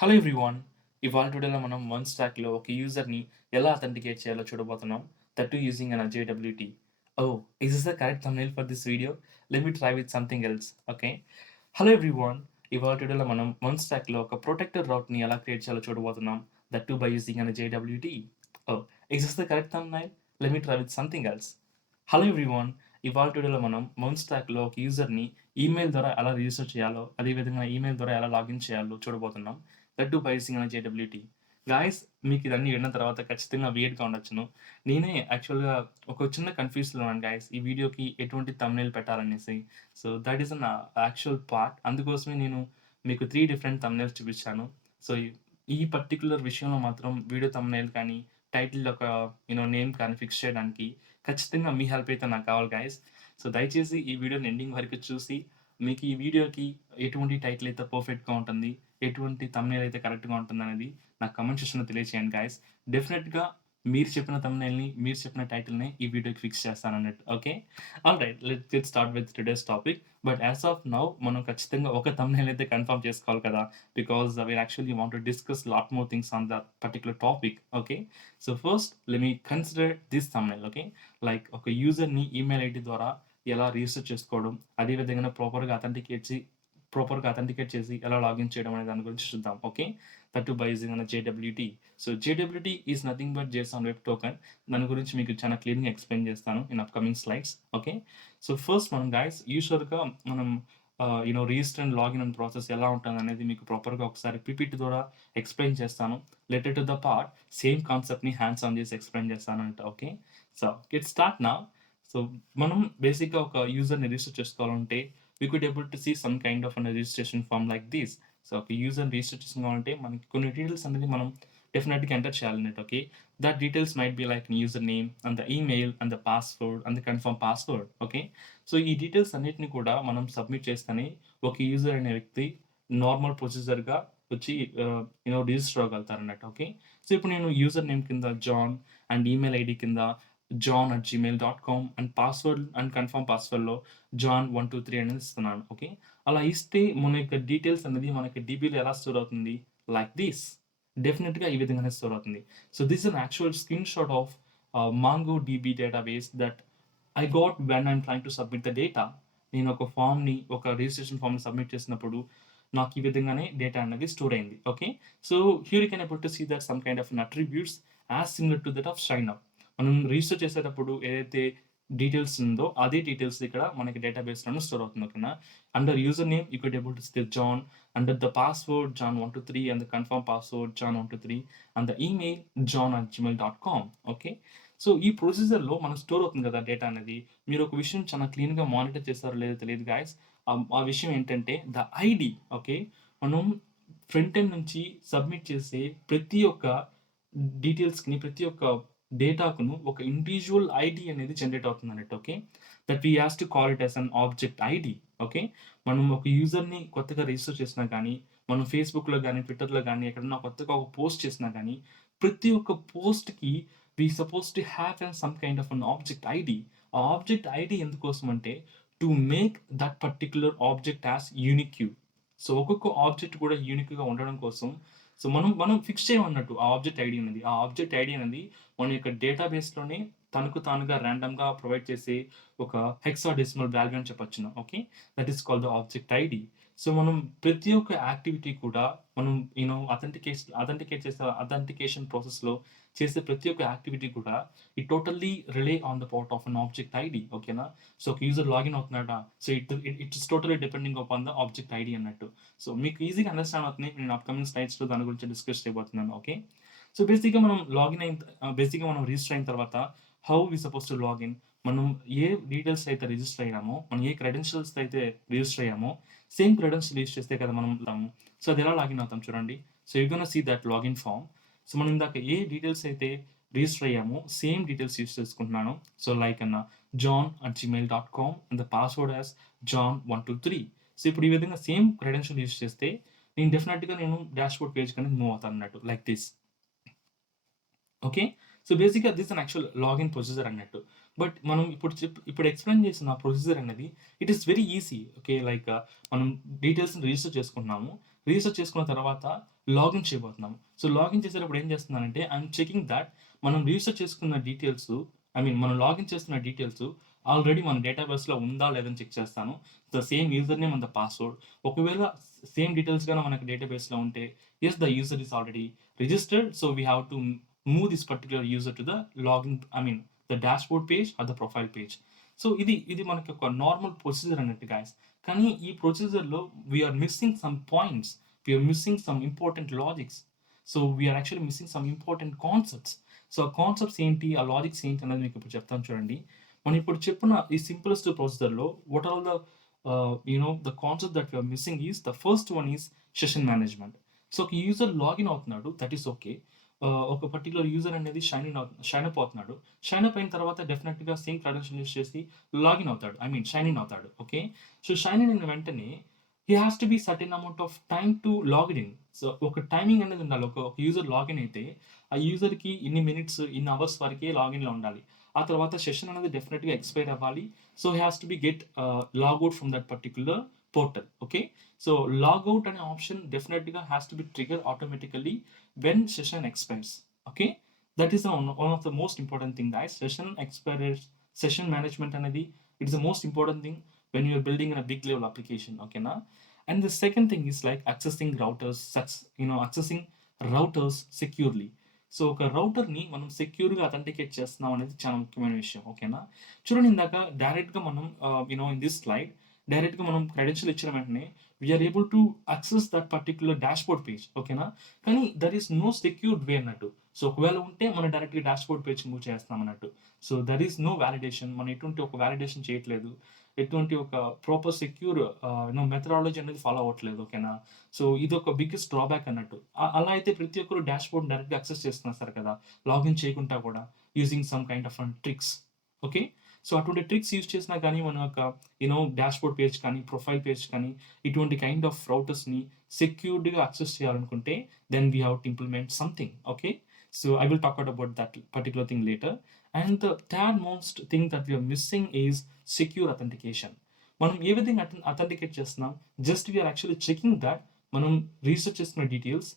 Hello everyone. ఇవాళ టుడేలో మనం వన్ స్టాక్‌లో ఒక యూజర్‌ని ఎలా అథెంటికేట్ చేయాలో చూడబోతున్నాం. దట్ టూ యూజింగ్ అన్ JWT. Oh! Is this the correct thumbnail for this video? Let me try with something else. Okay. Hello everyone. ఇవాళ టుడేలో మనం వన్ స్టాక్‌లో ఒక ప్రొటెక్టెడ్ రౌట్‌ని ఎలా క్రియేట్ చేయాలో చూడబోతున్నాం. That too by using an JWT. Oh! Is this the correct thumbnail? Let me try with something else. Hello everyone. ఇవాళ టుడేలో మనం మౌన్ స్టాక్‌లో ఒక యూజర్‌ని ఈమెయిల్ ద్వారా ఎలా రిజిస్టర్ చేయాలో, అదేవిధంగా ఈమెయిల్ ద్వారా ఎలా లాగిన్ చేయాలో చూడబోతున్నాం. That too by using an JWT. Guys, మీకు ఇదన్నీ విన్న తర్వాత ఖచ్చితంగా వియర్డ్‌గా ఉండొచ్చును. నేనే యాక్చువల్‌గా ఒక చిన్న కన్‌ఫ్యూజ్‌లో ఉన్నాను గాయ్స్. ఈ వీడియోకి ఎటువంటి థంబ్‌నెయిల్ పెట్టాలనేసి. So, that is an actual part. అందుకోసమే నేను మీకు 3 డిఫరెంట్ థంబ్‌నెయిల్స్ చూపించాను. సో, ఈ పర్టిక్యులర్ విషయంలో మాత్రం వీడియో థంబ్‌నెయిల్ కానీ, టైటిల్ ఒక నేమ్ కానీ ఫిక్స్ చేయడానికి ఖచ్చితంగా మీ హెల్ప్ అయితే నాకు కావాలి గైస్. సో, దయచేసి ఈ వీడియోని ఎండింగ్ వరకు చూసి, మీకు ఈ వీడియోకి ఎటువంటి టైటిల్ అయితే పర్ఫెక్ట్‌గా ఉంటుంది, ఎటువంటి థంబ్‌నెయిల్ అయితే కరెక్ట్‌గా ఉంటుందనేది నాకు కామెంట్ సెక్షన్‌లో తెలియచేయండి గైస్. డెఫినిట్‌గా మీరు చెప్పిన థంబ్‌నెయిల్‌ని, మీరు చెప్పిన టైటిల్‌ని ఈ వీడియోకి ఫిక్స్ చేస్తానన్నట్టు. Okay. Alright, let's get start with today's topic. But as of now మనం ఖచ్చితంగా ఒక థంబ్‌నెయిల్ అయితే కన్ఫర్మ్ చేసుకోవాలి కదా! Because we actually want to discuss lot more things on that particular topic. Okay. So, first let me consider this thumbnail. Okay. Like ఒక యూజర్‌ని email ID ద్వారా ఎలా రిజిస్టర్ చేసుకోవడం, అదే విధంగా ప్రాపర్‌గా అథెంటికేట్ చేసి ఎలా లాగిన్ చేయడం అనే దాని గురించి చూద్దాం. Okay. That too by using JWT. So, JWT is nothing but JSON web token. దాని గురించి మీకు చాలా క్లియర్‌గా ఎక్స్‌ప్లెయిన్ చేస్తాను in upcoming slides. Okay. So, first మనం గైస్ యూజువల్‌గా మనం register and login and process ఎలా ఉంటుందనేది మీకు ప్రాపర్‌గా ఒకసారి పీపీటీ ద్వారా ఎక్స్‌ప్లెయిన్ చేస్తాను. Later to the part same కాన్సెప్ట్‌ని హ్యాండ్స్ ఆన్ చేసి ఎక్స్‌ప్లెయిన్ చేస్తానంట. Okay. So, get start now. So, మనం బేసిక్‌గా ఒక యూజర్‌ని రిజిస్టర్ చేసుకోవాలంటే we could able to see some kind of registration form like this. So, ఒక యూజర్‌ని రిజిస్టర్ చేసుకోవాలంటే మనకి కొన్ని డీటెయిల్స్ అనేది మనం డెఫినెట్‌గా ఎంటర్ చేయాలన్నట్టు. Okay. That details might be like user name and the email and the password and the confirm password. Okay. So, ఈ డీటెయిల్స్ అన్నిటిని కూడా మనం సబ్మిట్ చేస్తేనే ఒక యూజర్ అనే వ్యక్తి నార్మల్ ప్రొసీజర్‌గా వచ్చి రిజిస్టర్ అవ్వగలుగుతారన్నట్టు. ఓకే. సో, ఇప్పుడు నేను యూజర్ నేమ్ కింద జాన్ అండ్ ఈమెయిల్ ఐడీ కింద john@gmail.com and password and confirm పాస్వర్డ్‌లో john123 అనేది ఇస్తున్నాను. ఓకే. అలా ఇస్తే మన యొక్క డీటెయిల్స్ అనేది మనకి డీబీలో ఎలా స్టోర్ అవుతుంది? Like this. డెఫినిట్‌గా ఈ విధంగానే స్టోర్ అవుతుంది. So, this is an actual screenshot of MongoDB database that I got when I'm trying to submit the data. నేను ఒక రిజిస్ట్రేషన్ ఫార్మ్‌ని సబ్మిట్ చేసినప్పుడు నాకు ఈ విధంగానే డేటా అనేది స్టోర్ అయింది. Okay. So, here you can able to see that some kind of attributes as similar to that of sign up. మనం రిజిస్టర్ చేసేటప్పుడు ఏదైతే డీటెయిల్స్ ఉందో అదే డీటెయిల్స్ ఇక్కడ మనకి డేటాబేస్‌లోనే స్టోర్ అవుతుంది. ఓకేనా. Under user name you could able to see John, under the password john123 and the confirm password john123 and the email john@gmail.com. Okay. So, ఈ ప్రొసీజర్‌లో మనకు స్టోర్ అవుతుంది కదా డేటా అనేది. మీరు ఒక విషయం చాలా క్లీన్‌గా మానిటర్ చేస్తారో లేదో తెలీదు గైస్. ఆ విషయం ఏంటంటే ద ఐడీ. ఓకే. మనం ఫ్రంట్ ఎండ్ నుంచి సబ్మిట్ చేసే ప్రతి ఒక్క డీటెయిల్స్‌ని, ప్రతి ఒక్క డేటాకును ఒక ఇండివిడ్యువల్ ఐడీ అనేది జనరేట్ అవుతుందన్నట్టు. Okay. That we has to call it as an object ID. Okay. మనం ఒక యూజర్‌ని కొత్తగా రిజిస్టర్ చేసినా గానీ, మనం ఫేస్‌బుక్‌లో గానీ, ట్విట్టర్‌లో గానీ, ఎక్కడన్నా కొత్తగా ఒక పోస్ట్ చేసినా గానీ, ప్రతి ఒక్క పోస్ట్‌కి we suppose to have some kind of an object ID. ఆ ఆబ్జెక్ట్ ఐడీ ఎందుకోసం అంటే to make that particular object as unique. So, ఒక్కొక్క ఆబ్జెక్ట్ కూడా యూనిక్‌గా ఉండడం కోసం సో, మనం మనం ఫిక్స్ చేయమన్నట్టు ఆ ఆబ్జెక్ట్ ఐడీ అనేది. ఆ ఆబ్జెక్ట్ ఐడీ అనేది మన యొక్క డేటాబేస్‌లోనే తనకు తానుగా రాండమ్‌గా ప్రొవైడ్ చేసే ఒక హెక్సాడెసిమల్ వాల్యూ అని చెప్పొచ్చును. Okay. That is called the object ID. So, మనం ప్రతి ఒక్క యాక్టివిటీ కూడా మనం అథెంటికేషన్ ప్రాసెస్‌లో చేసే ప్రతి ఒక్క యాక్టివిటీ కూడా it totally rely on the part of an object ID. ఓకేనా. సో, ఒక యూజర్ లాగిన్ అవుతున్నాడా, so, it's totally depending upon the object ID అన్నట్టు. సో, మీకు ఈజీగా అండర్‌స్టాండ్ అవుతుంది. నేను అప్‌కమింగ్ స్లైడ్స్‌లో దాని గురించి డిస్కస్ చేయబోతున్నాను. ఓకే. సో, బేసిక్‌గా మనం రిజిస్టర్ అయిన తర్వాత how we suppose to login. మనం ఏ డీటెయిల్స్ అయితే రిజిస్టర్ అయ్యామో, మనం ఏ క్రెడెన్షియల్స్‌తో అయితే రిజిస్టర్ అయ్యామో, సేమ్ క్రెడెన్షియల్ యూజ్ చేస్తే కదా మనం వెళ్తాము. సో, అది ఎలా లాగిన్ అవుతాం చూడండి. So, you gonna see that login form. So, మనం ఇందాక ఏ డీటెయిల్స్ అయితే రిజిస్టర్ అయ్యామో, సేమ్ డీటెయిల్స్ యూజ్ చేసుకుంటున్నాను. So, like john@gmail.com and the password as john123. So, ఇప్పుడు ఈ విధంగా సేమ్ క్రెడెన్షియల్ యూజ్ చేస్తే నేను డాష్‌బోర్డ్ పేజ్‌కి అనేది మూవ్ అవుతానన్నట్టు. Like this. ఓకే. సో, బేసిక్‌గా this an actual login procedure అన్నట్టు. బట్ మనం ఇప్పుడు ఎక్స్‌ప్లెయిన్ చేసిన ప్రొసీజర్ అనేది it is very easy. Okay. Like మనం డీటెయిల్స్‌ని రిజిస్టర్ చేసుకుంటున్నాము. రిజిస్టర్ చేసుకున్న తర్వాత లాగిన్ చేయబోతున్నాము. సో లాగిన్ చేసేటప్పుడు ఏం చేస్తున్నానంటే ఐఎమ్ చెకింగ్ దట్ మనం రిజిస్టర్ చేసుకున్న డీటెయిల్స్ మనం లాగిన్ చేస్తున్న డీటెయిల్స్ ఆల్రెడీ మన డేటాబేస్లో ఉందా లేదని చెక్ చేస్తాను. The same user name and the password. ఒకవేళ సేమ్ డీటెయిల్స్ గానీ మనకు డేటాబేస్లో ఉంటే yes the user is already registered. So we have to move this particular user to the login the dashboard page or the profile page. So ఇది మనకి ఒక normal procedure అన్నట్టు guys. కానీ ఈ ప్రొసీజర్లో we're missing some points, we're missing some important logics. So we're actually missing some important concepts. So ఆ concepts ఏంటి, ఆ లాజిక్స్ ఏంటి అనేది మీకు ఇప్పుడు చెప్తాను చూడండి. మనం ఇప్పుడు చెప్పిన ఈ సింపులెస్ట్ ప్రొసీజర్లో what all the the concept that we're missing is the first one is session management. So ఒక యూజర్ లాగిన్ అవుతున్నాడు, దట్ ఈస్ ఓకే. ఒక పర్టికులర్ యూజర్ అనేది షైన్ అప్ అవుతున్నాడు. షైన్ అప్ అయిన తర్వాత డెఫినెట్గా సేమ్ క్రెడెన్షియల్ యూస్ చేసి లాగిన్ అవుతాడు, షైన్ ఇన్ అవుతాడు. ఓకే, సో షైన్ ఇన్ అయిన వెంటనే he has to be certain amount of time to login in. So ఒక టైమింగ్ అనేది ఉండాలి. ఒక యూజర్ లాగిన్ అయితే ఆ యూజర్కి ఇన్ని మినిట్స్, ఇన్ని అవర్స్ వరకే లాగిన్లో ఉండాలి. ఆ తర్వాత సెషన్ అనేది డెఫినెట్గా ఎక్స్పైర్ అవ్వాలి. So he has to B get logout from that particular portal. Okay, so logout అనే ఆప్షన్ డెఫినెట్గా has to B trigger automatically when session expires. Okay, that is one of the most important thing, guys. Session management anadi, it is the most important thing when you are building in a big level application. Okay na. And the second thing is like accessing routers securely. So ఒక రౌటర్ని మనం సెక్యూర్గా అథెంటికేట్ చేస్తున్నాం అనేది చాలా ముఖ్యమైన విషయం. ఓకేనా, చూడండి ఇందాక డైరెక్ట్గా మనం ఇన్ దిస్ స్లైడ్ డైరెక్ట్గా మనం క్రెడెన్షియల్ ఇచ్చిన వెంటనే we're able to access that particular dashboard page. ఓకేనా, కానీ there is no secured way అన్నట్టు. సో ఒకవేళ ఉంటే మనం డైరెక్ట్గా డాష్బోర్డ్ పేజ్ మూవ్ చేస్తాం అన్నట్టు. So there is no validation, మనం ఎటువంటి ఒక వ్యాలిడేషన్ చేయట్లేదు, ఎటువంటి ఒక ప్రాపర్ సెక్యూర్ మెథడాలజీ అనేది ఫాలో అవ్వట్లేదు. ఓకేనా, సో ఇది ఒక బిగ్గెస్ట్ డ్రాబ్యాక్ అన్నట్టు. అలా అయితే ప్రతి ఒక్కరు డాష్బోర్డ్ డైరెక్ట్గా యాక్సెస్ చేస్తున్నారు కదా, లాగిన్ చేయకుండా కూడా, using some kind of tricks. Okay, so అటువంటి ట్రిక్స్ యూజ్ చేసినా కానీ మనం ఒక డాష్బోర్డ్ పేజ్ కానీ, ప్రొఫైల్ పేజ్ కానీ, ఇటువంటి కైండ్ ఆఫ్ రౌటర్స్ని సెక్యూర్డ్గా యాక్సెస్ చేయాలనుకుంటే then we have to implement something. Okay, so I will talk about that particular thing later. And the third most thing that we're missing is secure authentication. మనం ఏ విధంగా authenticate చేస్తున్నాం? Just we're actually checking that మనం రీసెర్చ్ చేస్తున్న డీటెయిల్స్,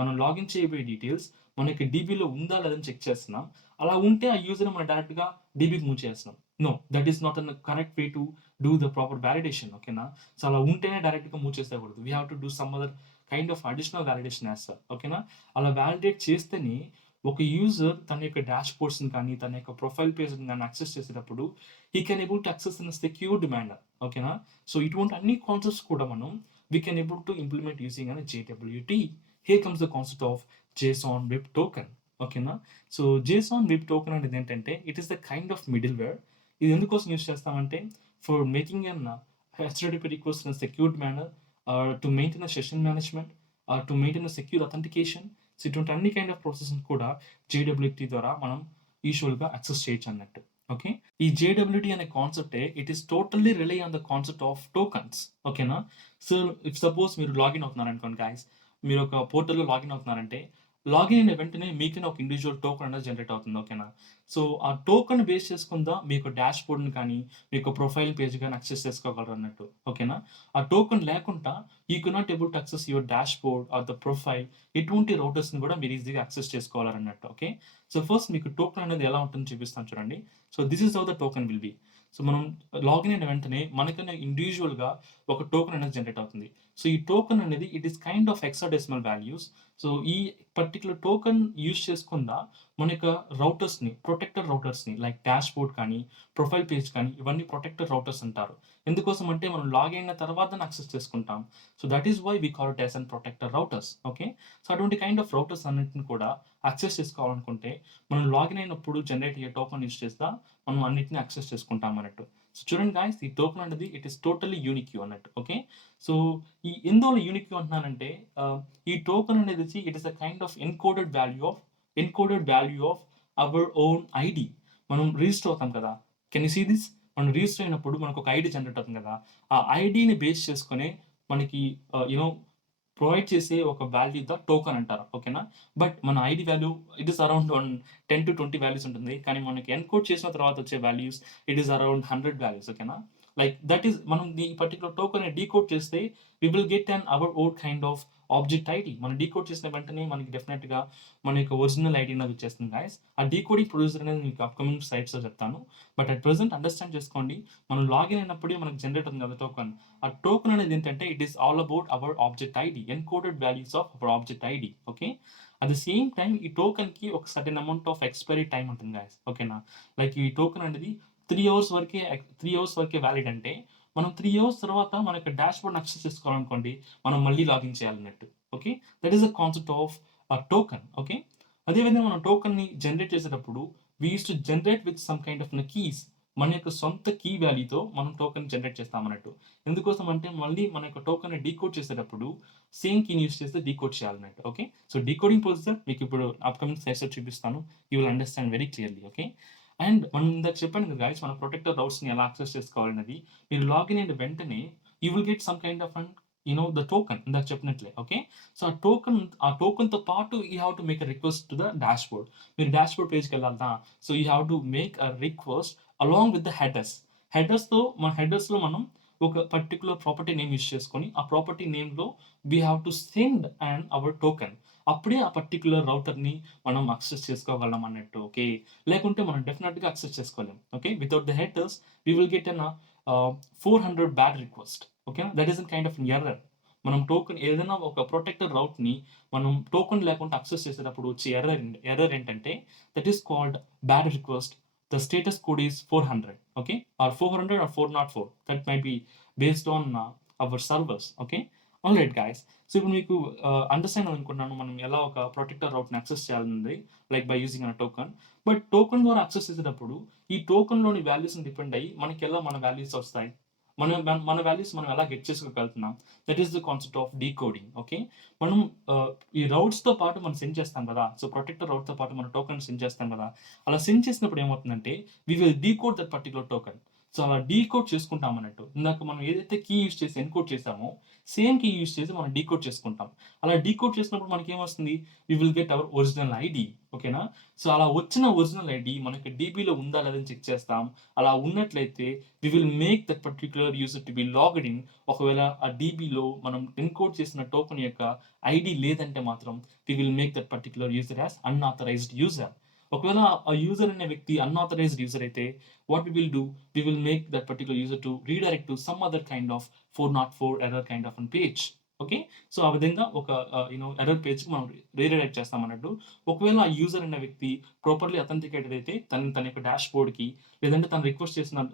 మనం లాగిన్ చేయబోయే డీటెయిల్స్ మనకి డీబీలో ఉందా లేదని చెక్ చేస్తున్నాం. అలా ఉంటే ఆ యూజర్ మనం డైరెక్ట్గా డీబీకి మూవ్ చేస్తున్నాం. No, that is not an correct way to do the proper validation. ఓకేనా, సో అలా ఉంటేనే డైరెక్ట్గా మూవ్ చేసేకూడదు. We have to do some other kind of additional validation as. ఓకేనా, అలా వ్యాలిడేట్ చేస్తేనే ఒక యూజర్ తన యొక్క డాష్ బోర్డ్స్ని కానీ, తన యొక్క ప్రొఫైల్ పేజ్ని కానీ యాక్సెస్ చేసేటప్పుడు he can able to access in secured manner. ఓకేనా, సో ఇటువంటి అన్ని కాన్సెప్ట్స్ కూడా మనం we can able to implement using అనే JWT. Here comes the concept of JSON web token. ఓకేనా, సో JSON వెబ్ టోకెన్ అనేది ఏంటంటే it is the kind of middleware. ఇది ఎందుకోసం యూస్ చేస్తామంటే for making an HTTP request in secured manner, to maintain a session management, to maintain a secure authentication. So ఇటువంటి అన్ని kind of process కూడా JWT ద్వారా మనం యూజువల్గా యాక్సెస్ చేయొచ్చు అన్నట్టు. ఓకే, ఈ JWT అనే కాన్సెప్టే it is totally rely on the concept of tokens. ఓకేనా, సో ఇఫ్ సపోజ్ మీరు లాగిన్ అవుతున్నారు అనుకోండి గాయస్, మీరు ఒక పోర్టల్లో లాగిన్ అవుతున్నారంటే లాగిన్ అయిన వెంటనే మీకైనా ఒక ఇండివిజువల్ టోకెన్ అనేది జనరేట్ అవుతుంది. ఓకేనా, సో ఆ టోకెన్ బేస్ చేసుకుందా మీ యొక్క డాష్ బోర్డ్ని కానీ, మీ యొక్క ప్రొఫైల్ పేజ్ కానీ యాక్సెస్ చేసుకోగలరు అన్నట్టు. ఓకేనా, ఆ టోకెన్ లేకుండా you cannot able to access your dashboard or the profile. ఎటువంటి రౌటర్స్ని కూడా మీరు ఈజీగా యాక్సెస్ చేసుకోవాలన్నట్టు. ఓకే, సో ఫస్ట్ మీకు టోకెన్ అనేది ఎలా ఉంటుందో చూపిస్తాను చూడండి. So this is how the token will be. So మనం లాగిన్ అయిన వెంటనే మనకన్నా ఇండివిజువల్గా ఒక టోకెన్ అనేది జనరేట్ అవుతుంది. సో ఈ టోకెన్ అనేది it is kind of hexadecimal values. So ఈ పర్టికులర్ టోకెన్ యూజ్ చేసుకుందా మన యొక్క రౌటర్స్ని, ప్రొటెక్టర్ రౌటర్స్ని లైక్ డాష్ బోర్డ్ కానీ, ప్రొఫైల్ పేజ్ కానీ, ఇవన్నీ ప్రొటెక్టర్ రౌటర్స్ అంటారు. ఎందుకోసం అంటే మనం లాగిన్ అయిన తర్వాత యాక్సెస్ చేసుకుంటాం. So that is why we call it as an protector routers. Okay, so అటువంటి కైండ్ ఆఫ్ రౌటర్స్ అన్నింటిని కూడా యాక్సెస్ చేసుకోవాలనుకుంటే మనం లాగిన్ అయినప్పుడు జనరేట్ అయ్యే టోకెన్ యూజ్ చేస్తా మనం అన్నింటిని యాక్సెస్ చేసుకుంటాం అన్నట్టు. సో చూడండి గాయస్, ఈ టోకెన్ అనేది ఇట్ ఈస్ టోటల్లీ యూనిక్ అన్నట్టు. ఓకే, సో ఈ ఎందువల్ల యూనిక్ అంటున్నానంటే ఈ టోకెన్ అనేది it is a kind of encoded value of our own ID. మనం రిజిస్టర్ అవుతాం కదా, కెన్ యూ సీ దిస్? మనం రిజిస్టర్ అయినప్పుడు మనకు ఒక ఐడి జనరేట్ అవుతుంది కదా, ఆ ఐడిని బేస్ చేసుకునే మనకి ప్రొవైడ్ చేసే ఒక వాల్యూ ద టోకెన్ అంటారు. ఓకేనా, బట్ మన ID value it is around 10 to 20 values ఉంటుంది, కానీ మనకి ఎన్కోడ్ చేసిన తర్వాత వచ్చే values it is around 100 values. ఓకేనా, లైక్ దట్ ఈస్ మనం ఈ పర్టికులర్ టోకెన్ డీకోడ్ చేస్తే we will get an our own kind of object ID. మనం డీకోడ్ చేసిన వెంటనే మనకి డెఫినెట్గా మన యొక్క ఒరిజినల్ ఐడి అనేది వచ్చేస్తుంది గాయస్. ఆ డీకోడింగ్ ప్రొడ్యూసర్ అనేది మీకు అప్కమింగ్ సైట్స్లో చెప్తాను. బట్ అట్ ప్రెసెంట్ అండర్స్టాండ్ చేసుకోండి, మనం లాగిన్ అయినప్పుడే మనకు జనరేట్ అవుతుంది కదా టోకన్. ఆ టోకన్ అనేది ఏంటంటే it is all about our object ID, encoded values of our object ID. Okay, at the same time ఈ టోకన్కి ఒక certain amount of expiry time ఉంటుంది గాయస్. ఓకేనా, లైక్ ఈ టోకన్ అనేది 3 అవర్స్ వరకే వ్యాలిడ్ అంటే మనం 3 అవర్స్ తర్వాత మన యొక్క డాష్ బోర్డ్ యాక్సెస్ చేసుకోవాలనుకోండి, మనం మళ్ళీ లాగిన్ చేయాలన్నట్టు. Okay, that is the concept of token. Okay, అదేవిధంగా మనం టోకన్ని జనరేట్ చేసేటప్పుడు we use to generate with some kind of keys. మన యొక్క సొంత కీ వాల్యూతో మనం టోకెన్ జనరేట్ చేస్తామన్నట్టు. ఎందుకోసం అంటే మళ్ళీ మన యొక్క టోకెన్ డీకోడ్ చేసేటప్పుడు సేమ్ కీని యూస్ చేస్తే డీకోడ్ చేయాలన్నట్టు. ఓకే, సో డీకోడింగ్ ప్రొసెసర్ మీకు ఇప్పుడు అప్కమింగ్ స్లైడ్స్లో చూపిస్తాను. You will understand very clearly. Okay, and మనం ఇందాక చెప్పాను కదా గైస్, మన ప్రొటెక్టర్ రౌట్స్ని ఎలా యాక్సెస్ చేసుకోవాలన్నది. మీరు లాగిన్ అయిన వెంటనే you will get some kind of the token ఇందాక చెప్పినట్లే. ఓకే, సో ఆ టోకన్తో పాటు you have to make a request to the dashboard. మీరు డాష్ బోర్డ్ పేజ్కి వెళ్ళాలా, so you have to make a request along with the హెడర్స్లో మనం ఒక పర్టికులర్ ప్రాపర్టీ నేమ్ యూస్ చేసుకొని ఆ ప్రాపర్టీ నేమ్లో we have to send and our token. అప్పుడే ఆ పర్టికులర్ రౌటర్ని మనం యాక్సెస్ చేసుకోగలం అన్నట్టు. ఓకే, లేకుంటే మనం డెఫినెట్గా యాక్సెస్ చేసుకోలేం. Okay, without the headers we will get an 400 bad request. Okay, that is an kind of error. మనం టోకెన్ ఏదైనా ఒక ప్రొటెక్టర్ రౌట్ని మనం టోకెన్ లేకుండా యాక్సెస్ చేసేటప్పుడు వచ్చే ఎర్రర్ ఏంటంటే that is called bad request. The status code is 400, okay, or 400 or 404. That might be based on our servers. Okay, all right guys. So ఇప్పుడు మీకు అండర్స్టాండ్ అనుకుంటున్నాను మనం ఎలా ఒక ప్రొటెక్టర్ రౌట్ని యాక్సెస్ చేయాలన్నది, like by using a token. But token ద్వారా యాక్సెస్ చేసేటప్పుడు ఈ టోకన్లోని వాల్యూస్ని డిపెండ్ అయ్యి మనకి ఎలా మన వాల్యూస్ వస్తాయి, మన వాల్యూస్ మనం ఎలా గెట్ చేసుకోగలుగుతున్నాం. That is the concept of decoding. Okay, మనం ఈ రౌట్స్తో పాటు మనం సెండ్ చేస్తాం కదా, సో ప్రొటెక్టర్ రౌట్తో పాటు మనం టోకన్ సెండ్ చేస్తాం కదా. అలా సెండ్ చేసినప్పుడు ఏమవుతుందంటే we will decode that particular token. So అలా డీకోడ్ చేసుకుంటాం అన్నట్టు. ఇందాక మనం ఏదైతే కీ యూస్ చేసి ఎన్కోడ్ చేసామో సేమ్ కీ యూస్ చేసి మనం డీకోడ్ చేసుకుంటాం. అలా డీకోడ్ చేసినప్పుడు మనకి ఏమొస్తుంది, we will get our original ID. ఓకేనా, సో అలా వచ్చిన ఒరిజినల్ ఐడి మనకి డీబీలో ఉందా లేదని చెక్ చేస్తాం. అలా ఉన్నట్లయితే we will make that particular user to be logged in. ఒకవేళ ఆ డీబీలో మనం ఎన్కోడ్ చేసిన టోకెన్ యొక్క ఐడి లేదంటే మాత్రం we will make that particular user as unauthorized user. ఒకవేళ ఆ యూజర్ అనే వ్యక్తి అన్ఆథరైజ్డ్ యూజర్ అయితే what we will do, we will make that particular user to redirect to some other kind of 404 error kind of an page. Okay, so ఆ విధంగా ఒక ఎర్రర్ పేజ్కి మనం రీడైరెక్ట్ చేస్తాం అన్నట్టు. ఒకవేళ ఆ యూజర్ అనే వ్యక్తి ప్రాపర్లీ అథెంటికేటెడ్ అయితే తన యొక్క డాష్ బోర్డ్కి లేదంటే తను రిక్వెస్ట్ చేసిన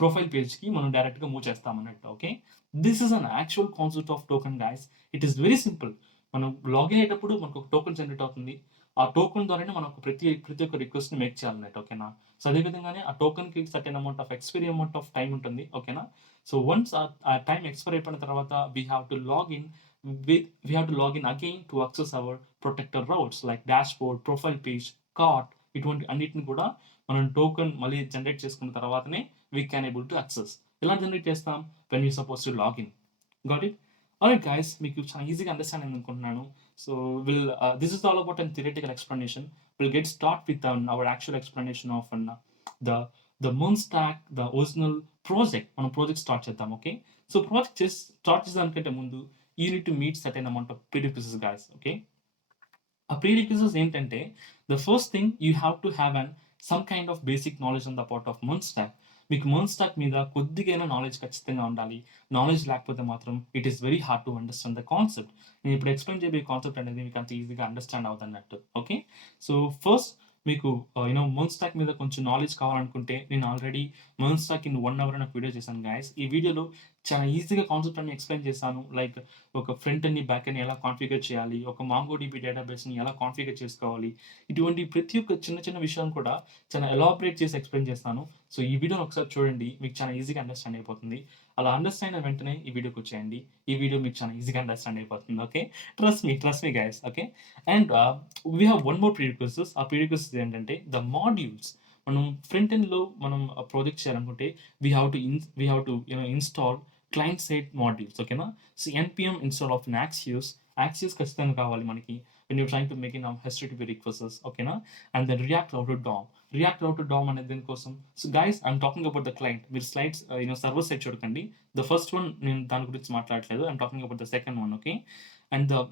ప్రొఫైల్ పేజ్కి మనం డైరెక్ట్గా మూవ్ చేస్తాం అన్నట్టు. Okay, this is an actual concept of token guys. It is very simple. మనం లాగిన్ అయ్యేటప్పుడు మనకు ఒక టోకన్ జనరేట్ అవుతుంది. ఆ టోకన్ ద్వారానే మనం ప్రతి ఒక్క రిక్వెస్ట్ని మేక్ చేయాలన్నట్టు. ఓకేనా, సో అదేవిధంగానే ఆ టోకన్కి certain amount of expiry amount of time ఉంటుంది. ఓకేనా, సో వన్స్ ఆ టైం ఎక్స్పైర్ అయిపోయిన తర్వాత we have to login again to access our protector routes like dashboard, profile page, cart. ఇటువంటి అన్నిటిని కూడా మనం టోకన్ మళ్ళీ జనరేట్ చేసుకున్న తర్వాతనే we can able to access. ఎలా జనరేట్ చేస్తాం, when you suppose to login. Got it? Alright guys, మీకు చాలా ఈజీగా అండర్స్టాండ్ అయింది అనుకుంటున్నాను. So this is all about a theoretical explanation. We'll get start with our actual explanation of the MERN stack, the original project. మనం project start చేద్దాం. Okay, so project start చేసేదానికంటే ముందు you need to meet certain amount of prerequisites guys. Okay, ఆ prerequisites ఏంటంటే the first thing you have to have some kind of basic knowledge on the part of MERN stack. మీకు MERN stack మీద కొద్దిగైనా నాలెడ్జ్ ఖచ్చితంగా ఉండాలి. నాలెడ్జ్ లేకపోతే మాత్రం it is very hard to understand the concept. నేను ఇప్పుడు ఎక్స్ప్లెయిన్ చేయబోయే కాన్సెప్ట్ అనేది మీకు అంత ఈజీగా అండర్స్టాండ్ అవుతున్నట్టు. ఓకే, సో ఫస్ట్ మీకు MERN stack మీద కొంచెం నాలెడ్జ్ కావాలనుకుంటే నేను ఆల్రెడీ MERN stack ఇన్ 1 hour అని ఒక వీడియో చేశాను గైస్. ఈ వీడియోలో చాలా ఈజీగా కాన్సెప్ట్ అన్ని ఎక్స్ప్లెయిన్ చేశాను. లైక్ ఒక ఫ్రంట్ అండ్ బ్యాక్ అండ్ ఎలా కాన్ఫిగర్ చేయాలి, ఒక మాంగోడిబి డేటాబేస్ని ఎలా కాన్ఫిగర్ చేసుకోవాలి, ఇటువంటి ప్రతి ఒక్క చిన్న చిన్న విషయాన్ని కూడా చాలా ఎలాబరేట్ చేసి ఎక్స్ప్లెయిన్ చేస్తాను. సో ఈ వీడియోని ఒకసారి చూడండి, మీకు చాలా ఈజీగా అండర్స్టాండ్ అయిపోతుంది. అలా అండర్స్టాండ్ అయిన వెంటనే ఈ వీడియోకి వచ్చేయండి. ఈ వీడియో మీకు చాలా ఈజీగా అండర్స్టాండ్ అయిపోతుంది. Okay, trust me guys. Okay, and we have one more prerequisites. ఆ ప్రీరిక్విజిట్స్ ఏంటంటే ద మాడ్యూల్స్. మనం ఫ్రంట్ ఎండ్లో మనం ప్రాజెక్ట్ చేయాలనుకుంటే we have to install client side modules. ఓకేనా, so npm install of an Axios axis ఖచ్చితంగా కావాలి మనకి when you're trying to make in HTTP requests, ఓకేనా. And then React router DOM. React router DOM అనేది దేనికోసం? So guys I'm talking about the client. మీరు slides server side చూడకండి. The first one నేను దాని గురించి మాట్లాడట్లేదు. I'm talking about the second one, okay. And the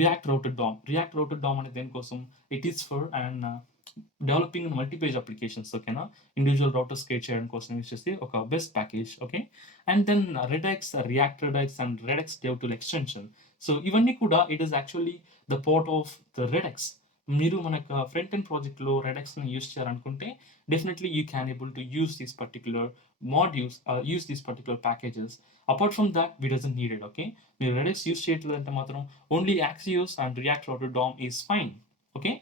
React router DOM. React router DOM అనేది దేనికోసం? It is for and developing multipage applications, ఓకేనా. Individual routers create చేయడం కోసం యూస్ చేసి ఒక best package, okay. And then Redux, React Redux and Redux dev tool extension. So ఇవన్నీ కూడా it is actually the part of the Redux. మీరు మన front end ప్రాజెక్ట్లో రెడెక్స్ని యూస్ చేయాలనుకుంటే definitely you can able to use these particular modules, use these particular packages. Apart from that we doesn't needed, okay. మీరు Redux use చేయట్లేదంటే మాత్రం only Axios and React router DOM is fine, okay.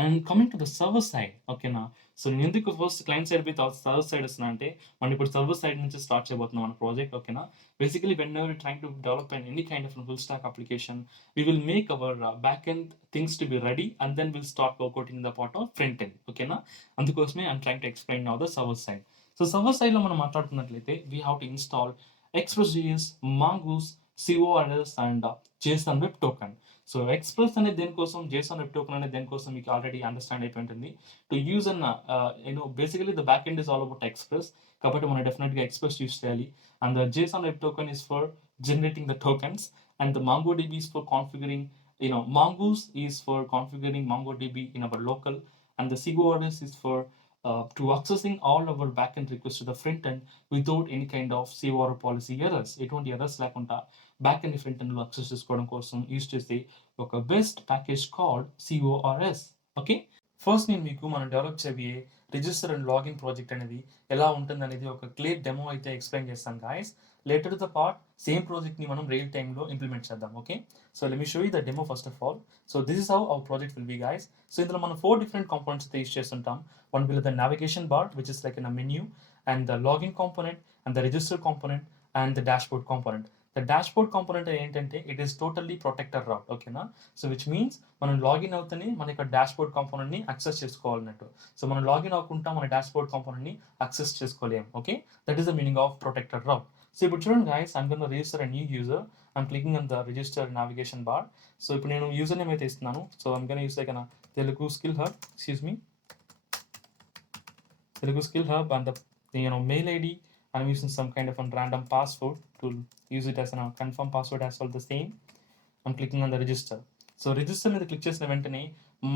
And coming to the server side, ఓకేనా. So నేను ఎందుకు first client side with server side వస్తున్నా అంటే మనం ఇప్పుడు సర్వర్ సైడ్ నుంచి స్టార్ట్ చేయబోతున్నాం మన ప్రాజెక్ట్, ఓకేనా. Basically when ever trying to develop and any kind of full stack application, we will make our back end things to be ready and then we'll start working in the part of front end, ఓకేనా. అందుకోసమే I'm trying to explain now the server side. So server సైడ్లో మనం మాట్లాడుతున్నట్లయితే we have to install Express.js, Mongoose, CORS and JSON Web Token. So express అనేది దేనికోసం, JSON Web Token అనేది దేనికోసం మీకు ఆల్రెడీ అండర్స్టాండ్ అయిపోయి ఉంటుంది. To use an basically the back end is all about express, కాబట్టి మనం డెఫినెట్గా ఎక్స్ప్రెస్ యూస్ చేయాలి. And the JSON Web Token is for generating the tokens and the MongoDB is for configuring, Mongoose is for configuring MongoDB in our local, and the CORS is for to accessing all our backend requests to the front end without any kind of COR policy errors. ఎటువంటి ఎర్రర్స్ లేకుండా back and front ఎండ్లో యాక్సెస్ చేసుకోవడం కోసం యూస్ చేసే ఒక best package called CORS, okay. First నేను మీకు మనం డెవలప్ చేయబోయే రిజిస్టర్ అండ్ లాగిన్ ప్రాజెక్ట్ అనేది ఎలా ఉంటుంది అనేది ఒక క్లియర్ డెమో అయితే ఎక్స్ప్లెయిన్ చేస్తాను guys. Later the part same ప్రాజెక్ట్ని మనం రియల్ టైంలో ఇంప్లిమెంట్ చేద్దాం, okay. So let me show you the demo first of all. So this is how our project will be guys. So ఇందులో మనం 4 different components అయితే యూస్ చేస్తుంటాం. One will be the navigation bar, which is like in a menu, and the login component, and the register component, and the dashboard component. The dashboard component ఏంటంటే it is totally protector route, ఓకేనా. So which means మనం login అవుతూనే మన యొక్క dashboard కాంపోనెంట్ని access చేసుకోవాలన్నట్టు. So మనం login అవ్వకుండా మన డాష్బోర్డ్ కాంపోనెంట్ని యాక్సెస్ చేసుకోలేము, okay. That is the meaning of protector route. So ఇప్పుడు చూడండి guys, I'm gonna register a new user. I'm clicking on the register navigation bar. So ఇప్పుడు నేను యూజర్ నేమ్ అయితే ఇస్తున్నాను. So I'm gonna use like Telugu skill hub, excuse me, Telugu skill hub, and the mail ID. I'm using some kind of a random password to use it as a confirm password as well the same. I'm clicking on the register. So register మీద క్లిక్ చేసిన వెంటనే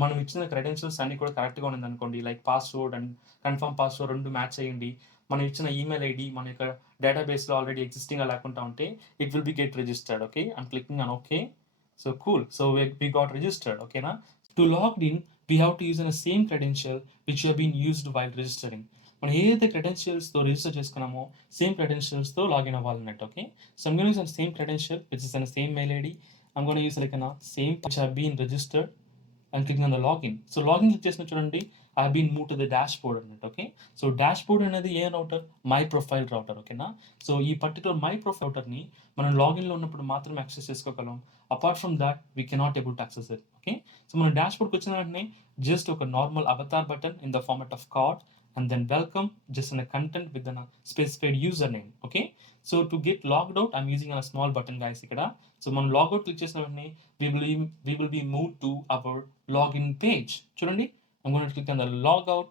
మనం ఇచ్చిన క్రెడెన్షియల్స్ అన్ని కూడా కరెక్ట్గా ఉంది అనుకోండి, like password and confirm password రెండు మ్యాచ్ అయ్యండి, మనం ఇచ్చిన ఈమెయిల్ ఐడి మన యొక్క డేటాబేస్లో ఆల్రెడీ ఎగ్జిస్టింగ్గా లేకుండా ఉంటే it will be get registered, okay. I'm clicking on okay. So cool. So we got registered, ఓకేనా. To logged in we have to use the same credential which have been used while registering. మనం ఏదైతే క్రెడెన్షియల్స్తో register చేసుకున్నామో సేమ్ క్రెడెన్షియల్స్తో login అవ్వాలన్నట్టు, okay. So I'm going to use the same credential which is in the same mail ID. I'm going to use like same which have been registered and clicking on the login. So login click చేసిన చూడండి, I have been move to the dashboard అన్నట్టు, okay. So dashboard అనేది ఏ router? My profile router, ఓకేనా. సో ఈ particular my profile రౌటర్ని మనం లాగిన్లో ఉన్నప్పుడు మాత్రమే యాక్సెస్ చేసుకోగలం. Apart from that we cannot able to access it, okay. So మన డాష్బోర్డ్కి వచ్చిన వెంటనే జస్ట్ ఒక normal avatar button in the format of card and then welcome just in a content with a specified username, okay. So to get logged out I'm using a small button guys ikkada. So మనం logout click చేసిన వెంటనే we will be moved to our login page. చూడండి, I'm going to click on the logout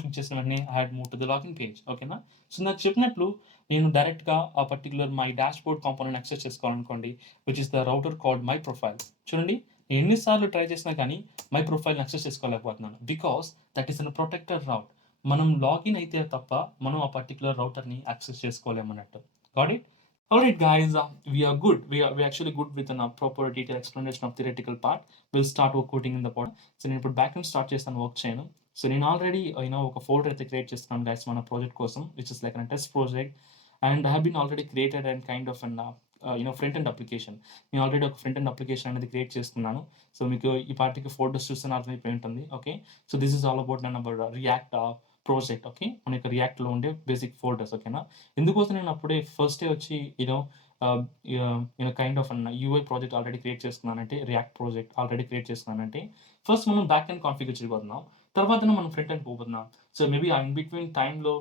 click చేసిన వెంటనే I had moved to the login page, ఓకేనా. So నాకు చెప్పినట్లు నేను డైరెక్ట్గా ఆ particular my dashboard component access చేసుకోవాలనుకోండి, which is the router called my profile. చూడండి, నేను ఎన్నిసార్లు ట్రై చేసినా కానీ మై ప్రొఫైల్ని యాక్సెస్ చేసుకోలేకపోతున్నాను, because that is an protector route. మనం లాగిన్ అయితే తప్ప మనం ఆ పర్టికులర్ రౌటర్ని యాక్సెస్ చేసుకోలేమన్నట్టు. Got it? Alright guys, we are good. We actually good with a proper detailed explanation of theoretical part. We'll start work coding in the pod. So నేను ఇప్పుడు back end start చేస్తాను work చేయను. So నేను already ఒక folder అయితే create చేస్తున్నాను guys మన project కోసం, which is like an test project. And I have been already created and kind of an front end application. నేను ఆల్రెడీ ఒక ఫ్రంట్ ఎండ్ అప్లికేషన్ అనేది క్రియేట్ చేస్తున్నాను. సో మీకు ఈ పార్టీకి ఫోల్డర్స్ చూస్తే అర్థమైపోయి ఉంటుంది, okay. So this is all about none about react project, okay. మన యొక్క రియాక్ట్లో ఉండే బేసిక్ ఫోల్డర్స్, ఓకేనా. ఎందుకోసం నేను అప్పుడే ఫస్ట్ డే వచ్చి kind of an UI project already create చేసుకున్నానంటే, రియాక్ట్ ప్రాజెక్ట్ ఆల్రెడీ క్రియేట్ చేసుకున్నానంటే ఫస్ట్ మనం బ్యాక్ ఎండ్ కాన్ఫిగర్ చేయబోతున్నాం, తర్వాత మనం ఫ్రంట్ ఎండ్ పోతున్నాం. సో మేబీ ఇన్ బిట్వీన్ టైంలో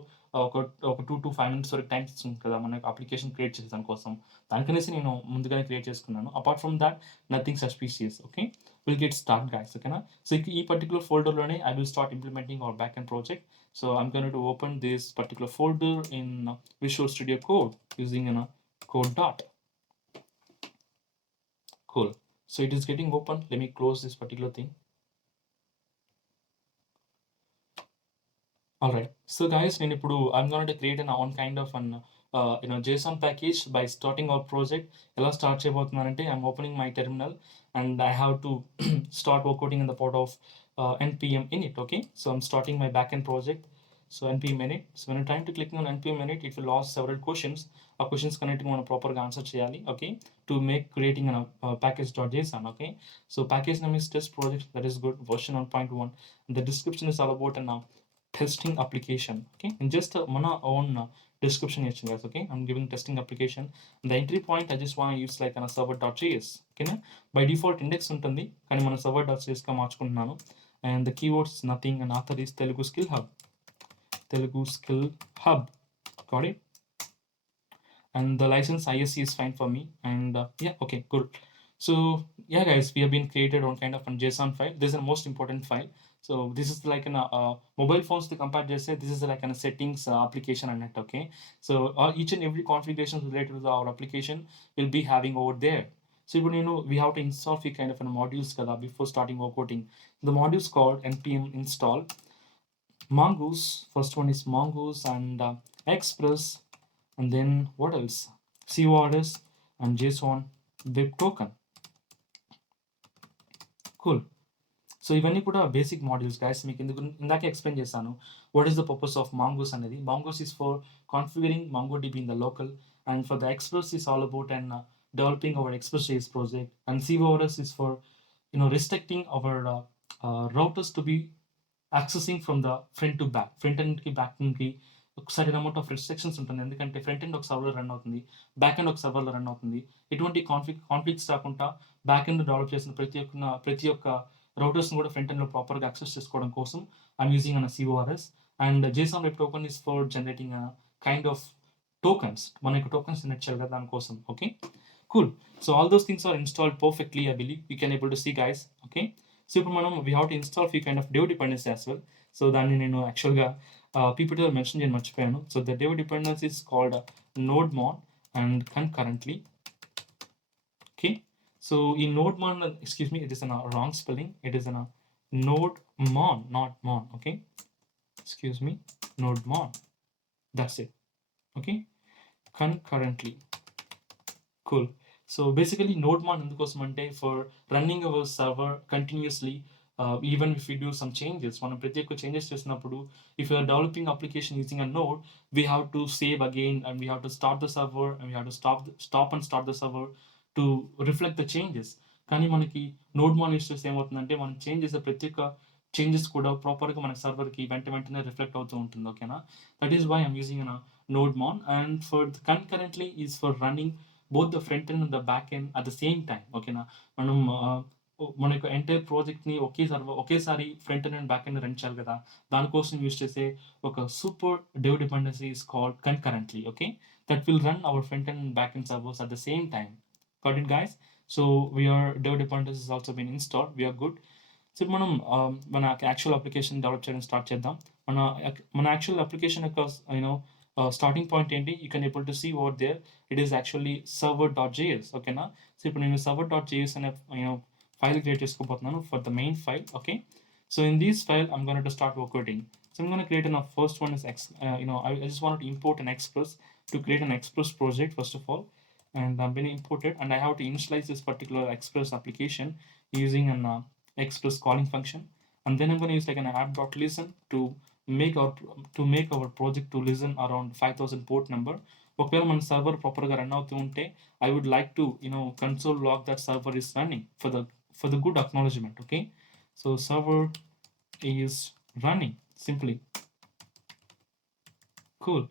ఒక 2 to 5 minutes వరకు టైం ఇస్తుంది కదా మనకు అప్లికేషన్ క్రియేట్ చేసే దానికోసం. దానికనేసి నేను ముందుగానే క్రియేట్ చేసుకున్నాను. Apart from that nothing suspicious. Okay, will get start guys. ఓకేనా. సో ఈ పర్టికులర్ ఫోల్డర్లోనే I will start implementing our back end project. So I'm going to open this particular folder in Visual Studio Code using code dot. Cool. So it is getting open. Let me close this particular thing. All right. So guys, I'm going to create an own kind of an JSON package by starting our project. Ela start cheyabothunnante, I'm opening my terminal and I have to start working in the part of npm init. Okay, so I'm starting my backend project. So npm init. So when you're trying to click on npm init, it will ask several questions. A questions connecting on a proper answer cheyali. Okay, to make creating a package.json. Okay, so package name is test project. That is good. Version 1.1. The description is all about an testing application. Okay, and just mana own description here guys. Okay, I'm giving testing application. The entry point I just want to use like a server.js. Okay, by default index untundi kani mana server.js ka marchukunnanu. And the keywords nothing, and author is Telugu skill hub. Got it. And the license ISC is fine for me. And yeah, okay, cool. So yeah guys, we have been created on kind of a JSON file. This is the most important file. So this is like an mobile phones to compare just say this is like a settings application on it. Okay, so each and every configuration related to our application will be having over there. So even we have to install few kind of modules kada before starting working. The modules called npm install mongoose. First one is mongoose and express, and then what else, cors and json web token. Cool. So ఇవన్నీ కూడా basic modules guys. మీకు ఇందాకే explain చేశాను what is the purpose of Mongoose అనేది. Mongoose is for configuring MongoDB in the local, and for the Express is all about developing our Express.js project, and CORS is for restricting our routers to be accessing from the front to back, front ఎండ్కి back ఎండ్కి సరైన amount of restrictions ఉంటుంది. ఎందుకంటే front end ఒక సర్వర్లో run అవుతుంది, back end ఒక సర్వర్లో రన్ అవుతుంది. ఎటువంటి కాన్ఫ్లిక్ట్స్ రాకుండా బ్యాక్ ఎండ్ డెవలప్ చేసిన ప్రతి ఒక్క రౌటర్స్ని కూడా ఫ్రంట్ ఎండ్లో ప్రాపర్గా యాక్సెస్ చేసుకోవడం కోసం I'm using CORS. And JSON web token is for generating kind of tokens. మన యొక్క టోకన్స్ జనరేట్ చేయాలి కదా దానికోసం. Okay, cool. So all those things are installed perfectly. I believe you can able to see guys. Okay, so ఇప్పుడు మనం we have to install few kind of dev dependency as well. సో దాన్ని నేను యాక్చువల్గా PPTలో మెన్షన్ చేయని మర్చిపోయాను. So the dev dependency is called node-mon and concurrently. Okay, so in node-mon, excuse me, it is a wrong spelling. It is a node-mon, not mon. Okay, excuse me, node-mon. That's it. Okay, concurrently. Cool. So basically node-mon ఎందుకోసం అంటే for running our server continuously, even if we do some changes, మనం ప్రతి ఒక్క చేంజెస్ చేసినప్పుడు if you are developing application using a node, we have to save again and we have to start the server and we have to stop and start the server to reflect the changes. కానీ మనకి node-mon use చేస్తే ఏమవుతుందంటే మనం చేంజ్ చేసే ప్రతి ఒక్క చేంజెస్ కూడా ప్రాపర్గా మన సర్వర్కి వెంటనే రిఫ్లెక్ట్ అవుతూ ఉంటుంది. ఓకేనా, that is why I'm using node-mon. And for the concurrently is for running both the front end and the back end at the same time. ఓకేనా, మనం మన యొక్క ఎంటైర్ ప్రాజెక్ట్ని ఒకేసారి front end and back end run చేయాలి కదా, దానికోసం యూస్ చేసే ఒక super dev dependency is called concurrently. Okay, that will run our front end and back end servers at the same time. Got it guys? So dev dependency has also been installed. We are good. So మనం మన actual application develop చేయడం స్టార్ట్ చేద్దాం. మన actual application యొక్క starting point ఏంటి, you can able to see over there it is actually server.js. ఓకేనా, so ఇప్పుడు నేను server.js అనే ఫైల్ క్రియేట్ చేసుకోబోతున్నాను for the main file. Okay, so in this file I'm going to start working. So I'm going to create first one is I just wanted to import an Express to create an Express project first of all, and I'm going to import it, and I have to initialize this particular Express application using an Express calling function. And then I'm going to use like an app.listen to make our project to listen around 5000 port number. ఒకవేళ మన సర్వర్ ప్రాపర్గా రన్ అవుతూ ఉంటే I would like to console log that server is running for the good acknowledgement. Okay, so server is running simply. Cool.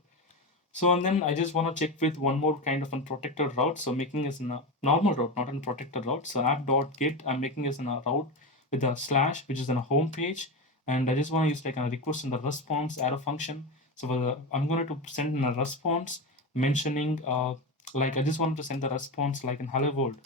So and then I just want to check with one more kind of a protected route. So making is in a normal route, not a protected route. So app.get I'm making is in a route with a slash which is in a home page, and I just want to use like a request in the response arrow function. So I'm going to send a response mentioning like I just wanted to send the response like in hello world.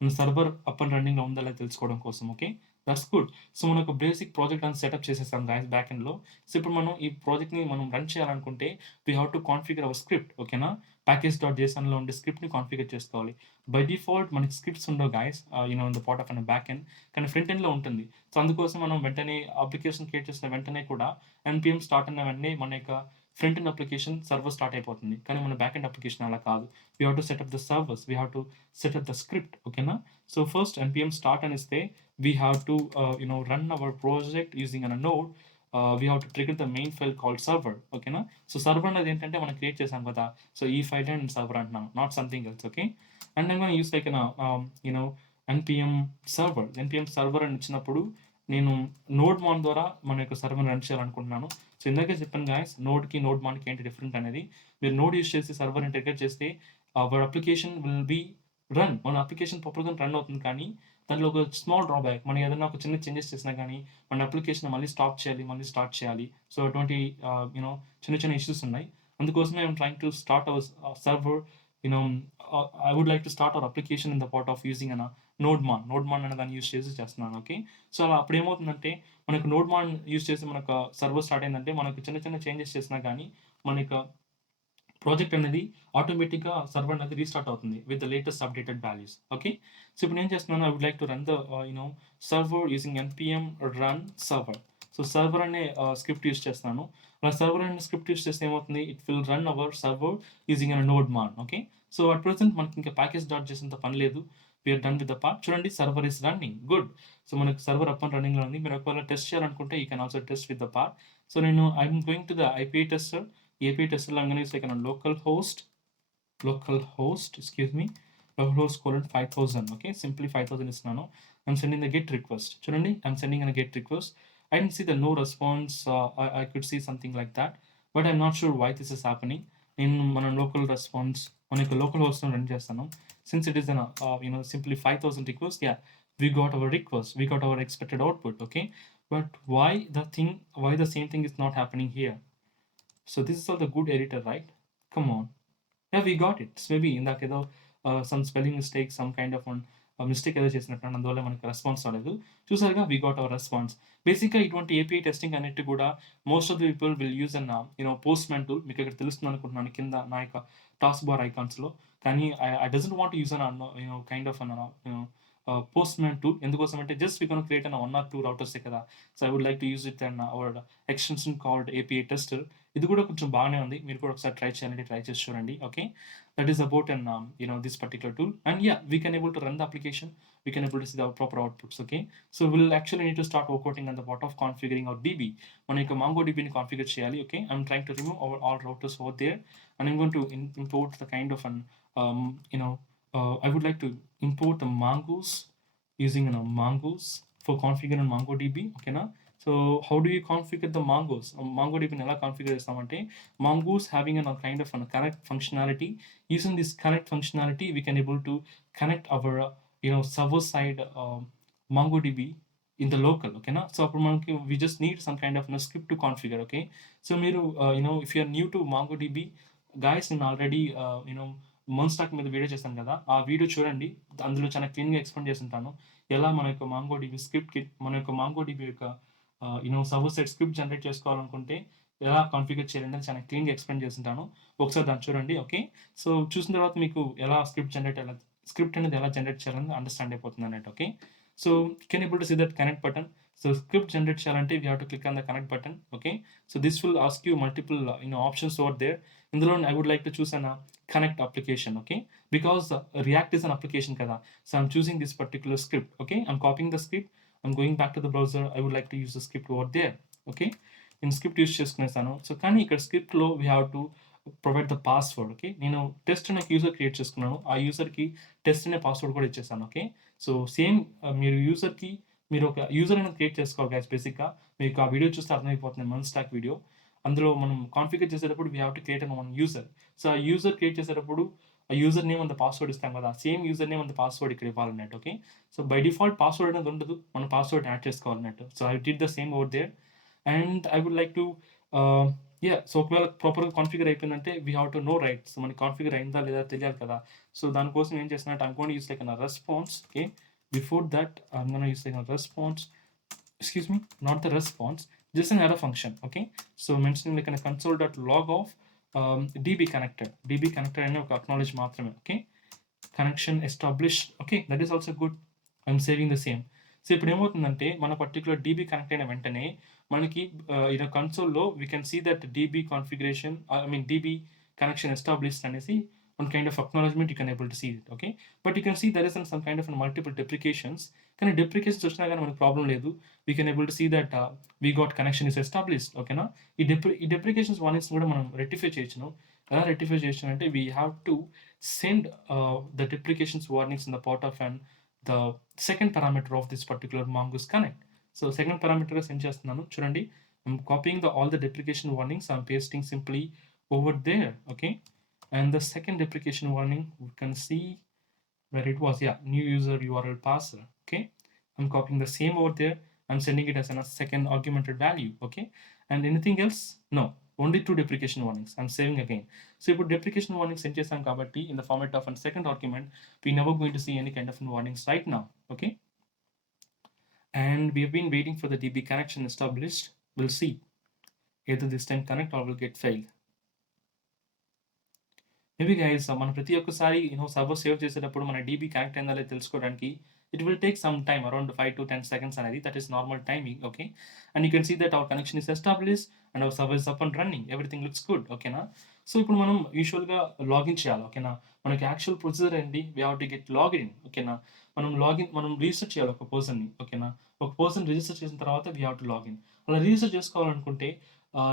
మన server up and రన్నింగ్లో ఉందా లేదా తెలుసుకోవడం కోసం. Okay, that's good. So మనం ఒక basic project అని setup చేసేసాం గాయస్ బ్యాక్ ఎండ్లో. సో ఇప్పుడు మనం ఈ ప్రాజెక్ట్ని మనం రన్ చేయాలనుకుంటే we have to configure our script. ఓకేనా, package.jsonలో ఉండే స్క్రిప్ట్ని కాన్ఫిగర్ చేసుకోవాలి. బై డిఫాల్ట్ మనకి స్క్రిప్ట్స్ ఉండవు guys in the part of an back end, కానీ ఫ్రంట్ ఎండ్లో ఉంటుంది. సో అందుకోసం మనం వెంటనే అప్లికేషన్ క్రియేట్ చేసిన వెంటనే కూడా npm స్టార్ట్ అన్న వెంటనే మన యొక్క front end application server start అయిపోతుంది. కానీ మన బ్యాక్ ఎండ్ అప్లికేషన్ అలా కాదు. We have to set up the servers, we have to set up the script. ఓకేనా, సో ఫస్ట్ npm స్టార్ట్ అని ఇస్తే we have to run our project using an node. We have to trigger the main file called server. ఓకేనా, so server అనేది ఏంటంటే మనం క్రియేట్ చేసాం కదా, so ఈ ఫైల్ అండ్ సర్వర్ అంటున్నాం, not something else. Okay, and I'm going to use like an npm server అని ఇచ్చినప్పుడు నేను నోడ్ మాన్ ద్వారా మన యొక్క సర్వర్ రన్ చేయాలనుకుంటున్నాను. సో ఇందాకే చెప్పాను గాయస్, నోడ్కి నోడ్ మాన్కి ఏంటి డిఫరెంట్ అనేది. మీరు నోడ్ యూస్ చేసి సర్వర్ని ట్రిగర్ చేస్తే our application will be run, మన అప్లికేషన్ ప్రాపర్గా రన్ అవుతుంది. కానీ దాంట్లో ఒక స్మాల్ డ్రాబ్యాక్, మనం ఏదైనా ఒక చిన్న చేంజెస్ చేసినా కానీ మన అప్లికేషన్ మళ్ళీ స్టాప్ చేయాలి, మళ్ళీ స్టార్ట్ చేయాలి. సో అటువంటి చిన్న చిన్న ఇష్యూస్ ఉన్నాయి. అందుకోసమే I'm trying to start our server. I would like to start our application in the part of using a nodemon అనే దాన్ని యూస్ చేసి చేస్తున్నాను. ఓకే, సో అలా అప్పుడు ఏమవుతుందంటే మనకు నోడ్ మాన్ యూస్ చేసి మనకు సర్వర్ స్టార్ట్ అయిందంటే మనకు చిన్న చిన్న చేంజెస్ చేసినా కానీ మన యొక్క ప్రాజెక్ట్ అనేది ఆటోమేటిక్గా సర్వర్ అనేది రీస్టార్ట్ అవుతుంది with the latest updated values. Okay, so ఇప్పుడు నేను చేస్తున్నాను, I would like to run the server using npm run server. So server అనే స్క్రిప్ట్ యూస్ చేస్తున్నాను. అలా సర్వర్ అనే స్క్రిప్ట్ యూస్ చేస్తే ఏమవుతుంది, it will run our server using an nodemon. Okay, so at present మనకి ఇంకా package dot చేసేంత పని లేదు. We're done with the part. చూడండి, server is running, good. So మనకు సర్వర్ అప్ అండ్ రన్నింగ్లో ఉంది. మీరు ఒకవేళ టెస్ట్ చేయాలనుకుంటే you can also test with the part. So నేను I'm going to the API tester. API tester లాగానే use like local host colon 5000. Okay, simply 5000 ఇస్తున్నాను. I'm sending the get request. చూడండి, I'm sending a get request. I didn't see the no response. I could see something like that, but I'm not sure why this is happening. నేను మన local response మన యొక్క local host run చేస్తాను. Since it is an simply 5000 request, yeah, we got our request, we got our expected output. Okay, but why the same thing is not happening here? So this is all the good editor, right? Come on. Yeah, we got it. Maybe ఇందాకేదో some spelling mistake, some kind of mistake ఏదో చేసినట్టు, అందువల్ల మనకి రెస్పాన్స్ రాలేదు. చూసారుగా, we got our response. బేసిక్గా ఇటువంటి API testing అన్నిటి కూడా most of the people will use an post man tool. మీకు ఇక్కడ తెలుస్తుంది అనుకుంటున్నాను కింద నా యొక్క టాస్క్ బార్ ఐకాన్స్లో. కానీ I doesn't want use an kind of Postman tool. ఎందుకోసం అంటే just we can create an 1 or 2 రౌటర్సే కదా. So I would like to use it and our extension called API tester. ఇది కూడా కొంచెం బాగానే ఉంది, మీరు కూడా ఒకసారి ట్రై చేయాలంటే ట్రై చేసి చూడండి. Okay, that is about an this particular tool, and yeah, we can able to run the application, we can able to see the proper outputs. Okay, so we'll actually need to start working on the part of configuring our DB. మన యొక్క MongoDB ని కాన్ఫిగర్ చేయాలి. Okay, I'm trying to remove all routers over there, and I'm going to import the kind of an I would like to import the mongoose using mongoose for configuring MongoDB. Okay na. So how do you configure the mongoose? MongoDB ఎలా కాన్ఫిగర్ చేస్తామంటే, mongoose having a kind of connect functionality. Using this connect functionality, we can able to connect our server side MongoDB in the local. Okay na. So అప్పుడు మనకి we just need some kind of script to configure. Okay, so మీరు if you are new to MongoDB, guys, నేను already MERN stock మీద వీడియో చేశాను కదా, ఆ వీడియో చూడండి. అందులో చాలా క్లీన్గా ఎక్స్ప్లెయిన్ చేసి ఉంటాను ఎలా మన యొక్క MongoDB స్క్రిప్ట్కి మన యొక్క MongoDB యొక్క సర్వర్ సైడ్ స్క్రిప్ట్ జనరేట్ చేసుకోవాలనుకుంటే ఎలా కాన్ఫిగర్ చేయాలంటే చాలా క్లీన్గా ఎక్స్ప్లెయిన్ చేస్తుంటాను. ఒకసారి దాన్ని చూడండి. ఓకే, సో చూసిన తర్వాత మీకు ఎలా స్క్రిప్ట్ అనేది ఎలా జనరేట్ చేయాలని అండర్స్టాండ్ అయిపోతుంది అన్నట్టు. Okay, so can able to see that connect button. So script generate చేయాలంటే we have to click on the connect button. Okay, so this will ask you multiple options over there. ఇందులో I would like to choose an connect application. Okay, because React is an application kada, so I'm choosing this particular script. Okay, I'm copying the script, I'm going back to the browser. I would like to use the script over there. Okay, in script use చేసుకునేసాను. So కానీ ఇక్కడ స్క్రిప్ట్లో we have to provide the password. Okay, నేను test అనే user create చేసుకున్నాను, ఆ యూజర్కి టెస్ట్ అనే పాస్వర్డ్ కూడా ఇచ్చేసాను. ఓకే, సో సేమ్ మీరు ఒక యూజర్ అనేది క్రియేట్ చేసుకోవాలి గైస్. బేసిక్గా మీకు ఆ వీడియో చూస్తే అర్థమైపోతుంది, MERN స్టాక్ వీడియో. అందులో మనం కాన్ఫిగర్ చేసేటప్పుడు we have to create an one user. So ఆ యూజర్ క్రియేట్ చేసేటప్పుడు ఆ యూజర్ నేమ్ అంత పాస్వర్డ్ ఇస్తాం కదా, సేమ్ యూజర్ నేమ్ అంత పాస్వర్డ్ ఇక్కడ ఇవ్వాలన్నట్టు. Okay, so by default password అనేది ఉండదు, మనం పాస్వర్డ్ యాడ్ చేసుకోవాలన్నట్టు. So I did the same over there, and I would like to so ఒకవేళ ప్రాపర్గా కాన్ఫిగర్ అయిపోయిందంటే we have to know right. So మనకి కాన్ఫిగర్ అయిందా లేదా తెలియాలి కదా. సో దానికోసం ఏం చేస్తున్నట్టు I'm going to use like response. Okay, before that I'm gonna use like response, excuse me, not the response, just an error function. Okay, so mentioning like a console.log of db connected and acknowledge మాత్రమే. Okay, connection established. Okay, that is also good. I'm saving the same. So ఇప్పుడు ఏమవుతుందంటే మన particular DB connect అయిన వెంటనే మనకి in కన్సోల్లో we can see that DB configuration, I mean DB connection established అనేసి one kind of acknowledgement you can able to see it. Okay, but you can see there is some kind of multiple deprecations. కానీ deprecations వచ్చినా కానీ మనకు ప్రాబ్లం లేదు. We can able to see that we got connection is established. ఓకేనా, ఈ deprecations warnings కూడా మనం రెక్టిఫై చేయొచ్చును. ఎలా రెక్టిఫై చేయొచ్చు అంటే we have to send the deprecations warnings in the part of the second parameter of this particular mongoose connect. So second parameter send చేస్తున్నాను చూడండి. I'm copying all the deprecation warnings. I'm pasting simply over there. Okay, and the second deprecation warning we can see where it was. Yeah, new user URL parser. Okay, I'm copying the same over there. I'm sending it as a second augmented value. Okay, and anything else? No, only two deprecation warnings. I'm saving again. So if deprecation warnings send chesam kabatti in the format of a second argument, we never going to see any kind of warnings right now. Okay, and we have been waiting for the DB connection established. We'll see either this time connect or will get failed. Maybe guys మన ప్రతి ఒక్కసారి server save చేసేటప్పుడు మన DB connect అయిందా లేదా తెలుసుకోవడానికి it will take some time around 5 to 10 seconds అనేది. That is normal timing. Okay, and you can see that our connection is establish and our server is up and running, everything looks good. ఓకేనా, so ఇప్పుడు మనం యూజువల్గా login చేయాలి. ఓకేనా, మనకి actual procedure ఏంటి, we have to get login. ఓకేనా, మనం రిజిస్టర్ చేయాలి ఒక పర్సన్ని. ఓకేనా, ఒక పర్సన్ రిజిస్టర్ చేసిన తర్వాత వీ హ్యావ్ టు లాగిన్. అలా రిజిస్టర్ చేసుకోవాలనుకుంటే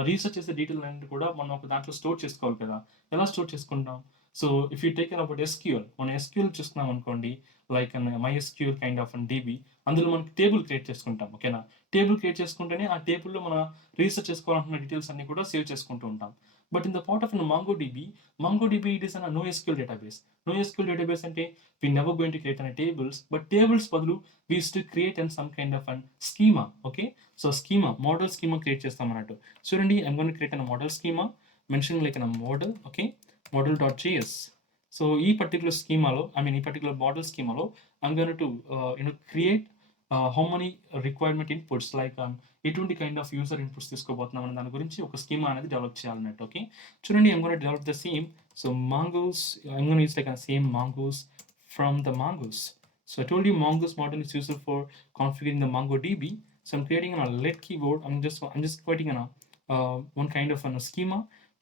రీసెర్చ్ చేసే డీటెయిల్ అన్ని కూడా మనం ఒక దాంట్లో స్టోర్ చేసుకోవాలి కదా. ఎలా స్టోర్ చేసుకుంటాం? So if you take about SQL, మనం ఎస్క్యూఎల్ చూస్తున్నాం అనుకోండి, like MySQL kind of DB, అందులో మనకి టేబుల్ క్రియేట్ చేసుకుంటాం. ఓకేనా, టేబుల్ క్రియేట్ చేసుకుంటేనే ఆ టేబుల్లో మన రీసెర్చ్ చేసుకోవాలనుకున్న డీటెయిల్స్ అన్ని కూడా సేవ్ చేసుకుంటూ ఉంటాం. But in the part of MongoDB it is an NoSQL database. NoSQL database అంటే we never going to create any tables, but tables బదులు we used to create some kind of an schema. Okay, so schema, model schema create చేస్తాం అన్నట్టు. చూడండి, I'm going to create a model schema, mentioning like a model. Okay, model.js. So ఈ particular స్కీమాలో, ఈ particular model స్కీమాలో I'm going to create how many requirement inputs, like ఎటువంటి kind of user inputs తీసుకోబోతున్నాం అనే దాని గురించి ఒక స్కీమా అనేది డెవలప్ చేయాలన్నట్టు. ఓకే, చూడండి, I'm going to develop the same. So mongoose, I'm going to use like a same mongoose from the mongoose. So I told you mongoose model is useful for configuring the MongoDB. So I'm creating a let keyword. I'm just creating one kind of a schema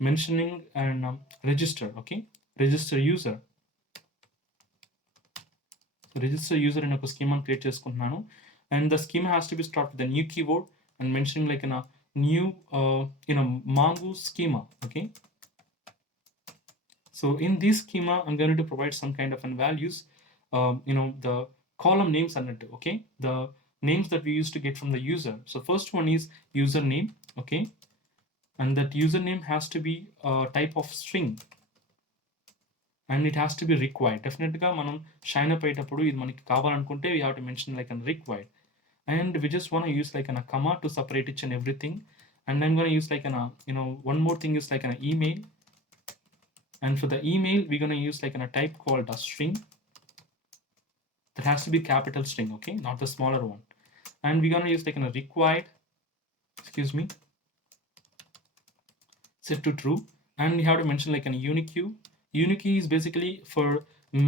mentioning and register. Okay, register user. Register user in a schema create చేసుకుంటున్నాను, and the schema has to be start with a new keyword and mentioning like in a new mongoose schema. Okay, so in this schema I'm going to provide some kind of values, the column names and it. Okay, the names that we used to get from the user. So first one is username. Okay, and that username has to be a type of string and it has to be required. Definitely మనం shine up అయ్యేటప్పుడు ఇది మనకి కావాలనుకుంటే we have to mention like an required, and we just want to use like a comma to separate each and everything. And I'm going to use like one more thing is like an email, and for the email we're going to use like a type called a string. That has to be capital string. Okay, not the smaller one. And we're going to use like a required, set to true, and we have to mention like an unique. Unique is basically for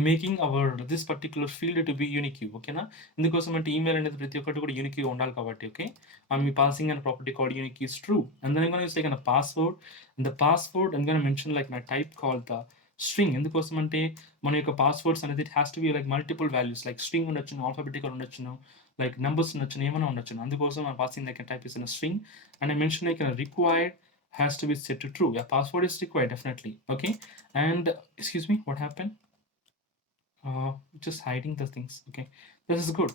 making our this particular field to be unique. ఓకేనా, ఇందుకోసం అంటే ఈమెయిల్ అనేది ప్రతి ఒక్కటి కూడా యూనిక్ ఉండాలి కాబట్టి. Okay, I'm passing a property called unique is true, and then I'm going to use like a password, and the password I'm going to mention like a type called the string. ఎందుకోసం అంటే మన యొక్క పాస్వర్డ్స్ అనేది it has to be like multiple values, like string ఉండొచ్చు, alphabetical ఉండొచ్చు, like numbers ఉండొచ్చు, ఏమైనా ఉండొచ్చు. అందుకోసం I'm passing like a type is in a string, and I mention like a required has to be set to true. Yeah, password is required definitely. Okay, and excuse me, what happened? Just hiding the things. Okay, this is good.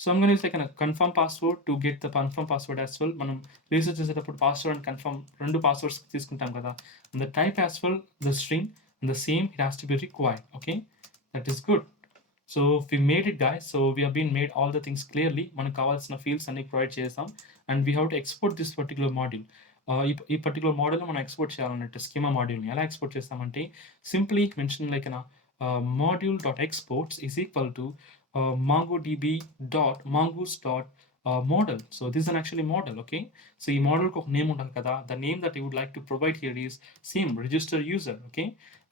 So I'm going to use like a confirm password to get the confirm password as well. మనం రీసెర్చ్ చేసేటప్పుడు password and confirm రెండు passwords తీసుకుంటాం కదా, and the type as well, the string, and the same, it has to be required. Okay, that is good. So we made it, guys. So we have been made all the things clearly. మనకు కావాల్సిన fields అన్ని ప్రొవైడ్ చేసాం, and we have to export this particular module. ఈ పర్టిక్యులర్ మోడల్ని మనం ఎక్స్పోర్ట్ చేయాలన్నట్టు స్కీమా మాడ్యూల్ని ఎలా ఎక్స్పోర్ట్ చేస్తామంటే simply mention like module dot exports is equal to mongodb dot mongoose dot model. So this is an actually model, okay? So ఈ మోడల్కి ఒక నేమ్ ఉంటుంది కదా, the name that you would like to provide here is same register user, okay?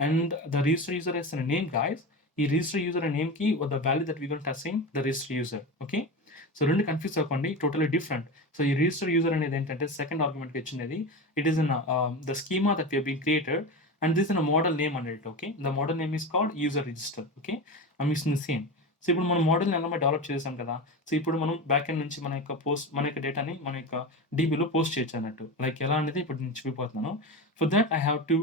And the register user is a name, guys. ఈ register user name కి the value that we're going to assign the register user, okay? So రెండు confuse అవ్వకండి, totally different. So ఈ register user అనేది ఏంటంటే second ఆర్గ్యుమెంట్కి ఇచ్చినది. It is in the schema that we been created and this is a model name under it, okay? The model name is called user register, okay? I'm using the same. So ఇప్పుడు మనం మోడల్ని ఎలా డెవలప్ చేసాం కదా, సో ఇప్పుడు మనం back end నుంచి మన యొక్క డేటాని మన యొక్క డీబీలో పోస్ట్ చేయొచ్చు అన్నట్టు. లైక్ ఎలా అనేది ఇప్పుడు నేను చూపిపోతున్నాను. For that I have to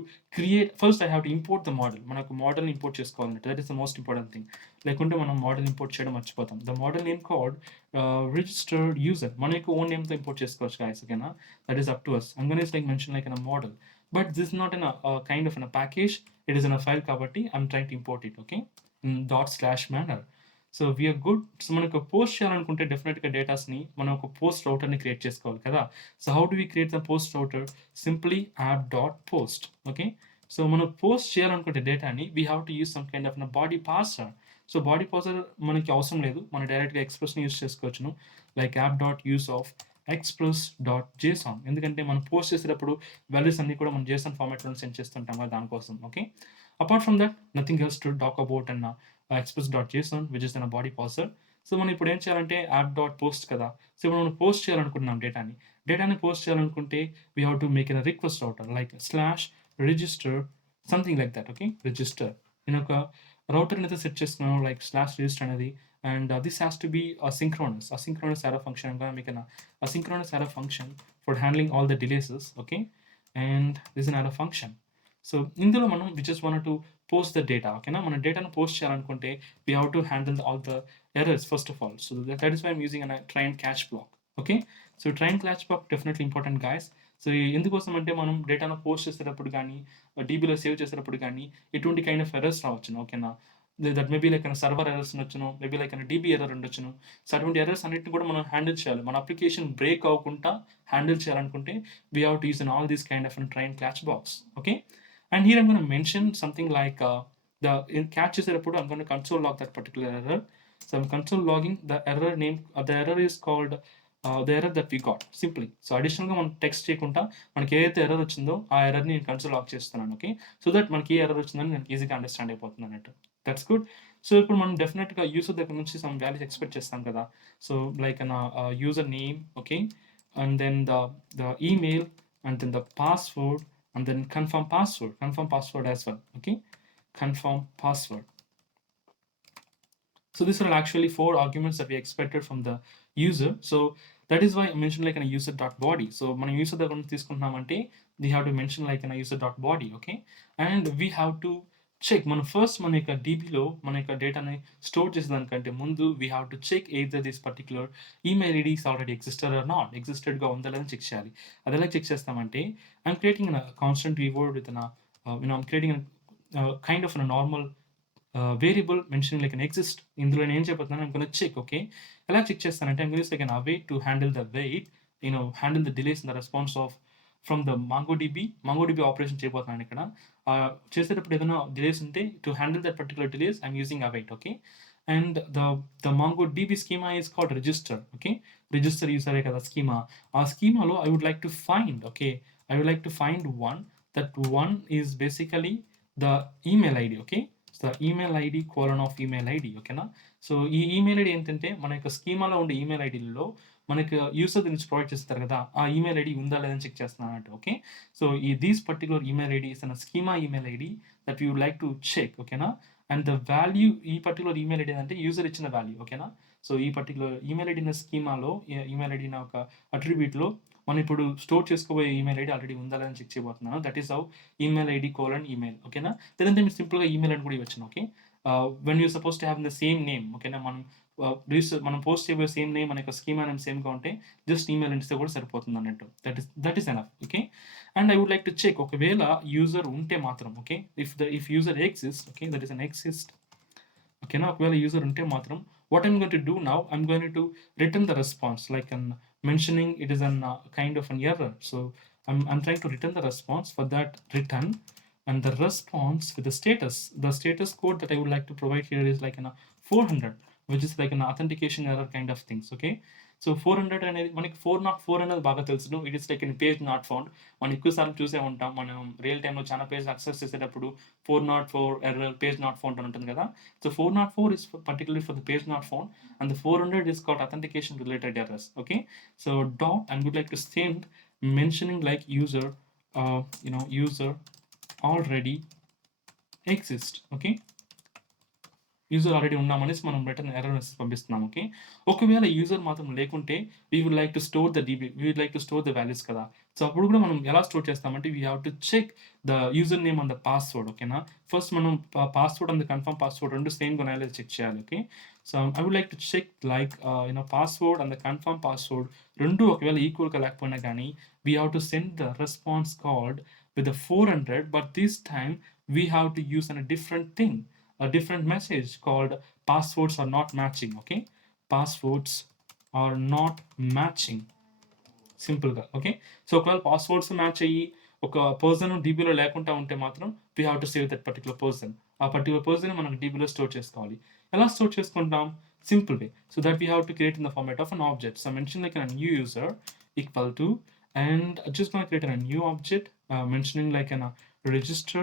first I have to import the model. మనకు మోడల్ని ఇంపోర్ట్ చేసుకోవాలంటే that is the most important thing. లేకుంటే మనం మోడల్ ఇంపోర్ట్ చేయడం మర్చిపోతాం. The model name called registered user. మన యొక్క ఓన్ నేమ్తో ఇంపోర్ట్ చేసుకోవచ్చు guys, ఓకేనా? That is up to us. I'm going to mention like in a model, but this is not in a kind of in a package. It is in a file kabatti I'm trying to import it, okay, in ./manner. So we're good. So మనకు post చేయాలనుకుంటే డెఫినెట్గా డేటాస్ని మనం ఒక పోస్ట్ రౌటర్ని క్రియేట్ చేసుకోవాలి కదా. So how do we create the post router? Simply app dot post, okay? So మనం పోస్ట్ చేయాలనుకుంటే డేటాని we have to use some kind of body parser. So body parser మనకి అవసరం లేదు, మనం డైరెక్ట్గా ఎక్స్ప్రెస్ని యూస్ చేసుకోవచ్చును. Like app dot use of express dot జేసాన్. ఎందుకంటే మనం పోస్ట్ చేసేటప్పుడు వాల్యూస్ అన్ని కూడా మనం జేసాన్ ఫార్మాట్లో సెండ్ చేస్తుంటాం కదా, దానికోసం, okay? Apart from that nothing else to talk about అన్న express.json which is in a body parser. So మనం ఇప్పుడు ఏం చేయాలంటే యాప్ డాట్ పోస్ట్ కదా. సో ఇప్పుడు మనం పోస్ట్ చేయాలనుకుంటున్నాం డేటాని పోస్ట్ చేయాలనుకుంటే we have to make an request router like /register something like that, okay? Register నేను ఒక రౌటర్ అయితే సెట్ చేసుకున్నాను లైక్ /register అనేది. And this has to B asynchronous error function. I'm going to make an asynchronous error function for handling all the delays, okay? And this is an error function. So ఇందులో మనం we just want to post the data, ఓకేనా? మన డేటాను post చేయాలనుకుంటే we have to handle all the errors first of all. So that is why I'm using an try and catch block, okay? So try and catch block definitely important guys. So ఎందుకోసం అంటే మనం డేటాను పోస్ట్ చేసేటప్పుడు కానీ డీబీలో సేవ్ చేసేటప్పుడు కానీ ఎటువంటి కైండ్ ఆఫ్ ఎర్రర్స్ రావచ్చును, ఓకేనా? That maybe like server errors ఉండొచ్చును, మేబీ లైక్ డీబీ ఎర్రర్ ఉండొచ్చును. సో అటువంటి ఎర్రర్స్ అన్నిటిని కూడా మనం హ్యాండిల్ చేయాలి. మన అప్లికేషన్ బ్రేక్ అవ్వకుండా హ్యాండిల్ చేయాలనుకుంటే we have to use in all these kind of try and catch box, okay? And here I'm going to mention something like in catch చేసేటప్పుడు I'm going to console log that particular error. So I'm console logging the error name. The error is called the error that we got simply. So అడిషనల్గా మనం టెక్స్ట్ చేయకుండా మనకి ఏదైతే ఎర్రర్ వచ్చిందో ఆ ఎర్రర్ని నేను కన్సోల్ లాగ్ చేస్తున్నాను, ఓకే? సో దట్ మనకి ఏ ఎర్రర్ వచ్చిందని నేను ఈజీగా అండర్స్టాండ్ అయిపోతుంది అన్నట్టు. That's good. సో ఇప్పుడు మనం డెఫినెట్గా యూజర్ దగ్గర నుంచి సమ్ వాల్యూస్ ఎక్స్పెక్ట్ చేస్తాం కదా. So like user name, okay, and then the email and then the password and then confirm password as well, okay? Confirm password. So these are actually 4 arguments that we expected from the user. So that is why I mentioned like a user.body. So మన user దగ్గర నుంచి తీసుకుంటున్నామంటే we have to mention like a user.body, okay? And we have to check మన first మన యొక్క డీబీలో మన యొక్క డేటాని స్టోర్ చేసేదానికంటే ముందు we have to check either this particular email ID is already ఎగ్జిస్టెడ్గా ఉందా లేదని చెక్ చేయాలి. అది ఎలా చెక్ చేస్తామంటే I'm creating constant reword with I'm creating kind of normal variable mentioning like exist. ఇందులో నేను ఏం చెప్పబోతున్నాను, ఐమ్ గోనా చెక్, ఓకే? ఎలా చెక్ చేస్తానంటే I'm gonna like await to handle the wait, handle the delays in the response of from the MongoDB operation చేయబోతున్నాను ఇక్కడ. చేసేటప్పుడు ఏదైనా డిలేస్ ఉంటే to handle that particular delays I'm using await, okay? And the MongoDB schema is called register, okay? Register యూజరే కదా స్కీమా. ఆ స్కీమాలో I would like to find, okay, I would like to find one. That one is basically the email ID, okay? So the email ID : email ID, ఓకేనా? సో ఈ email ID ఏంటంటే మన యొక్క స్కీమాలో ఉండే ఈమెయిల్ ఐడీలలో మనకు యూసర్ నుంచి ప్రొవైడ్ చేస్తారు కదా, ఆ ఈమెయిల్ ఐడి ఉందా లేదని చెక్ చేస్తున్నానంటే, okay? So these particular email ID is an schema email ID that you would like to check, ఓకేనా? అండ్ ద వాల్యూ ఈ పర్టికులర్ ఈమెయిల్ ఐడి అంటే యూజర్ ఇచ్చిన వాల్యూ, ఓకేనా? సో ఈ పర్టికులర్ ఈమెయిల్ ఐడి స్కీమాలో ఈమెయిల్ ఐడి ఒక అట్రిబ్యూట్లో మనం ఇప్పుడు స్టోర్ చేసుకోబోయే ఈమెయిల్ ఐడి ఆల్రెడీ ఉందా లేదని చెక్ చేయబోతున్నాను. That is how email ID : ఈమెయిల్, ఓకేనా? లేదంటే మీరు సింపుల్గా ఈమెయిల్ అని కూడా ఇవ్వచ్చు, okay? When you suppose to have the same name, ఓకేనా? మనం పోస్ట్ చేయబోయే సేమ్ నేమ్ మన యొక్క స్కీమా నేమ్ సేమ్గా ఉంటే జస్ట్ ఈమెయిల్ ఇస్తే కూడా సరిపోతుంది అన్నట్టు. That is enough, okay? And I would like to check ఒకవేళ యూజర్ ఉంటే మాత్రం, okay, if user exist, okay, that is an exist, ఓకేనా? ఒకవేళ యూజర్ ఉంటే మాత్రం what I'm going to do now, I'm going to return the response like an mentioning it is an kind of an error. So I'm trying to return the response. For that, return and the response with the status. The status code that I would like to provide here is like 400, which is like an authentication error kind of things. Okay, so 400 అనేది మనకి 404 అనేది బాగా తెలుసు. It is like in page not found. మనం ఎక్కువసార్లు చూసే ఉంటాం. మనం రియల్ టైంలో చాలా పేజ్ యాక్సెస్ చేసేటప్పుడు 404 ఎర్రర్ పేజ్ నాట్ ఫౌండ్ అని ఉంటుంది కదా. సో 404 is particularly for the page not found, and the 400 is called authentication related errors. Okay, so dot, and would like to send mentioning like user, user already exist. Okay, user already ఉన్నామనేసి మనం return error message పంపిస్తున్నాం. Okay, ఒకవేళ user మాత్రం లేకుంటే we would like to store the DB, we would like to store the values కదా. So అప్పుడు కూడా మనం ఎలా స్టోర్ చేస్తామంటే we have to check the user name and the password. ఓకేనా, ఫస్ట్ మనం పాస్వర్డ్ అండ్ కన్ఫర్మ్ పాస్వర్డ్ రెండు same గా అనేది చెక్ చేయాలి. Okay, so I would like to check like password and the confirm password రెండు ఒకవేళ ఈక్వల్గా లేకపోయినా కానీ we have to send the response called with the 400, but this time we have to use a different thing, a different message called passwords are not matching. Okay, passwords are not matching, సింపుల్గా. Okay, so ఒకవేళ passwords match అయ్యి ఒక పర్సన్ డీబీలో లేకుండా ఉంటే మాత్రం we have to save that particular person. ఆ particular person మనం డీబీలో స్టోర్ చేసుకోవాలి. ఎలా స్టోర్ చేసుకుంటాం? Simple way. So that we have to create in the format of an object. So mention like a new user equal to, and just going to create a new object mentioning like a register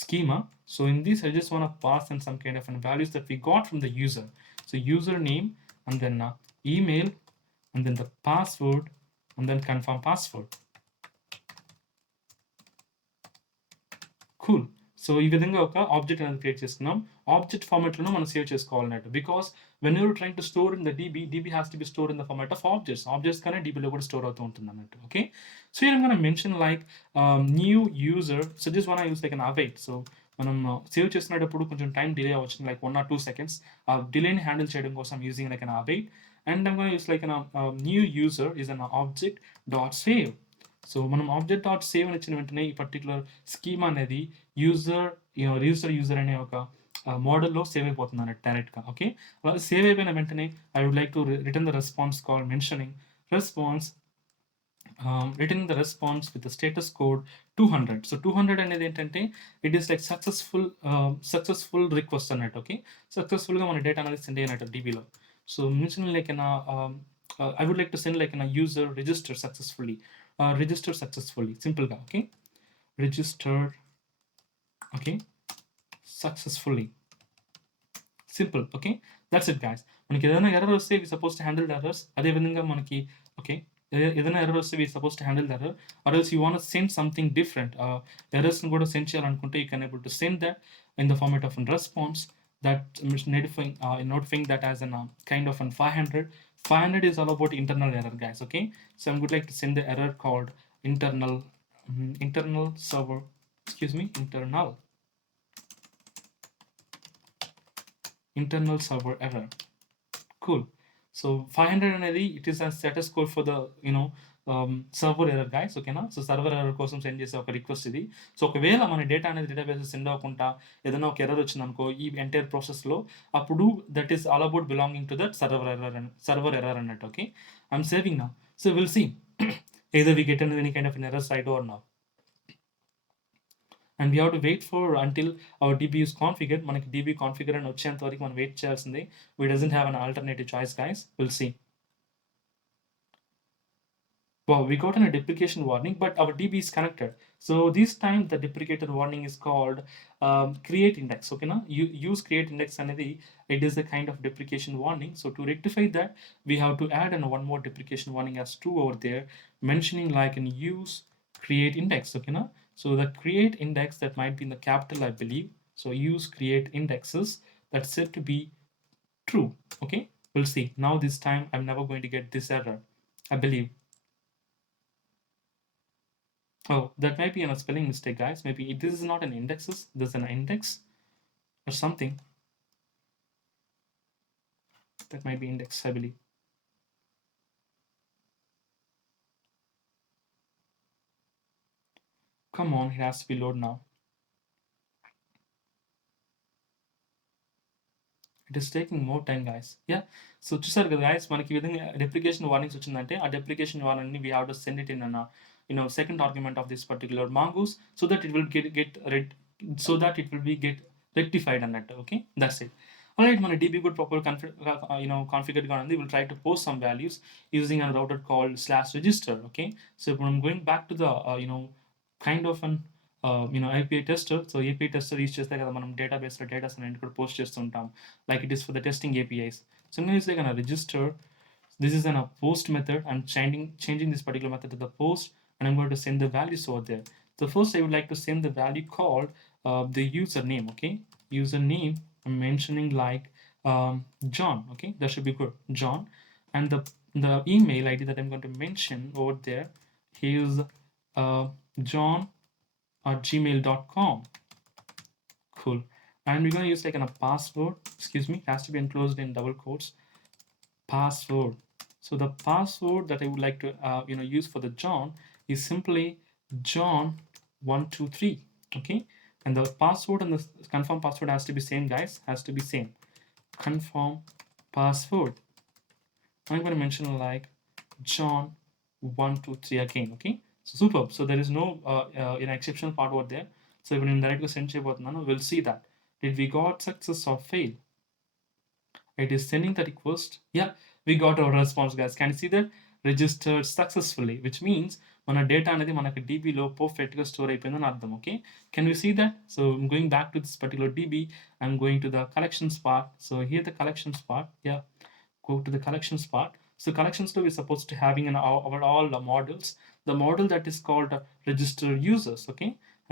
schema. So in this I just want to pass in some kind of values that we got from the user. So username, and then email, and then the password, and then confirm password. Cool. So ఈ విధంగా ఒక ఆబ్జెక్ట్ అనేది క్రియేట్ చేసుకున్నాం. Object ఫార్మాట్లోనే మనం save చేసుకోవాలన్నట్టు. Because when you're trying to store in the DB has to be store in the format of objects కానీ డీబీలో కూడా స్టోర్ అవుతూ ఉంటుంది అన్నట్టు. Okay, so here I'm going to mention like new user. So just want to use like an await. So మనం సేవ్ చేస్తున్నప్పుడు కొంచెం time delay అవ్వచ్చు, లైక్ 1 or 2 seconds. ఆ డిలేని హ్యాండిల్ చేయడం కోసం using like an await, and I'm going to use like an new user is an object dot save. So మనం object dot save అని ఇచ్చిన వెంటనే ఈ పర్టికులర్ స్కీమా అనేది యూజర్ అనే ఒక మోడల్లో సేవ్ అయిపోతుంది అన్నట్టు డైరెక్ట్గా. ఓకే, అలా సేవ్ అయిపోయిన వెంటనే I would like to return the response call mentioning response, return the response with the status code 200. So 200 అనేది ఏంటంటే it is like successful request అన్నట్టు. ఓకే, సక్సెస్ఫుల్గా మన డేటా అనేది సెండ్ అయినట్టు డీబీలో. So mention like I would like to send like a user register successfully. Simple. Okay, registered. Okay, successfully. Simple. Okay, that's it guys. మనకి ఏదైనా ఎర్రర్ వస్తే we supposed to handle the errors. అదే విధంగా మనకి ఓకే ఏదైనా ఎర్రర్ వస్తే we supposed to handle the error, or else you want to send something different. Errors ని కూడా సెండ్ చేయాలనుకుంటే you can able to send that in the format of a response that is notifying that as a kind of an 500. 500 is all about internal error guys. Okay, so I'm would like to send the error called internal server, internal server error. Cool. So 500 అనేది it is a status code for the server error guys. ఓకేనా, so server error కోసం సెండ్ చేసే ఒక రిక్వెస్ట్ ఇది. సో ఒకవేళ మన data అనేది database send అవ్వకుండా ఏదైనా ఒక ఎర్రర్ వచ్చిందనుకో ఈ ఎంటైర్ ప్రాసెస్లో, అప్పుడు that is all about belonging to that server error అన్నట్టు. Okay, I'm saving now. So will see either we get any kind of an error side or not, and we have to wait for until our db is configured. మనకి db configure అని వచ్చేంత వరకు మనం వెయిట్ చేయాల్సిందే. we doesn't have an alternative choice guys. We'll see. Wow, we got a deprecation warning, but our DB is connected. So this time the deprecated warning is called create index. Okay, na use create index anedi, it is a kind of deprecation warning. So to rectify that, we have to add one more deprecation warning as 2 over there, mentioning like an use create index. Okay, na so the create index that might be in the capital, I believe. So use create indexes, that's said to be true. Okay, we'll see. Now this time I'm never going to get this error, I believe. Oh, that might be a spelling mistake guys. Maybe this is not an indexes, this is an index or something. That might be index, I believe. Come on, it has to be load now. It is taking more time guys. Yeah, so చూసారు కదా guys, మనకి ఈ విధంగా డెప్లికేషన్ వార్నింగ్స్ వచ్చిందంటే ఆ డెప్లికేషన్ వార్నింగ్ ని we have to send it in an second argument of this particular mongoose, so that it will so that it will be get rectified on that. Okay, that's it. All right, మన DB good proper configured గా ఉంది. We'll try to post some values using a router called /register. Okay, so ఇప్పుడు I'm going back to the kind of an API tester. So API tester use చేస్తే కదా మనం డేటాబేస్లో డేటాస్ అనేది కూడా పోస్ట్ చేస్తుంటాం, like it is for the testing APIs. So I'm going to use like a register. This is a post method. I'm changing this particular method to the post, and I'm going to send the values over there. So first I would like to send the value called the username. Okay, username I'm mentioning like John. Okay, that should be good, John. And the email ID that I'm going to mention over there is john@gmail.com. Cool. And we're going to use like a password. Excuse me, it has to be enclosed in double quotes. Password. So the password that I would like to use for the John is simply John123. Okay, and the password and the confirm password has to be same, guys, has to be same. Confirm password. I'm going to mention like John123 again. Okay, so superb. So there is no exceptional part over there. So even in direct send cheyabothunnanu, we'll see that did we got success or fail. It is sending the request. Yeah, we got our response, guys. Can you see that? Registered successfully, which means మన data అనేది మనకి DBలో పర్ఫెక్ట్గా store అయిపోయిందని అర్థం. Okay, can you see that? So I'm going back to this particular DB. I'm going to the collections part. So here the collections part. Yeah, go to the collections part. So collections flow is supposed to having our all models. The model that is called register users. Okay,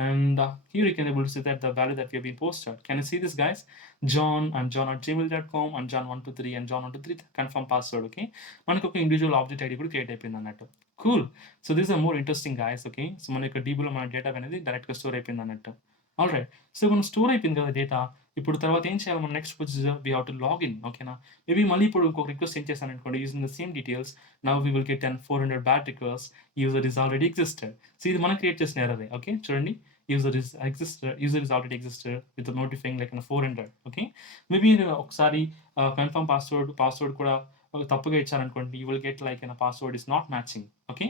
and here you can able to see that the value that we have been posted. Can you see this, guys? John and John@gmail.com and John123 and John123 confirm password. Okay, మనకు ఒక individual object ID కూడా create అయిపోయింది అన్నట్టు. Cool. So this are more interesting, guys. Okay, so మన యొక్క డీబీలో మన data అనేది డైరెక్ట్గా స్టోర్ అయిపోయింది అన్నట్టు. ఆల్ రైట్, సో మనం స్టోర్ అయిపోయింది కదా డేటా. ఇప్పుడు తర్వాత ఏం చేయాలి? మన next procedure we have to login. ఓకేనా, మేబీ మళ్ళీ ఇప్పుడు ఇంకొక రిక్వెస్ట్ సెండ్ చేశాను అనుకోండి using the same details. Now we will get 400 bad request. User is already existed. So ఇది మనం క్రియేట్ చేసిన ఎర్రరే. ఓకే, చూడండి, user is already existed with the notifying like 400. Okay, maybe ఒకసారి కన్ఫర్మ్ పాస్వర్డ్ కూడా తప్పుగా ఇచ్చారనుకోండి, you will get like password is not matching. Okay,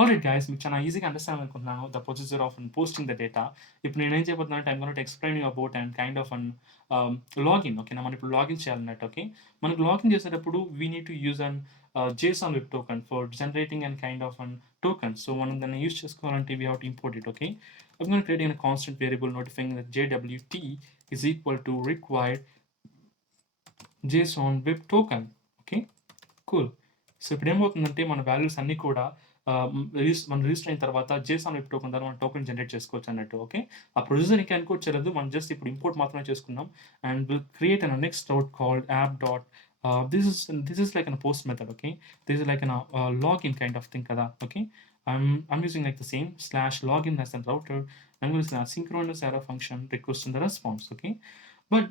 alright guys, మీకు చాలా ఈజీగా అండర్స్టాండ్ అనుకుంటున్నాను the procedure of posting the data. ఇప్పుడు నేనేం చేయబోతున్నాను అంటే I'm going to explain you about and kind of login. ఓకేనా, మనం ఇప్పుడు లాగిన్ చేయాలన్నట్టు. ఓకే, మనకు లాగిన్ చేసేటప్పుడు we need to use an JSON web token for generating and kind of an token. So మనం దాన్ని యూజ్ చేసుకోవాలంటే we have to import it. Okay, I'm going to create a constant variable notifying that JWT is equal to required JSON web token. Okay, cool. So ఇప్పుడు ఏమవుతుందంటే మన వాల్యూస్ అన్నీ కూడా మనం register అయిన తర్వాత JSON వెబ్ టోకెన్ ద్వారా మనం టోకెన్ జనరేట్ చేసుకోవచ్చు అన్నట్టు. ఓకే, ఆ ప్రొసీజర్ ఇంకా ఎన్కోడ్ చేయలేదు, మనం జస్ట్ ఇప్పుడు ఇంపోర్ట్ మాత్రమే చేసుకున్నాం. And will create an next out called app dot. This is like a post method. Okay, this is like a login kind of thing kada. Okay, I'm using like the same /login as a router. I'm going to use an asynchronous error function request in the response. Okay, but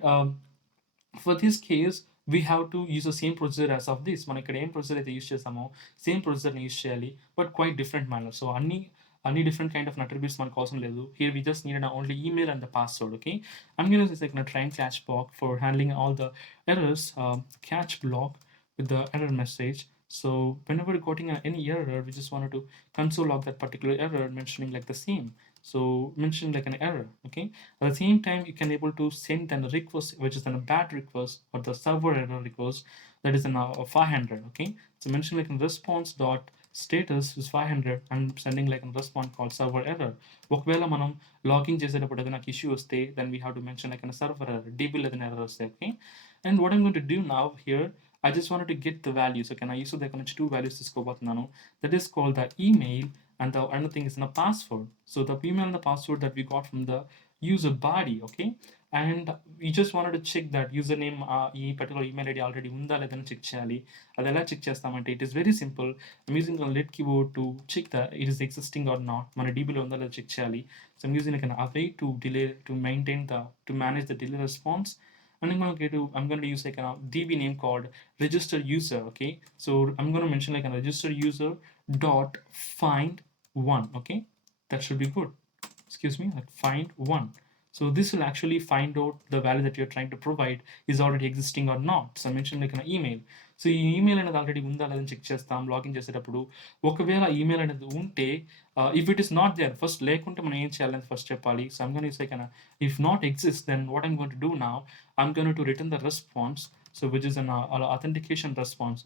for this case we have to use the same procedure as of this. మనం ఇక్కడ ఏం ప్రొసీజర్ అయితే యూస్ చేసామో సేమ్ ప్రొసీజర్ని యూస్ చేయాలి, but quite different manner. So అన్ని different kind of attributes మనకు అవసరం లేదు. Here we just needed only email and the password. Okay, I'm going to use like a try and catch block for handling all the errors. Catch block with the error message. So whenever we're getting any error, we just wanted to console log that particular error, mentioning like the same. So mentioning like an error. Okay, at the same time you can able to send an request which is a bad request or the server error request that is 500. Okay, so mention like a response dot status is 500 and sending like a response called server error. ఒకవేళ మనం login చేసేటప్పుడు ఏదైనా ఇష్యూ వస్తే then we have to mention like a server error, DB ఏదైనా error వస్తే. Okay, and what I'm going to do now here, I just wanted to get the values. Okay, I use the two values తీసుకోబోతున్నాను. That is called the email and the another thing is in a password. So the email and the password that we got from the user body. Okay, and we just wanted to check that username ఈ particular email ID already ఉందా లేదని check చేయాలి. అది ఎలా check చేస్తామంటే it is very simple. I'm using a let keyboard to check that it is existing or not. మన DBలో ఉందా లేదా చెక్ చేయాలి. So I'm using like an array to manage the delay response. And I'm going to use like a DB name called register user. Okay, so I'm going to mention like a register user dot find one. Okay, that should be good. Excuse me, like find one. So this will actually find out the value that you're trying to provide is already existing or not. So I mentioned like an email. So ఈ ఈమెయిల్ అనేది ఆల్రెడీ ఉందా లేదని చెక్ చేస్తాం లాగిన్ చేసేటప్పుడు. ఒకవేళ email అనేది ఉంటే if it is not there first లేకుంటే మనం ఏం చేయాలని ఫస్ట్ చెప్పాలి. So I'm gonna use like if not exist then what I'm going to do now I'm gonna to return the response. So which is an authentication response,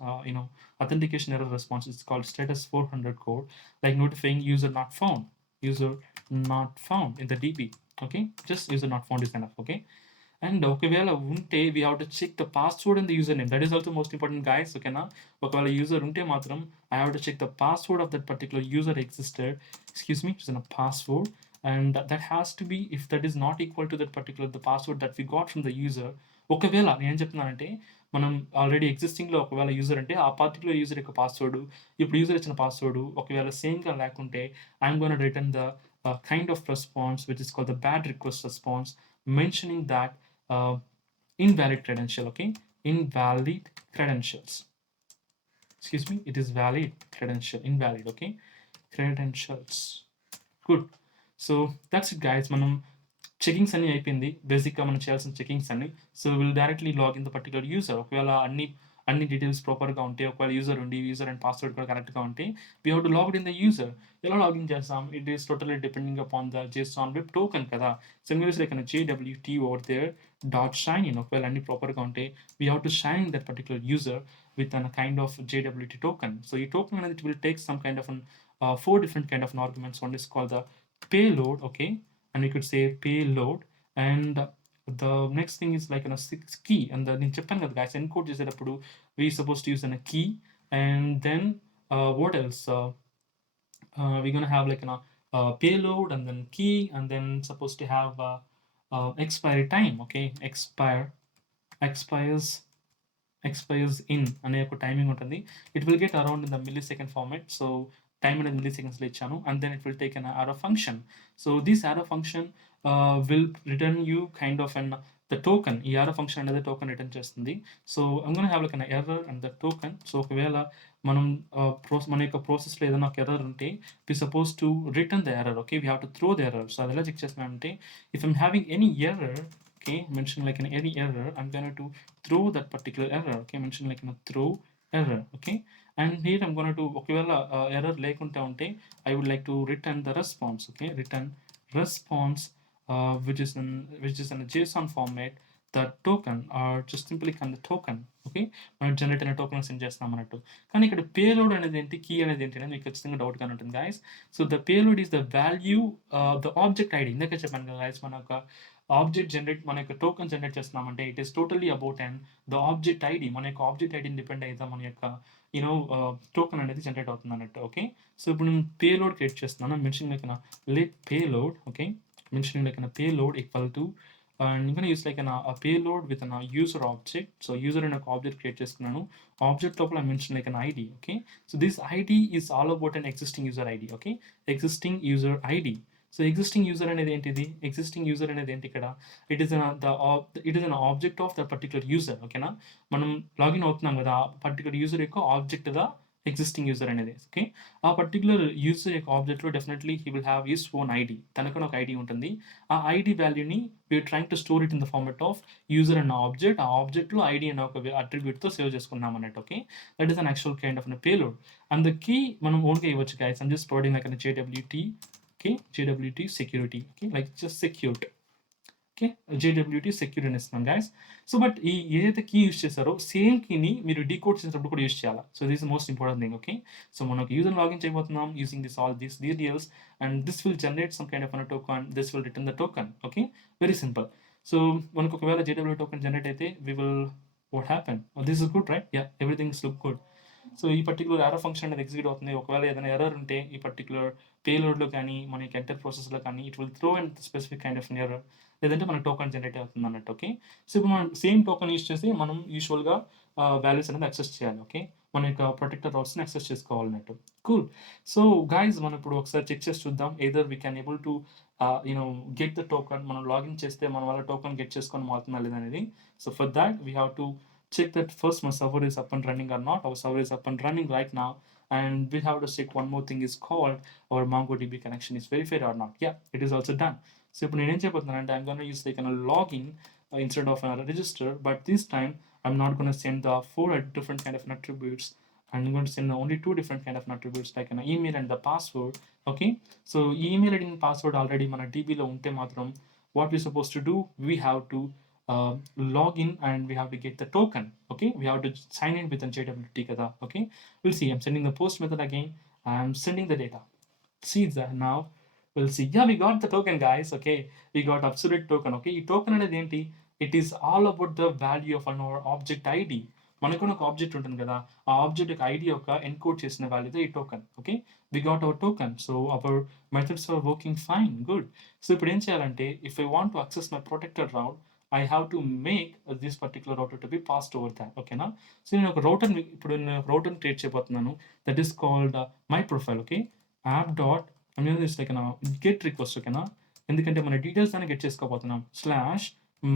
authentication error response. It's called status 400 code, like notifying user not found, user not found in the DB. Okay, just user not found is enough. Okay, and ఒకవేళ ఉంటే we have to check the password and the username. That is also most important, guys. ఓకేనా, ఒకవేళ user ఉంటే మాత్రం I have to check the password of that particular user existed. Excuse me, it's a password, and that has to be, if that is not equal to that particular the password that we got from the user. ఒకవేళ నేను ఏం చెప్తున్నానంటే మనం ఆల్రెడీ ఎగ్జిస్టింగ్లో ఒకవేళ user అంటే ఆ particular user యొక్క పాస్వర్డ్ ఇప్పుడు యూజర్ ఇచ్చిన పాస్వర్డ్ ఒకవేళ సేమ్గా లేకుంటే I'm gonna return the kind of response which is called the bad request response, mentioning that invalid credential. Okay, invalid credentials, excuse me, it is valid credential, invalid. Okay, credentials. Good. So that's it, guys. మనం checkings అన్నీ అయిపోయింది, బేసిక్గా మనం చేయాల్సిన checkings అన్ని. So will directly log in the particular user. ఒకవేళ అన్ని డీటెయిల్స్ ప్రాపర్గా ఉంటే, ఒకవేళ యూజర్ ఉండి యూజర్ అండ్ పాస్వర్డ్ కూడా కరెక్ట్గా ఉంటే we have to log in the user. ఎలా లాగిన్ చేస్తాం? It is totally depending upon the JSON web token కదా. సో మీరు like JWT over there dot sign in. ఒకవేళ అన్ని ప్రాపర్గా ఉంటే we have to sign that particular user with a kind of JWT token. So ఈ token అనేది it will take some kind of 4 different kind of arguments. One is called the payload. Okay, and we could say payload, and the next thing is like a key. And the నేను చెప్పాను కదా guys, encode చేసేటప్పుడు we supposed to use a key, and then what else, we're gonna have like payload and then key, and then supposed to have expiry time. Okay, expires in అనే ఒక timing ఉంటుంది. It will get around in the millisecond format. So time అనేది millisecondsలో ఇచ్చాను, and then it will take an arrow function. So this arrow function will return you kind of the token. ఈ arrow function అనేది token return చేస్తుంది. So I'm gonna have like an error and the token. So ఒకవేళ మనం మన యొక్క ప్రాసెస్లో ఏదైనా ఒక ఎర్రర్ ఉంటే we suppose to return the error. Okay, we have to throw the error. So అది ఎలా చెక్ చేస్తున్నానంటే if I'm having any error, okay, mention like any error, I'm going to throw that particular error. Okay, mention like throw error. Okay, and here I'm going to okavela error lekunte unte I would like to return the response. Okay, return response, which is in a JSON format, the token, or just simply the token. Okay, మనం జనరేట్ అనే token send చేస్తాం అన్నట్టు. కానీ ఇక్కడ పేలోడ్ అనేది ఏంటి, కీ అనేది ఏంటి అనేది మీకు ఖచ్చితంగా డౌట్ గా ఉంటుంది guys. So the payload is the value, the object ID. ఇందాక చెప్పాను కదా గైస్, మన యొక్క ఆబ్జెక్ట్ జనరేట్, మన యొక్క టోకెన్ జనరేట్ చేస్తున్నామంటే it is totally about and the object ID. మన యొక్క ఆబ్జెక్ట్ ఐడిని డిపెండ్ అయితే మన యొక్క టోకెన్ అనేది జనరేట్ అవుతుంది అన్నట్టు. ఓకే, సో ఇప్పుడు నేను పేలోడ్ క్రియేట్ చేస్తున్నాను. Mention like let payload. Okay, mentioning like a payload equal to, and I'm going to use like a payload with a user object. So user and a object create చేసుకున్నాను. Object లోపల I mention like an ID. Okay, so this ID is all about an existing user ID. Okay, existing user ID. So existing user అనేది ఏంటిది? Existing user అనేది ఏంటి ఇక్కడ? It is an object of the particular user. ఓకేనా, మనం login అవుతున్నాం కదా, ఆ పర్టికులర్ యూజర్ యొక్క ఆబ్జెక్ట్ ద ఎగ్జిస్టింగ్ యూజర్ అనేది. ఓకే, ఆ పర్టికులర్ యూజర్ యొక్క ఆబ్జెక్ట్లో definitely he will have his own ID. తనకన్నా ఒక ఐడి ఉంటుంది. ఆ ఐడి వాల్యూని we are trying to store it in the format of user అన్న ఆబ్జెక్ట్. ఆ ఆబ్జెక్ట్లో ఐడి అన్న ఒక అట్రిబ్యూట్తో సేవ్ చేసుకున్నాం అన్నట్టు. Okay, that is an actual kind of payload. And the key మనం ఓన్గా ఇవ్వచ్చు guys. I'm just providing like JWT. Okay, JWT security. Okay, like just secured. Okay, JWT secure అని ఇస్తున్నాం guys. సో బట్ ఈ ఏదైతే key use చేస్తారో సేమ్ కీని మీరు డీకోడ్ చేసేటప్పుడు కూడా యూస్ చేయాలి. So this most important thing. Okay, so మనకు యూజర్ లాగిన్ చేయబోతున్నాం using all these details, and this will generate some kind of a token. This will return the token. Okay, very simple. So మనకు ఒకవేళ JWT token generate అయితే we will, what happened? Oh, this is good, right? Yeah, everything is look good. So ఈ particular error function అనేది ఎగ్జిక్యూట్ అవుతుంది. ఒకవేళ ఏదైనా ఎర్రర్ ఉంటే ఈ పర్టికులర్ పేలోడ్లో కానీ మన ఎంటర్ ప్రాసెస్లో కానీ it will throw and specific kind of error, లేదంటే మన టోకెన్ జనరేట్ అవుతుంది అన్నట్టు. ఓకే, సో ఇప్పుడు మనం సేమ్ టోకెన్ యూస్ చేసి మనం యూజువల్గా వాల్యూస్ అనేది యాక్సెస్ చేయాలి. ఓకే, మన యొక్క ప్రొటెక్టర్ రాట్స్ని యాక్సెస్ చేసుకోవాలన్నట్టు. కూల్. సో గైజ్ మనం ఇప్పుడు ఒకసారి చెక్ చేసి చూద్దాం either we can able to get the token. మనం లాగిన్ చేస్తే మన వల్ల టోకెన్ గెట్ చేసుకొని మారుతుందా లేదనేది. So for that we have to check that first my server is up and running or not. Our server is up and running right now, and we have to check one more thing is called our MongoDB connection is verified or not. Yeah, it is also done. So ఇప్పుడు నేను ఏం చేయబోతున్నానంటే I'm going to use like a login instead of a register, but this time I'm not going to send the 4 different kind of attributes. I'm going to send only 2 different kind of attributes, like an email and the password. Okay, so email ID and password already మన DB లో ఉంటే మాత్రం what we're supposed to do, we have to log in and we have to get the token. Okay, we have to sign in with the JWT kada. Okay, we'll see. I'm sending the post method again. I'm sending the data. See that now. We'll see. Yeah, we got the token, guys. Okay, we got absolute token. Okay, ఈ token అనేది ఏంటి? It is all about the value of our object ID. మనకు ఒక object ఉంటుంది కదా, ఆ ఆబ్జెక్ట్ యొక్క ఐడి యొక్క ఎన్కోడ్ చేసిన వాల్యూతో ఈ token. Okay, we got our token. So our methods are working fine, good. So ఇప్పుడు ఏం చేయాలంటే, if I want to access my protected route, I have to make this particular router to be passed over that. ఓకేనా? So నేను ఒక రౌటర్ని ఇప్పుడు నేను ఒక రౌటర్ని క్రియేట్ చేయబోతున్నాను. That is called my profile. Okay, app dot like get request. ఓకేనా? ఎందుకంటే మన డీటెయిల్స్ అని గెట్ చేసుకోబోతున్నాం. Slash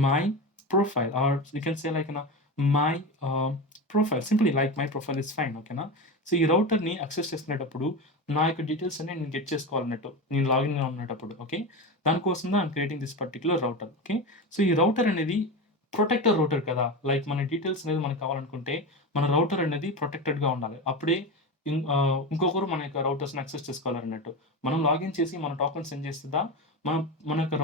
my profile, or you can say like my profile, simply like my profile is fine. ఓకేనా? సో ఈ రౌటర్ని యాక్సెస్ చేసుకునేటప్పుడు నా యొక్క డీటెయిల్స్ అన్ని నేను గెట్ చేసుకోవాలన్నట్టు, నేను లాగిన్గా ఉన్నప్పుడు. ఓకే, దానికోసం I'm creating this particular router. Okay, so ఈ రౌటర్ అనేది ప్రొటెక్టర్ రౌటర్ కదా. లైక్ మన డీటెయిల్స్ అనేది మనకు కావాలనుకుంటే మన రౌటర్ అనేది ప్రొటెక్టెడ్గా ఉండాలి. అప్పుడే ఇంకొకరు మన యొక్క రౌటర్స్ని యాక్సెస్ చేసుకోవాలన్నట్టు. మనం లాగిన్ చేసి మన టోకెన్ సెండ్ చేస్తుందా, మన యొక్క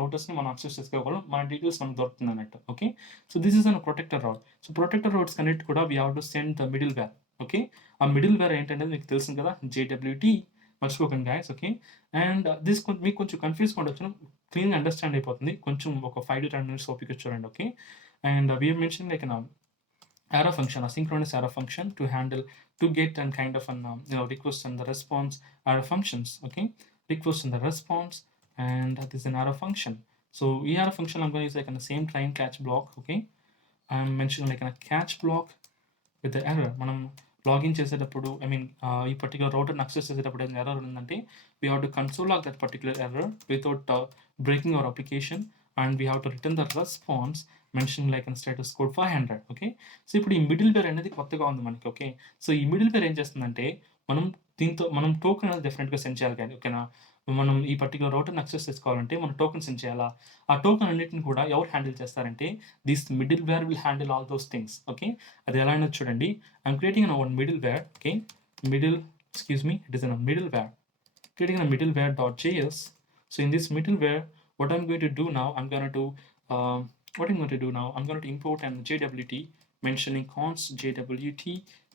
రౌటర్స్ని మనం యాక్సెస్ చేసుకోగలం, మన డీటెయిల్స్ మనకు దొరుకుతుంది అన్నట్టు. Okay, so this is an protector route. So protector routes connect కూడా we have to send the middleware. Okay, ఆ మిడిల్ వేర్ ఏంటంటే మీకు తెలుసు కదా, JWT. మర్చిపోకండి గాయస్. ఓకే, అండ్ దిస్ మీకు కొంచెం కన్ఫ్యూజ్గా ఉండొచ్చు, క్లీన్గా అండర్స్టాండ్ అయిపోతుంది. కొంచెం ఒక 5 to 10 minutes ఓపిక చూడండి. Okay, and we have mention like arrow function, asynchronous arrow function to get and kind of an request and the response arrow functions. Okay, request and the response, and this is an arrow function. So arrow function I'm going to use like in the same try and catch block. Okay, I'm mentioning like in a catch block with the error. మనం login చేసేటప్పుడు, I mean ఈ particular రౌటర్ని access చేసేటప్పుడు ఏదైనా error ఉందంటే we have to console log that particular error without breaking our application, and we have to return the response mention like in status code 500. Okay, so ఇప్పుడు ఈ middleware అనేది కొత్తగా ఉంది మనకి. ఓకే, సో ఈ middleware ఏం చేస్తుందంటే మనం టోకెన్ అనేది డెఫినెట్గా సెండ్ చేయాలి. కానీ ఓకేనా, మనం ఈ పర్టికులర్ రౌటర్ని యాక్సెస్ చేసుకోవాలంటే మనం టోకెన్ సెండ్ చేయాలా. ఆ టోకెన్ అన్నిటిని కూడా ఎవరు హ్యాండిల్ చేస్తారంటే this middleware will handle all those things. Okay, అది ఎలా అయినా చూడండి. I'm creating one middleware. Okay, it is a middleware. Creating a middleware.js. So in this middleware, what I'm going to do now, I'm going to import an JWT, mentioning const JWT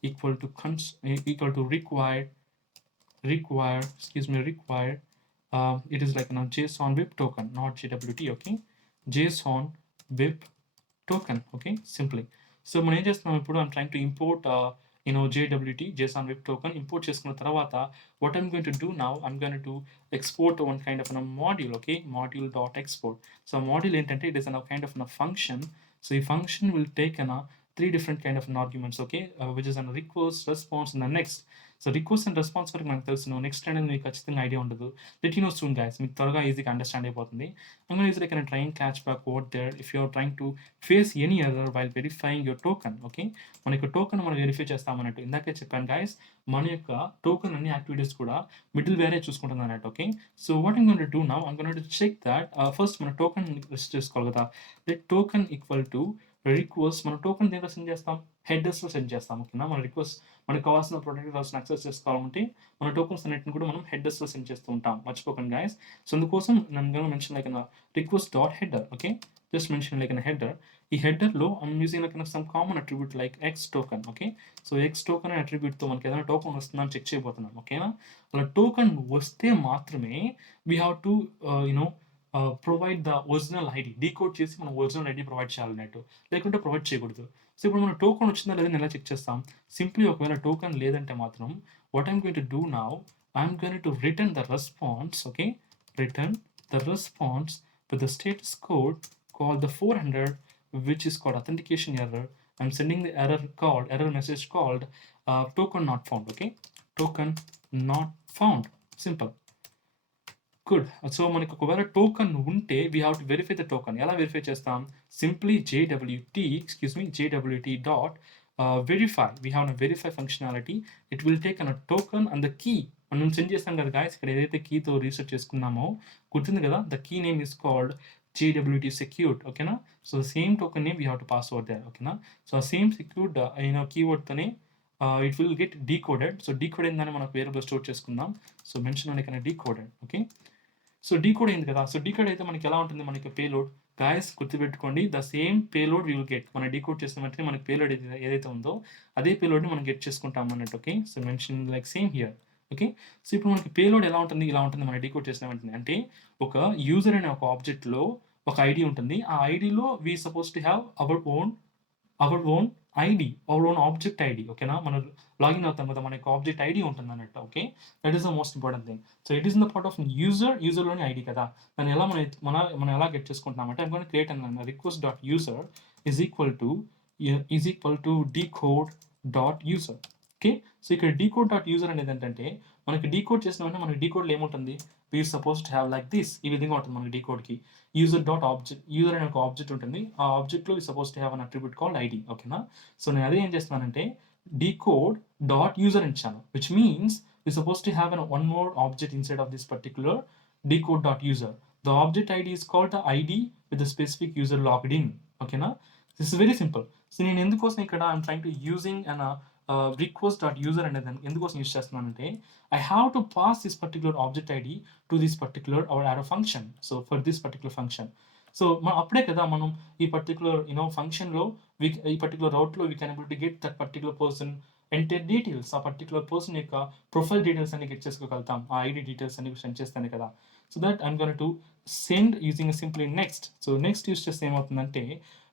equal to required. It is like JSON web token, not JWT. Okay, JSON web token. Okay, simply. So మనం ఏం చేస్తున్నాం ఇప్పుడు, I'm trying to import JWT, JSON web token. Import చేసుకున్న తర్వాత what I'm going to do now, I'm going to export one kind of a module. Okay, module.export. So module ఏంటంటే it is a kind of a function. So ఈ function will take 3 different kind of arguments. Okay, which is a request, response, and the next. So request and response వరకు మనకు తెలుసు, నెక్స్ట్ అనేది మీకు ఖచ్చితంగా ఐడియా ఉండదు. Let you know soon guys, మీకు త్వరగా ఈజీగా అండర్స్టాండ్ అయిపోతుంది. I'm going to use like a try and catch back over there if you are trying to face any error while verifying your token. Okay, మన యొక్క టోకెన్ మనం వెరిఫై చేస్తామన్నట్టు ఇందాకే చెప్పాను గైస్. మన యొక్క టోకెన్ అన్ని యాక్టివిటీస్ కూడా మిడిల్ వేరే చూసుకుంటుంది అన్నట్టు. Okay, so what I'm going to do now, I'm going to check that first మన టోకెన్ రిజిస్టర్ చేసుకోవాలి కదా. Let token equal to request. మన టోకెన్ దేంట్లో సెండ్ చేస్తాం, హెడర్స్లో సెండ్ చేస్తాం. ఓకేనా, మన రిక్వెస్ట్ మనకు కావాల్సిన ప్రొటెక్టెడ్ రౌట్స్ని యాక్సెస్ చేసుకోవాలంటే మన టోకెన్స్ అన్నిటిని కూడా మనం హెడర్స్లో సెండ్ చేస్తూ ఉంటాం. మర్చిపోకండి గైస్. సో అందుకోసం నేను mention like request dot header. Okay, just mention like header. ఈ హెడర్లో I'm using like some common attribute like X token. Okay, so X token అనే అట్రిబ్యూట్తో మనకి ఏదైనా టోకెన్ వస్తుందని చెక్ చేయబోతున్నాం. ఓకేనా, అలా టోకెన్ వస్తే మాత్రమే we have to provide the original ID, decode చేసి మనం ఒరిజినల్ ఐడి ప్రొవైడ్ చేయాలన్నట్టు, లేకుంటే ప్రొవైడ్ చేయకూడదు. సో ఇప్పుడు మన టోకెన్ వచ్చిందా లేదని ఎలా చెక్ చేస్తాం? సింప్లీ ఒకవేళ టోకెన్ లేదంటే మాత్రం what I'm going to do now, I'm going to return the response. Okay, return the response with the status code called the 400, which is called authentication error. I'm sending the error message called token not found. Okay, token not found. Simple. Good. So మనకు ఒకవేళ token ఉంటే we have to verify the token. ఎలా verify చేస్తాం? Simply JWT dot verify. We have verify functionality. It will take an token and the key. మనం send చేస్తాం కదా గాయస్, ఇక్కడ ఏదైతే కీతో రీసెర్చ్ చేసుకున్నామో గుర్తుంది కదా, the key name is called JWT secured, okay na? So the same token name we have to pass over there, okay na? So a same secured keyword tone it will get decoded. So decoded in మనం variable store చేసుకుందాం. So mention అనేది decoded, okay? So decode అయింది కదా. So decode అయితే మనకి ఎలా ఉంటుంది, మనకి పేలోడ్ గాయస్ గుర్తుపెట్టుకోండి, the same payload will get. మనం డీకోడ్ చేసిన వెంటనే మనకి పేలోడ్ ఏదైతే ఉందో అదే పేలోడ్ని మనం గెట్ చేసుకుంటాం అన్నట్టు, okay? So mention like same here, okay? So ఇప్పుడు మనకి పేలోడ్ ఎలా ఉంటుంది, ఇలా ఉంటుంది మనం డీకోడ్ చేసిన వెంటనే. అంటే ఒక యూజర్ అనే ఒక ఆబ్జెక్ట్లో ఒక ఐడి ఉంటుంది. ఆ ఐడిలో we suppose to have our own ID, our own object ID, ఓకేనా? మనం లాగిన్ అవుతాం కదా, మనకి ఆబ్జెక్ట్ ఐడి ఉంటుంది అన్నట్టు, okay? That is the most important thing. So it is in the part of యూజర్లోని ఐడి కదా. దాన్ని ఎలా మనం ఎలా గెట్ చేసుకుంటున్నామంటే I'm gonna create an request dot user is equal to decode dot user, okay? So ఇక్కడ decode dot user అనేది ఏంటంటే మనకి డీకోడ్ చేసిన వెంటనే మనకి డీకోడ్లో ఏముంటుంది, we suppose to have like this, ఈ విధంగా ఉంటుంది మనకి డీకోడ్కి. యూజర్ డాట్ ఆబ్జెక్ట్, యూజర్ అనే ఒక ఆబ్జెక్ట్ ఉంటుంది. ఆ ఆబ్జెక్ట్లో we suppose to have an attribute called ID, ఓకేనా? సో నేను అదే ఏం చేస్తున్నానంటే decode dot user ఇచ్చాను, which means we're supposed to have one more object inside of this particular decode dot user. The object ID is called the ID with the specific user logged in, okay na? This is very simple. So నేను ఎందుకోసం ఇక్కడ I'm trying to using an request dot user అనేది ఎందుకోసం యూస్ చేస్తున్నానంటే I have to pass this particular object ID to this particular our arrow function. So for this particular function, so అప్పుడే కదా మనం ఈ పర్టికులర్ ఫంక్షన్లో ఈ పర్టికులర్ రౌట్లో we can able to get that particular person entire details, ఆ particular person యొక్క profile details అన్ని గెట్ చేసుకోగలుగుతాం, ఆ ఐడి డీటెయిల్స్ అన్ని సెండ్ చేస్తాను కదా. So that I'm gonna to send using simply next. So next use చేస్తే ఏమవుతుందంటే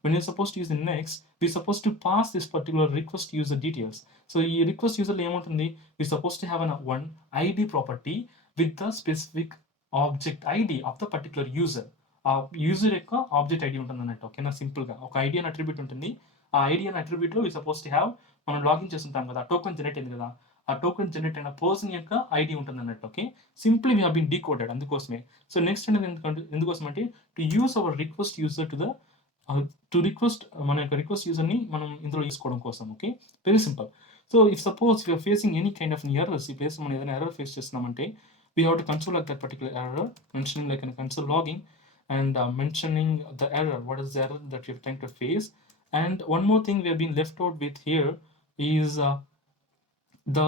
when you're supposed to use the next, we're supposed to pass this particular request user details. So ఈ request user ఏమవుతుంది, we're supposed to have one ID property with the specific object ID of the particular user. ఆ యూజర్ యొక్క object ID ఉంటుంది అన్నట్టు, ఓకేనా? సింపుల్గా ఒక ఐడి అని అట్రిబ్యూట్ ఉంటుంది. ఆ ఐడి అని అట్రిబ్యూట్లో వీ సపోజ్ టు హ్యావ్ మనం లాగిన్ చేస్తుంటాం కదా, టోకెన్ జనరేట్ అయింది కదా, ఆ టోకెన్ జనరేట్ అయిన పర్సన్ యొక్క ఐడి ఉంటుంది అన్నట్టు, okay? Simply we have been decoded, అందుకోసమే. సో నెక్స్ట్ అనేది ఎందుకోసం అంటే to use our request user to request మన యొక్క రిక్వెస్ట్ యూజర్ని మనం ఇందులో తీసుకోవడం కోసం, okay? Very simple. So if suppose you're facing any kind of errors, ఈ ప్లేస్ మనం ఏదైనా ఎర్రర్ ఫేస్ చేస్తున్నామంటే we have to console like that particular error, mentioning like console logging and mentioning the error, what is the error that you're trying to face. And one more thing we have been left out with here is the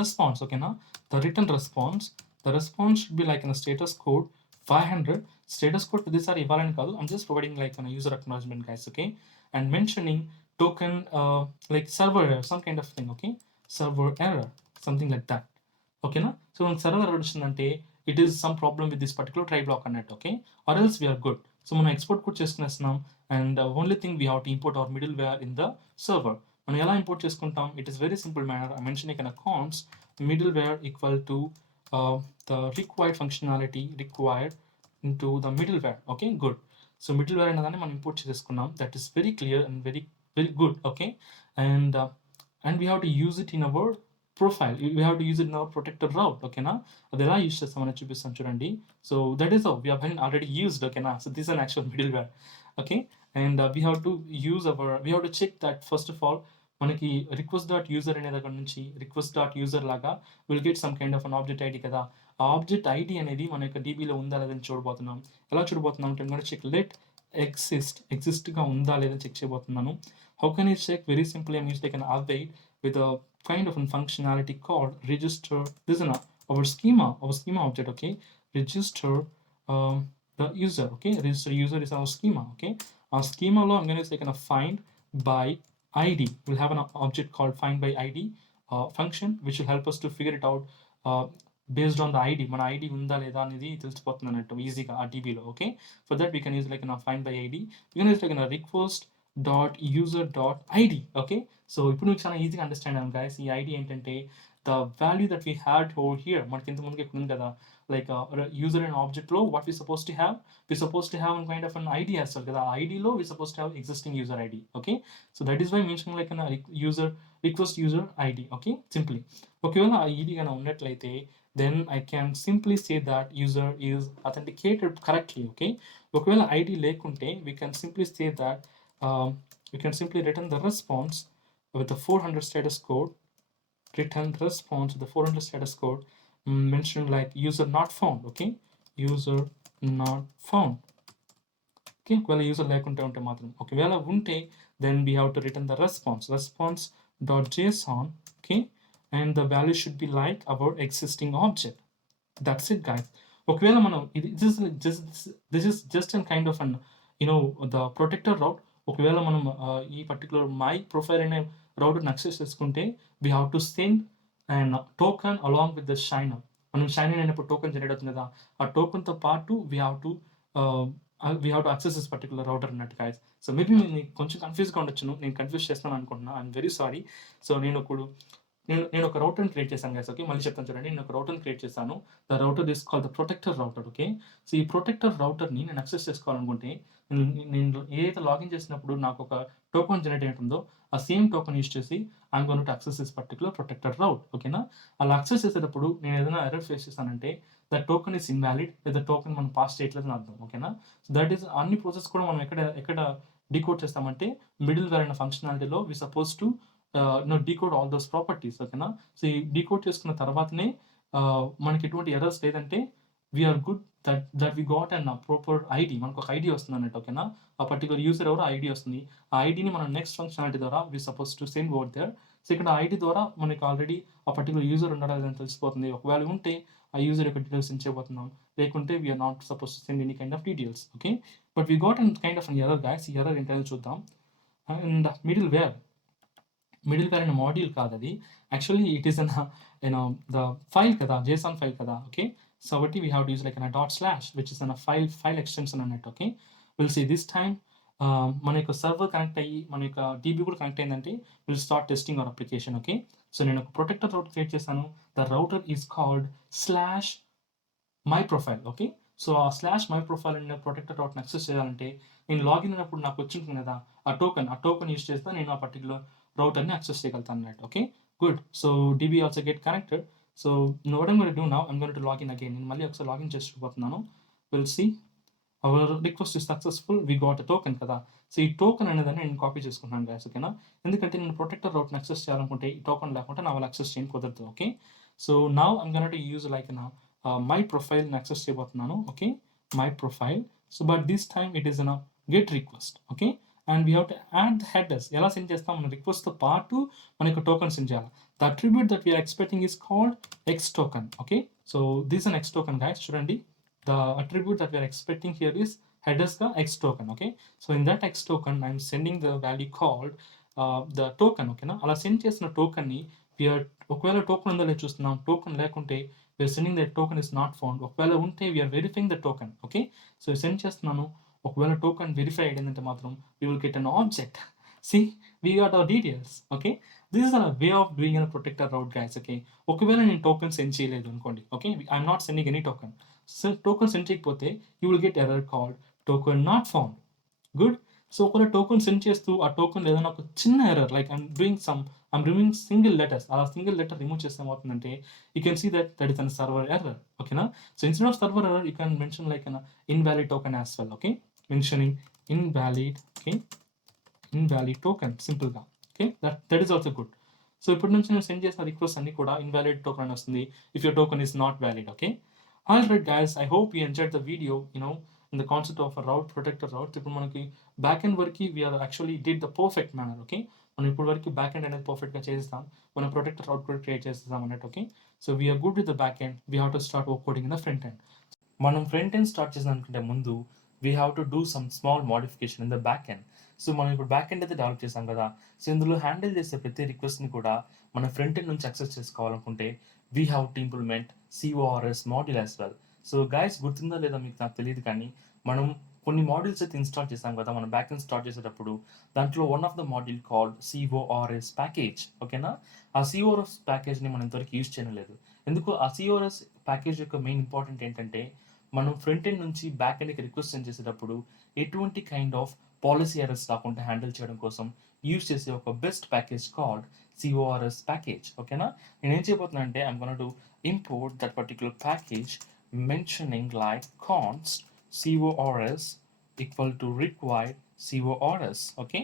response, okay na? The written response, the response should be like in a status code 500. Status code this are ఇవ్వాలని కాదు, I'm just providing like a user acknowledgement, guys, okay? And mentioning token like server error, some kind of thing, okay? Server error, something like that, okay na? So when server error వచ్చిందంటే it is some problem with this particular try block అన్నట్టు, okay? Or else we are good. So మనం export కూడా చేసుకునేస్తున్నాం, and the only thing we have to import our middleware in the server. మనం ఎలా ఇంపోర్ట్ చేసుకుంటాం, it is very simple manner. I mentioned like in a const middleware equal to the required functionality required into the middleware, okay? Good. So middleware అనేదాన్ని మనం ఇంపోర్ట్ చేసుకున్నాం, that is very clear and very good, okay? And we have to use it in our profile, we have to use it in our protected route, okay na? అది ఎలా యూస్ చేస్తామని చూపిస్తాం చూడండి. So that is how we have been already used, okay na? So this is an actual middleware, okay? And we have to check that first of all మనకి request dot user అనే దగ్గర నుంచి request dot user లాగా will get some kind of an object ID కదా. ఆ object ID అనేది మన యొక్క డీబీలో ఉందా లేదని చూడబోతున్నాం. ఎలా చూడబోతున్నాం అంటే మనం చెక్ లెట్ ఎగ్జిస్ట్గా ఉందా లేదని చెక్ చేయబోతున్నాను. How can you check? Very simple, I'm use like an await with a kind of a functionality called register. This is our schema object, okay? Register the user, okay? Register user is our schema, okay? Our schema lo I'm going to say kind of find by id. We'll have an object called find by id function which will help us to figure it out based on the id. మన ID ఉందా లేదా అనేది తెలిసిపోతుంది అన్నట్టు ఈజీగా ఆ డీబీలో, okay? For that we can use like find by id. We can use like a request dot user dot id, okay? So ఇప్పుడు మీకు చాలా ఈజీగా అండర్స్టాండ్ అవ్వం గైస్. ఈ ఐడి ఏంటంటే the value that we had over here, మనకి ఇంతకుముందుగా ఇక్కడ ఉంది కదా, లైక్ యూజర్ అండ్ ఆబ్జెక్ట్లో what we suppose to have one kind of an ID వేస్తారు కదా, ఆ ఐడిలో we suppose to have existing user ID, okay? So that is why mention like an request user ID, okay? Simply ఒకవేళ ఆ ఐడి కానీ ఉన్నట్లయితే then I can simply say that user is authenticated correctly, okay? ఒకవేళ ఐడి లేకుంటే we can simply say that we can simply return the response with the 400 status code, return the response with the 400 status code mentioned like user not found, okay? User not found. Okay, ఒకవేళ user లేకుంటే ఉంటే మాత్రం. ఒకవేళ ఉంటే then we have to return the response dot JSON. Okay, and the value should be like our existing object. That's it guys. ఒకవేళ మనం this is just and kind of an the protector route. ఒకవేళ మనం ఈ particular my profile అనే రౌటర్ని access చేసుకుంటే we have to send and token along with the shine. మనం shine అయినప్పుడు టోకన్ జనరేట్ అవుతుంది కదా, ఆ టోకన్తో పాటు we have to access this particular router అన్నట్టు గైస్. సో మేబీ మీకు కొంచెం కన్ఫ్యూజ్గా ఉండొచ్చును, నేను కన్ఫ్యూజ్ చేస్తాను అనుకుంటున్నా, ఐఎమ్ వెరీ సారీ. సో నేను ఒక రౌటర్ని క్రియేట్ చేశాను గైస్. ఓకే, మళ్ళీ చెప్తాను చూడండి. నేను ఒక రౌటర్ని క్రియేట్ చేశాను. The router is called the protector router. Okay, so ఈ ప్రొటెక్టర్ రౌటర్ని నేను యాక్సెస్ చేసుకోవాలనుకుంటే నేను ఏదైతే లాగిన్ చేసినప్పుడు నాకు ఒక టోకన్ జనరేట్ అవుతుందో ఆ సేమ్ టోకన్ యూస్ చేసి I'm going to access this particular protector route. ఓకేనా, అలా యాక్సెస్ చేసేటప్పుడు నేను ఏదైనా ఎర్రర్ ఫేస్ చేశానంటే ద టోకన్ ఇస్ ఇన్వాలిడ్, లేదా టోకన్ మనం పాస్ చేయట్లేదు అని అర్థం. ఓకేనా, సో దట్ ఈస్ అన్ని ప్రాసెస్ కూడా మనం ఎక్కడ డీకోడ్ చేస్తామంటే మిడిల్ వేర్ అనే ఫంక్షనాలిటీలో we suppose to decode all those properties. ఓకేనా, సో ఈ డీకోడ్ చేసుకున్న తర్వాతనే మనకి ఎటువంటి ఎర్రర్స్ లేదంటే we are good that we got and proper ID. మనకు ఒక ఐడి వస్తుంది అన్నట్టు. ఓకేనా, ఆ పర్టికులర్ యూజర్ ఎవరో ఐడి వస్తుంది. ఆ ఐడిని మనం నెక్స్ట్ ఫంక్షనాలిటీ ద్వారా we suppose to send over there. So ఇక్కడ ఐడి ద్వారా మనకి ఆల్రెడీ ఆ పర్టికులర్ యూజర్ ఉండడం లేదని తెలిసిపోతుంది. ఒకవేళ ఉంటే ఆ యూజర్ యొక్క డీటెయిల్స్ సెండ్ చేయబోతున్నాం, లేకుంటే we are not suppose to send any kind of details. Okay, but we got and kind of an error guys. ఈ ఎర్రర్ ఏంటో చూద్దాం. అండ్ మిడిల్ వేర్ అనే మాడ్యూల్ కాదు అది. Actually it is the file కదా, JSON file కదా. Okay, so కాబట్టి we have to use like dot slash which is file extension అన్నట్టు. Okay, will see this time మన యొక్క సర్వర్ కనెక్ట్ అయ్యి మన యొక్క డీబీ కూడా కనెక్ట్ అయిందంటే will start testing our application. Okay, so నేను ఒక ప్రొటెక్టర్ రౌటర్ క్రియేట్ చేశాను. The router is called slash my profile. Okay, so ఆ స్లాష్ మై ప్రొఫైల్ అనే ప్రొటెక్టర్ రౌట్ని యాక్సెస్ చేయాలంటే నేను లాగిన్ అయినప్పుడు నాకు వచ్చింటుంది కదా ఆ టోకన్ యూస్ చేస్తే నేను ఆ పర్టికులర్ రౌటర్ని యాక్సెస్ చేయగలుగుతాను అన్నట్టు. Okay, good. So DB also get connected. So what I'm going to do now, I'm going to login again. నేను మళ్ళీ ఒకసారి లాగిన్ చేసుకోబోతున్నాను. Will see our request is successful, we got a token కదా. So ఈ token అనేదాన్ని నేను కాపీ చేసుకున్నాను గైస్. ఓకేనా, ఎందుకంటే నేను ప్రొటెక్టర్ రౌట్ని యాక్సెస్ చేయాలనుకుంటే ఈ టోకెన్ లేకుండా నా వాళ్ళు యాక్సెస్ చేయని కుదరదు. Okay, so now I'm going to use like my ప్రొఫైల్ని యాక్సెస్ చేయబోతున్నాను. Okay, my profile. So but this time it is get request. Okay, and we have to add the headers. ఎలా సెండ్ చేస్తాం, మన రిక్వెస్ట్తో పాటు మన యొక్క టోకెన్ సెండ్ చేయాలి. The attribute that we are expecting is called X token. Okay, so this an X token guys. చూడండి, the attribute that we are expecting here is headers ka x token. Okay, so in that x token I'm sending the value called the token. Okay na, ala send chesina token ni we are okvela token undho le chustunam. Token lekunte we are sending that token is not found. Okvela unte we are verifying the token. Okay, so send chestunanu. Okvela token verify ayindante matram we will get an object. See, we got our details. Okay, this is a way of doing a protector route guys. Okay, okvela నేను token send చేయలేదు అనుకోండి. Okay, I'm not sending any token. So token send చేయకపోతే you will get error called token not found. Good. So ఒకవేళ token send చేస్తూ ఆ token ఏదైనా ఒక చిన్న error like I'm removing single letters, అలా సింగిల్ లెటర్ రిమూవ్ చేస్తే ఏమవుతుందంటే you can see that is an server error. ఓకేనా, so instead of server error you can mention like an invalid token as well. Okay, mentioning invalid. Okay, invalid token సింపుల్గా. Okay, that is also good. So ఇప్పటి నుంచి నేను సెండ్ చేసిన రిక్వెస్ట్ అన్ని కూడా invalid token అని వస్తుంది if your token is not valid. Okay, alright guys, I hope you enjoyed the video, in the concept of a route protector route. ఇప్పుడు మనకి బ్యాక్ ఎండ్ వరకు we're actually did the perfect manner. Okay, మనం ఇప్పుడు వరకు back end అనేది పర్ఫెక్ట్గా చేస్తాం, మనం ప్రొటెక్టర్ రౌట్ కూడా క్రియేట్ చేస్తాం అన్నట్టు. Okay, so we're good with the back end, we have to start work coding in the front end. మనం ఫ్రంట్ ఎండ్ స్టార్ట్ చేసానుకుంటే ముందు we have to do some small modification in the back end. So మనం ఇప్పుడు back end అయితే డెవలప్ చేసాం కదా, సో ఇందులో హ్యాండిల్ చేసే ప్రతి రిక్వెస్ట్ని కూడా మన ఫ్రంట్ ఎండ్ నుంచి యాక్సెస్ చేసుకోవాలనుకుంటే we have to implement CORS module as well. So guys, గుర్తుందా లేదా మీకు నాకు తెలియదు కానీ మనం కొన్ని మాడ్యూల్స్ అయితే ఇన్స్టాల్ చేసాం కదా మనం బ్యాక్ ఎండ్ స్టార్ట్ చేసేటప్పుడు. దాంట్లో one of the module called CORS package. ఓకేనా, ఆ CORS ప్యాకేజ్ని మనం ఇంతవరకు యూజ్ చేయలేదు. ఎందుకు ఆ CORS ప్యాకేజ్ యొక్క మెయిన్ ఇంపార్టెంట్ ఏంటంటే మనం ఫ్రంట్ ఎండ్ నుంచి బ్యాక్ ఎండ్కి రిక్వెస్ట్ సెండ్ చేసేటప్పుడు ఎటువంటి కైండ్ ఆఫ్ పాలసీ ఎర్రర్స్ రాకుండా హ్యాండిల్ చేయడం కోసం యూజ్ చేసే ఒక best package called CORS package. ఓకేనా, నేనేం చేయబోతున్నా అంటే I'm gonna to import that particular package mentioning like const CORS equal to required CORS. Okay,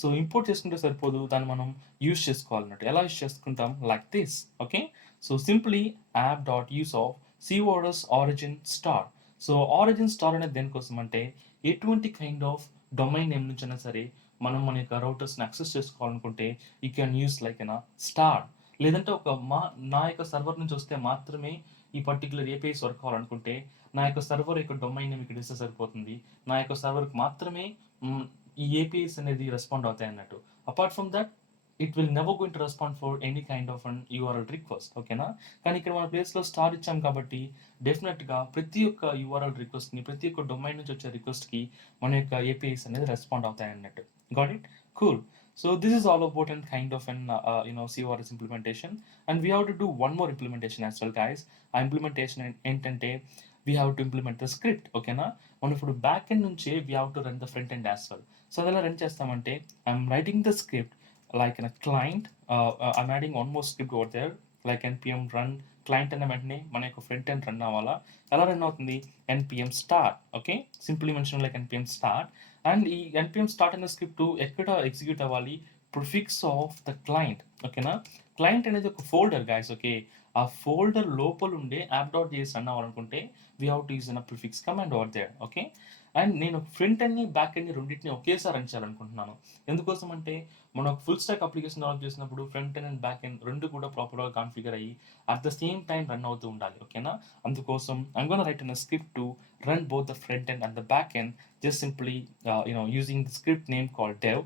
so import చేసుకుంటే సరిపోదు, దాన్ని మనం యూజ్ చేసుకోవాలన్నట్టు. ఎలా యూజ్ చేసుకుంటాం, like this. Okay, so simply app dot use of CORS origin star. So origin star అనేది దేనికోసం అంటే ఎటువంటి కైండ్ ఆఫ్ డొమైన్ నేమ్ నుంచి అయినా సరే మనం మన యొక్క రౌటర్స్ని యాక్సెస్ చేసుకోవాలనుకుంటే you can use like any star, లేదంటే నా యొక్క సర్వర్ నుంచి వస్తే మాత్రమే ఈ పర్టికులర్ ఏపీఐస్ వర్క్ అవ్వాలనుకుంటే నా యొక్క సర్వర్ యొక్క డొమైన్ నేమ్ ఇక్కడ ఇస్తే సరిపోతుంది. నా యొక్క సర్వర్కి మాత్రమే ఈ ఏపీఐస్ అనేది రెస్పాండ్ అవుతాయి అన్నట్టు. Apart from that it will never going to respond for any kind of an URL request, ఓకేనా. కానీ ఇక్కడ మన ప్లేస్లో స్టార్ ఇచ్చాం కాబట్టి డెఫినెట్గా ప్రతి ఒక్క యూఆర్ఎల్ రిక్వెస్ట్ని, ప్రతి ఒక్క డొమైన్ నుంచి వచ్చే రిక్వెస్ట్కి మన యొక్క ఏపీఐస్ అనేది రెస్పాండ్ అవుతాయి అన్నట్టు. Got it? Cool. So this is all about an kind of an CORS implementation, and we have to do one more implementation as well, guys. ఆ implementation ఏంటంటే we have to implement the script, ఓకేనా. మనం ఇప్పుడు back end నుంచి we have to run the front end as well. So అది ఎలా రన్ చేస్తామంటే I'm writing the script like in a client, I'm adding one more script over there like npm run client అన్న వెంటనే మన యొక్క front end run అవ్వాలా. ఎలా రన్ అవుతుంది? npm start, okay. Simply mention like npm start, and ఈ npm start అనే script ఎక్కడ ఎగ్జిక్యూట్ అవ్వాలి? ప్రిఫిక్స్ ఆఫ్ ద క్లయింట్, ఓకేనా. క్లయింట్ అనేది ఒక ఫోల్డర్ గైస్, ఓకే. ఆ ఫోల్డర్ లోపల ఉండే app.js రన్ అవ్వాలనుకుంటే we have to use an prefix command over there, okay. And నేను ఫ్రంట్ ఎండ్ని బ్యాక్ ఎండ్ని రెండింటిని ఒకేసారి రన్ చేయాలనుకుంటున్నాను. ఎందుకోసం అంటే మనం ఒక ఫుల్ స్టాక్ అప్లికేషన్ డెవలప్ చేసినప్పుడు front end and back end రెండు కూడా ప్రాపర్గా కాన్ఫిగర్ అయ్యి at the same time run అవుతూ ఉండాలి, ఓకేనా. అందుకోసం I'm gonna right in a script to run both the front end and the back end, just simply using the script name called dev,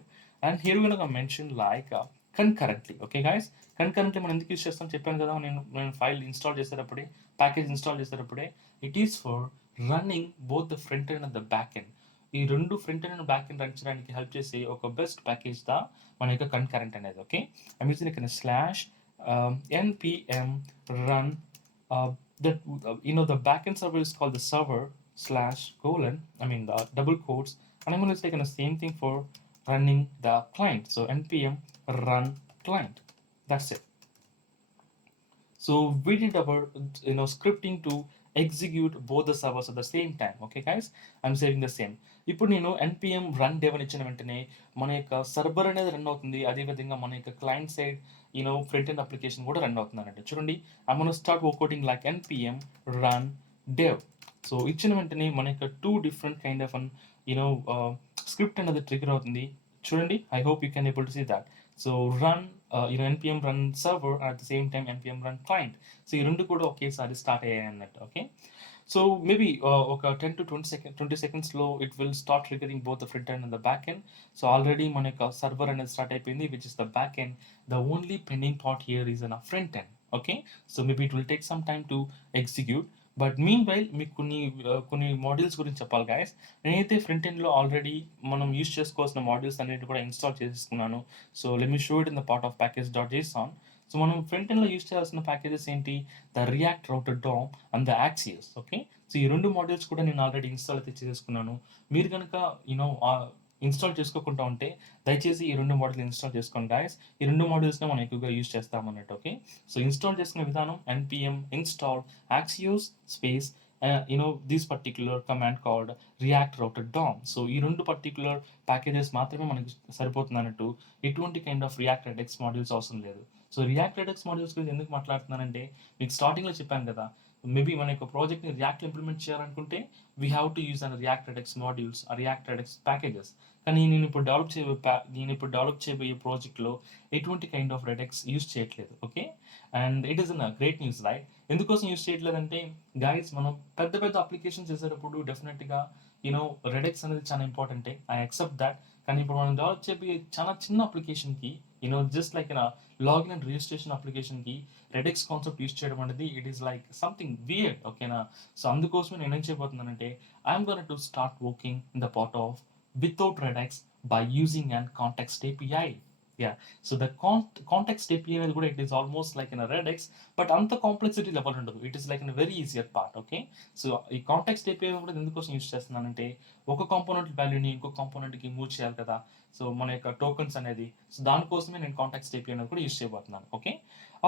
and here we're going to mention like concurrently, okay guys. Concurrently మనం ఎందుకు యూస్ చేస్తాం చెప్పాను కదా, నేను file install చేసేటప్పుడే, package install చేసేటప్పుడే it is for running both the front end and the back end. ఈ రెండు front end and back end run చేయడానికి హెల్ప్ చేసే ఒక బెస్ట్ ప్యాకేజ్ దా మన యొక్క కన్కరెంట్ అనేది, ఓకే. ఐమ్ యూజింగ్ ఇక్కడ slash npm run that the backend server is called the server slash colon, the double quotes, and I'm going to take the same thing for running the client. So npm run client. That's it. So we did our scripting to execute both the servers at the same time, okay guys. I'm saving the same. ఇప్పుడు నేను npm run dev అని ఇచ్చిన వెంటనే మన యొక్క సర్వర్ అనేది రన్ అవుతుంది, అదేవిధంగా మన యొక్క client side front end application కూడా రన్ అవుతుంది అన్నట్టు. చూడండి, I'm going to start working like npm run dev. So ఇచ్చిన వెంటనే మన యొక్క two different kind of script అనేది ట్రిగర్ అవుతుంది. చూడండి, I hope you can able to see that. So run npm run server at the same time npm run client. So ఈ రెండు కూడా ఒకేసారి స్టార్ట్ అయ్యాయి అన్నట్టు, ఓకే. సో మేబీ ఒక 10 to 20 సెకండ్స్లో it will start triggering both the front end and the back end. So already మన యొక్క సర్వర్ అనేది స్టార్ట్ అయిపోయింది, which is the back end. The only pending part here is an front end, okay. So maybe it will take some time to execute. But mean while మీకు కొన్ని మాడ్యూల్స్ గురించి చెప్పాలి గాయస్. నేనైతే ఫ్రంట్ ఎండ్లో ఆల్రెడీ మనం యూస్ చేసుకోవాల్సిన మాడ్యూల్స్ అన్నిటి కూడా ఇన్స్టాల్ చేసుకున్నాను. So let me show it in the part of package.json. So మనం ఫ్రంట్ ఎండ్లో యూస్ చేయాల్సిన ప్యాకేజెస్ ఏంటి? The React router DOM and the Axios, okay. So ఈ రెండు మాడ్యూల్స్ కూడా నేను ఆల్రెడీ ఇన్స్టాల్ అయితే చేసుకున్నాను. మీరు కనుక ఇన్స్టాల్ చేసుకోకుండా ఉంటే దయచేసి ఈ రెండు మాడ్యూల్స్ ఇన్స్టాల్ చేసుకోండి గాయస్. ఈ రెండు మాడ్యూల్స్ని మనం ఎక్కువగా యూస్ చేస్తామన్నట్టు, ఓకే. సో ఇన్స్టాల్ చేసుకునే విధానం npm install axios space this particular command called react router DOM. So ఈ రెండు పర్టికులర్ ప్యాకేజెస్ మాత్రమే మనకి సరిపోతుంది అన్నట్టు. ఎటువంటి kind of react redex modules అవసరం లేదు. సో రియాక్ట్ రెడెక్స్ మాడ్యూల్స్ గురించి ఎందుకు మాట్లాడుతున్నానంటే మీకు స్టార్టింగ్లో చెప్పాను కదా, మేబీ మన యొక్క ప్రాజెక్ట్ని రియాక్ట్ ఇంప్లిమెంట్ చేయాలనుకుంటే we have to use an react redex modules, react redex packages. కానీ నేను ఇప్పుడు డెవలప్ చేయబోయే ప్రాజెక్ట్లో ఎటువంటి కైండ్ ఆఫ్ రెడెక్స్ యూజ్ చేయట్లేదు, okay. And it is an great news, right? ఎందుకోసం యూజ్ చేయట్లేదంటే గైస్, మనం పెద్ద పెద్ద అప్లికేషన్ చేసేటప్పుడు డెఫినెట్గా రెడెక్స్ అనేది చాలా ఇంపార్టెంటే, ఐ యాక్సెప్ట్ దాట్. కానీ ఇప్పుడు మనం డెవలప్ చేయబోయే చాలా చిన్న అప్లికేషన్కి just like login and registration అప్లికేషన్కి రెడెక్స్ కాన్సెప్ట్ యూస్ చేయడం అనేది it is like something weird, ఓకేనా. సో అందుకోసమే నేను ఏం చేయబోతున్నానంటే I'm gonna to start working in the part of without Redux by using an context API. Yeah, so the context API అనేది కూడా it is almost like in a Redux, but అంత complexity level ఉండదు. It is like in very easier part, okay. So ఈ context API కూడా ఎందుకోసం యూస్ చేస్తున్నానంటే ఒక కాంపోనెంట్ వాల్యూని ఇంకో కాంపోనెంట్కి మూవ్ చేయాలి కదా, సో మన యొక్క టోకన్స్ అనేది. సో దానికోసమే నేను కాంటెక్స్ట్ API అనేది కూడా యూస్ చేయబోతున్నాను, okay.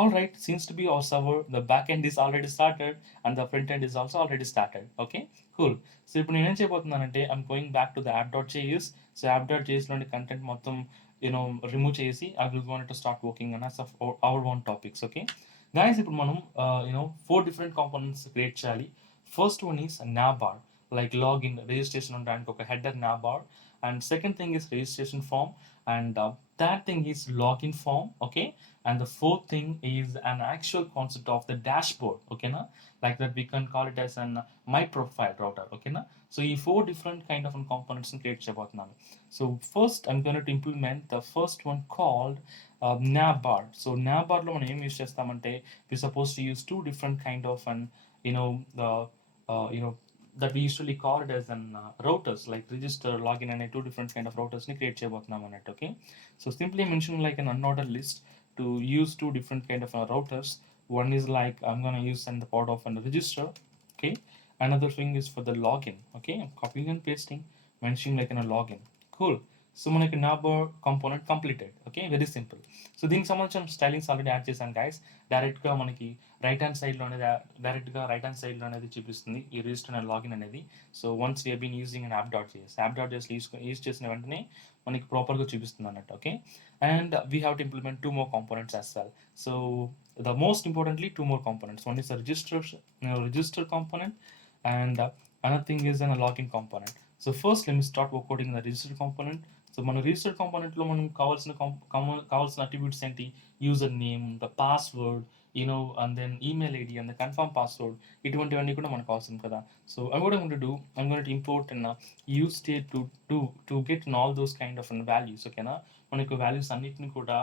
All right, seems to be our server, the back end is already started and the front end is also already started, okay. Cool. So ఇప్పుడు నేను ఏం చేయబోతున్నానంటే I'm going back to the app.js. So app.jsలోని content మొత్తం remove చేసి I will gonna to start working on our own topics, okay guys. ఇప్పుడు మనం 4 different components create చేయాలి. First one is navbar. like login registration ఉండడానికి ఒక header navbar, and second thing is registration form, and third thing is login form, okay, and the fourth thing is an actual concept of the dashboard, okay na, like that we can call it as an my profile router, okay na. So ఈ four different kind of components create చేయబోతున్నాను. So first I'm going to implement the first one called navbar. So navbar లో మనం ఏం యూస్ చేస్తామంటే we supposed to use two different kind of an you know the you know that we usually call it as an routers, like register login and two different kind of routers ni create చేయబోతున్నాం అన్నట్టు, okay. So simply mention like an unordered list to use two different kind of routers. One is like I'm going to use in the part of a register, okay. Another thing is for the login, okay. I'm copying and pasting, mentioning like in a login. Cool. So మనకి navbar component completed, okay, very simple. So దీనికి సంబంధించిన stylings already add చేశాను guys. డైరెక్ట్గా మనకి right hand సైడ్లో అనేది చూపిస్తుంది ఈ రిజిస్టర్ అండ్ లాగిన్ అనేది. So once we been using an యాప్.js యూజ్ చేసిన వెంటనే మనకి ప్రాపర్గా చూపిస్తుంది అన్నట్టు, okay. And we have to implement two more components as well. So the most importantly two more components. One is the register component, and another thing is a login component. So first let me start coding the register component. So మన register కాంపోనెంట్లో మనం కావాల్సిన attributes ఏంటి? User name, the password, and then email ID and the confirm password, ఇటువంటివన్నీ కూడా మనకు అవసరం కదా. So I'm going to import an use state to get in all those kind of values, ఓకేనా. మనకు వాల్యూస్ అన్నిటిని కూడా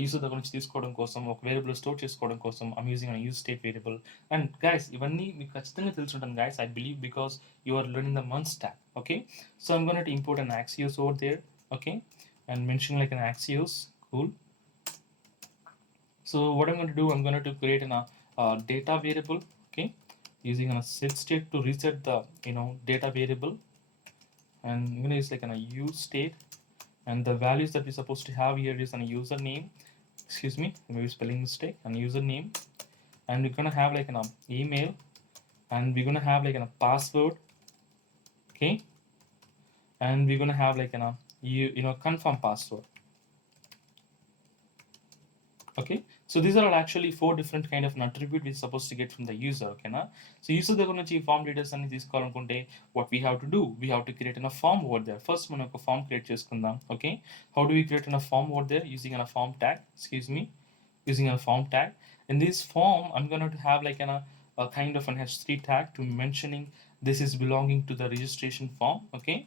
యూజర్ దగ్గర నుంచి తీసుకోవడం కోసం, ఒక వేరియబుల్ స్టోర్ చేసుకోవడం కోసం I'm using a use state variable. And guys, ఇవన్నీ మీకు ఖచ్చితంగా తెలిసి ఉంటుంది guys, I believe, because you are learning the MERN stack, okay. So I'm going to import an Axios over there, okay, and mention like an Axios. Cool. So what I'm going to do, I'm going to create a data variable, okay, using a set state to reset the data variable, and I'm going to use like a use state, and the values that we're supposed to have here is a username, excuse me, maybe spelling mistake, and username, and we're going to have like an email, and we're going to have like a password, okay, and we're going to have like an confirm password, okay. So these are all actually four different kind of an attribute we're supposed to get from the user, okay na. So user దగ్గర నుంచి ఈ form details అన్ని తీసుకోవాలనుకుంటే what we have to do, we have to create a form over there. First మనం ఒక form create చేసుకుందాం, okay. How do we create a form over there? Using a form tag, using a form tag. In this form I'm going to have like a kind of an h3 tag to mentioning this is belonging to the registration form, okay.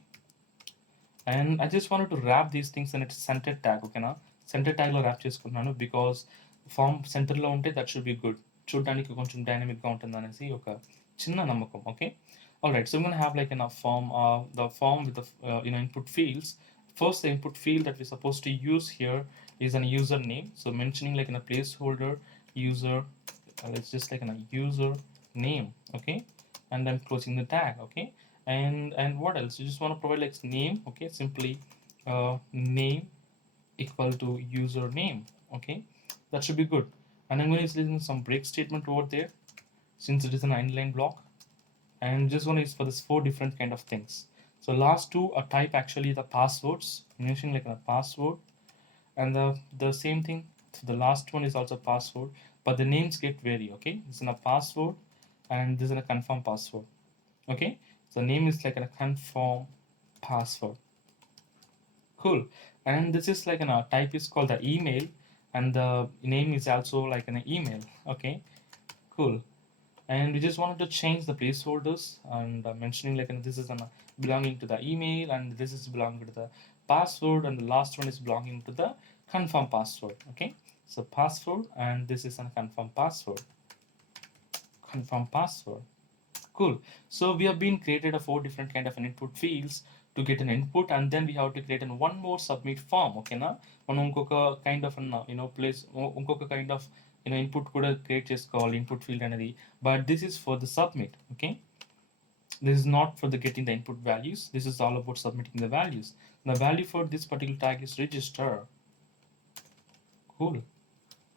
And I just wanted to wrap these things in its center tag, okay na. Center tag లో ర్యాప్ చేసుకుంటున్నాను because form సెంటర్లో ఉంటే that should be good, చూడడానికి కొంచెం డైనమిక్గా ఉంటుంది అనేసి ఒక చిన్న నమ్మకం, ఓకే. ఆల్రైట్, సో మనం have like the form with the input fields. First, the input field that we're supposed to use here is a username. So mentioning like in a placeholder user, let's just like in a user name, okay, and then closing the tag, okay. And what else? You just want to provide like name, okay, simply name equal to username, okay. That should be good. And I'm going to use some break statement over there since it is an inline block, and just one is for this four different kind of things. So last two are type actually the passwords, mentioning like a password, and the same thing. So the last one is also password, but the names get vary, okay. This is a password and this is a confirm password, okay. So name is like a confirm password. Cool. And this is like a type is called the email, and the name is also like an email, okay. Cool. And we just wanted to change the placeholders and mentioning like this is belonging to the email, and this is belonging to the password, and the last one is belonging to the confirm password, okay. So password, and this is a confirm password. Cool. So we have been created a four different kind of an input fields to get an input, and then we have to create an one more submit form, okay na. మనం ఇంకొక kind of place ఇంకొక kind of input కూడా క్రియేట్ చేసుకోవాలి input field అనేది, but this is for the submit, okay. This is not for the getting the input values, this is all about submitting the values. The value for this particular tag is register. Cool.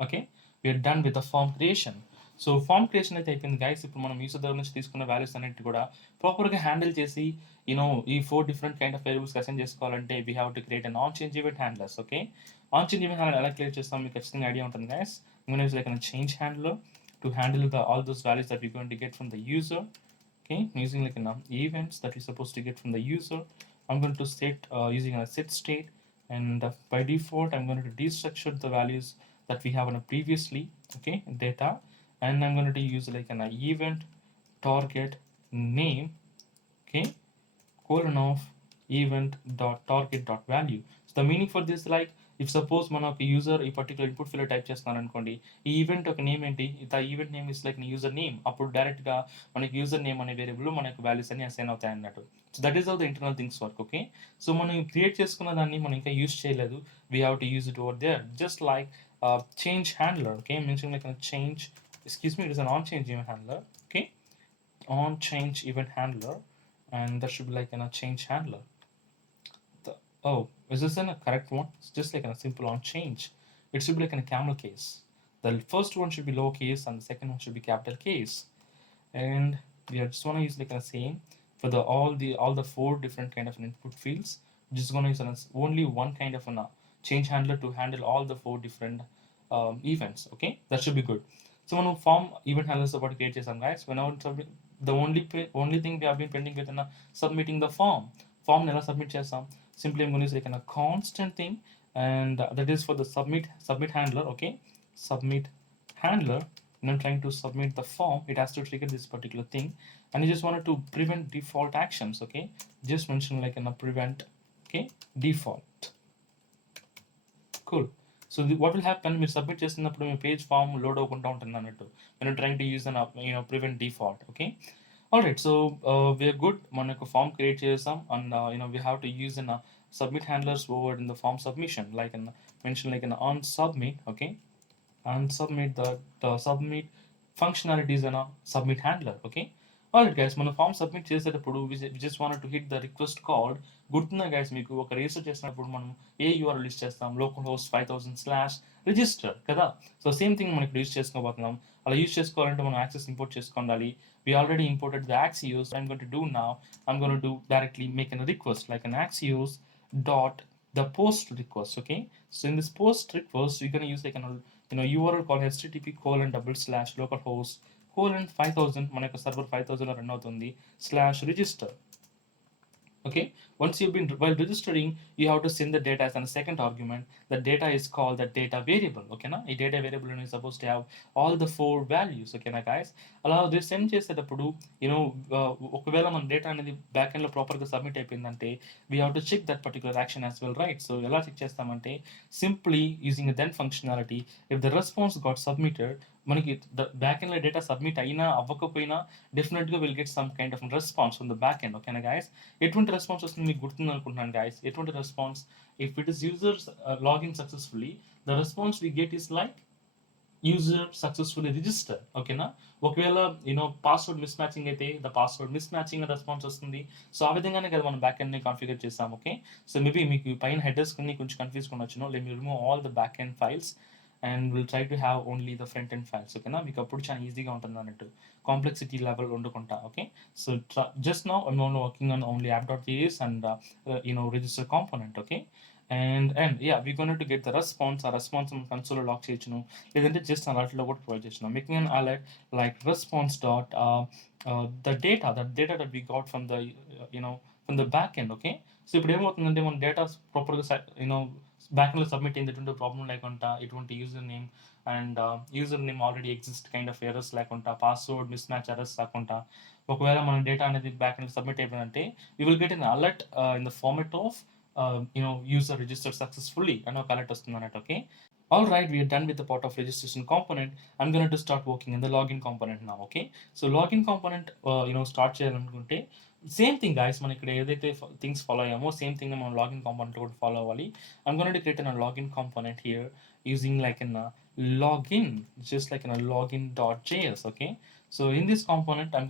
Okay, we are done with the form creation. So form creation అయితే అయిపోయింది గైస్. ఇప్పుడు మనం యూజర్ దగ్గర నుంచి తీసుకున్న వాల్యూస్ అన్నిటి కూడా ప్రాపర్గా హ్యాండిల్ చేసి ఈ four different kind of variables assign చేసుకోవాలంటే we have to create an on change event handlers, okay. On change event handler ఎలా క్రియేట్ చేస్తాం మీకు ఖచ్చితంగా ఐడియా ఉంటుంది guys. I'm going to use like a change handler to handle all those values that we're going to get from the user, Okay, using like an events that we're supposed to get from the user. I'm going to set using a set state, and by default I'm going to destructure the values that we have on a previously, okay, data, and I'm going to use like an event target name, okay, colon of event dot target dot value. So the meaning for this, like, if suppose మన ఒక యూజర్ ఈ particular input field type చేస్తున్నాను అనుకోండి, ఈ ఈవెంట్ ఒక name ఏంటి, the event name is like user name, అప్పుడు డైరెక్ట్గా మనకి యూజర్ నేమ్ అనే వేరియబుల్ మనకు వాల్యూస్ అన్ని అసైన్ అవుతాయి అన్నట్టు. So that is all the internal things work. Okay, so మనం క్రియేట్ చేసుకున్న దాన్ని మనం ఇంకా యూజ్ చేయలేదు, we have to use it over there, just like change handler. Okay, mention like change, excuse me, it is an on change event handler. Okay, on change event handler, and that should be like a change handler. Oh, is this a correct one? It's just like a simple on change. It should be like in a camel case. The first one should be lowercase and the second one should be capital case. And we just want to use like a same for the all the four different kind of input fields. Just going to use only one kind of a change handler to handle all the four different events. Okay, that should be good. So when we form event handlers about create some guys, when I the only thing we have been pending with submitting the form never submit chesam. Simply I'm going to use like a constant thing, and that is for the submit handler. Okay, submit handler, and I'm trying to submit the form, it has to trigger this particular thing, and you just wanted to prevent default actions. Okay, just mention like in a prevent, okay, default. Cool. So what will happen, మీరు submit చేస్తున్నప్పుడు మీ page form load అవ్వకుండా ఉంటుంది అన్నట్టు, నేను trying to use an prevent default. Okay, alright. So we're good, మనకు form create చేసాం, and we have to use an submit handlers over in the form submission, like an mention like an on submit. Okay, and submit the submit functionalities in a submit handler. Okay, alright guys, మన form submit చేసేటప్పుడు we just wanted to hit the request called. గుర్తుందా guys మీకు, ఒక రిజిస్టర్ చేసినప్పుడు మనం ఏ URL use చేస్తాం, local host 5000/register కదా. So same thing మనకి యూస్ చేసుకోబోతున్నాం. అలా యూస్ చేసుకోవాలంటే మనం యాక్సెస్ ఇంపోర్ట్ చేసుకోవాలి. We already imported the Axios. I'm going to do now, I'm going to do directly make a request like an Axios dot the post request. Okay, so in this post request you're going to use like an URL called http://localhost 5000, మన యొక్క సర్వర్ 5000 రన్ అవుతుంది /register. Okay, once you've been while registering, you have to send the data as a second argument. The data is called the data variable. Okay na, ఈ data variable is supposed to have all the four values. Okay na guys, అలా this send చేసేటప్పుడు ఒకవేళ మన data అనేది back end లో ప్రాపర్ గా సబ్మిట్ అయిపోయిందంటే we have to check that particular action as well, right? So ఎలా చెక్ చేస్తామంటే, simply using a then functionality, if the response got submitted, మనకి బ్యాక్ ఎండ్ లో డేటా సబ్మిట్ అయినా అవ్వకపోయినా డెఫినెట్ గా will get some kind of response from the back end. ఓకేనా guys, ఎటువంటి response వస్తుంది మీకు గుర్తుంది అనుకుంటున్నాను గైస్. ఎటువంటి response, if it is users login successfully, the response we get is like user successfully register. ఓకేనా, ఒకవేళ పాస్వర్డ్ మిస్ మ్యాచింగ్ అయితే the password mismatching response వస్తుంది. సో ఆ విధంగానే కదా మనం బ్యాక్ ఎండ్ ని కాన్ఫిగర్ చేస్తాం. ఓకే, సో మేబీ మీకు పైన హెడర్స్ కొన్ని కొంచెం కన్ఫ్యూజ్ ఉండొచ్చును. Let me remove all the back end files and we'll try to have only the front end files. Okay, na మీకు అప్పుడు చాలా ఈజీగా ఉంటుంది అన్నట్టు, కాంప్లెక్సిటీ లెవెల్ ఉండకుండా. Okay, so just now I'm only working on only app.js and register component. Okay, and yeah, we're going to get the response. ఆ response మనం console log చేయొచ్చును, లేదంటే జస్ట్ అలర్ట్ లో కూడా ప్రొవైడ్ చేయొచ్చును. Making an alert like response dot the data that we got from the from the back end. Okay, so ఇప్పుడు ఏమవుతుందంటే మన డేటా ప్రాపర్గా బ్యాక్ ఎండ్లో సబ్మిట్ అయింది, ఎటువంటి ప్రాబ్లం లేకుండా, ఎటువంటి user name and user name already exist kind of errors లేకుండా, పాస్వర్డ్ మిస్ మ్యాచ్ ఎర్రర్స్ రాకుండా, ఒకవేళ మన డేటా అనేది బ్యాక్ ఎండ్ సబ్మిట్ అయిపోయిందంటే you will get an alert in the format of user registered successfully and ఒక alert వస్తుంది అన్నట్టు. ఓకే, all right, we are done with the part of registration component. I'm going to start working in the login component now. Okay, so login component start చేయాలనుకుంటే same thing guys, మనం ఇక్కడ ఏదైతే things follow అయ్యామో same thing మనం login component కూడా ఫాలో అవ్వాలి. I'm going to create a login component here using like a login, just like a login.js. Okay, so in this component I'm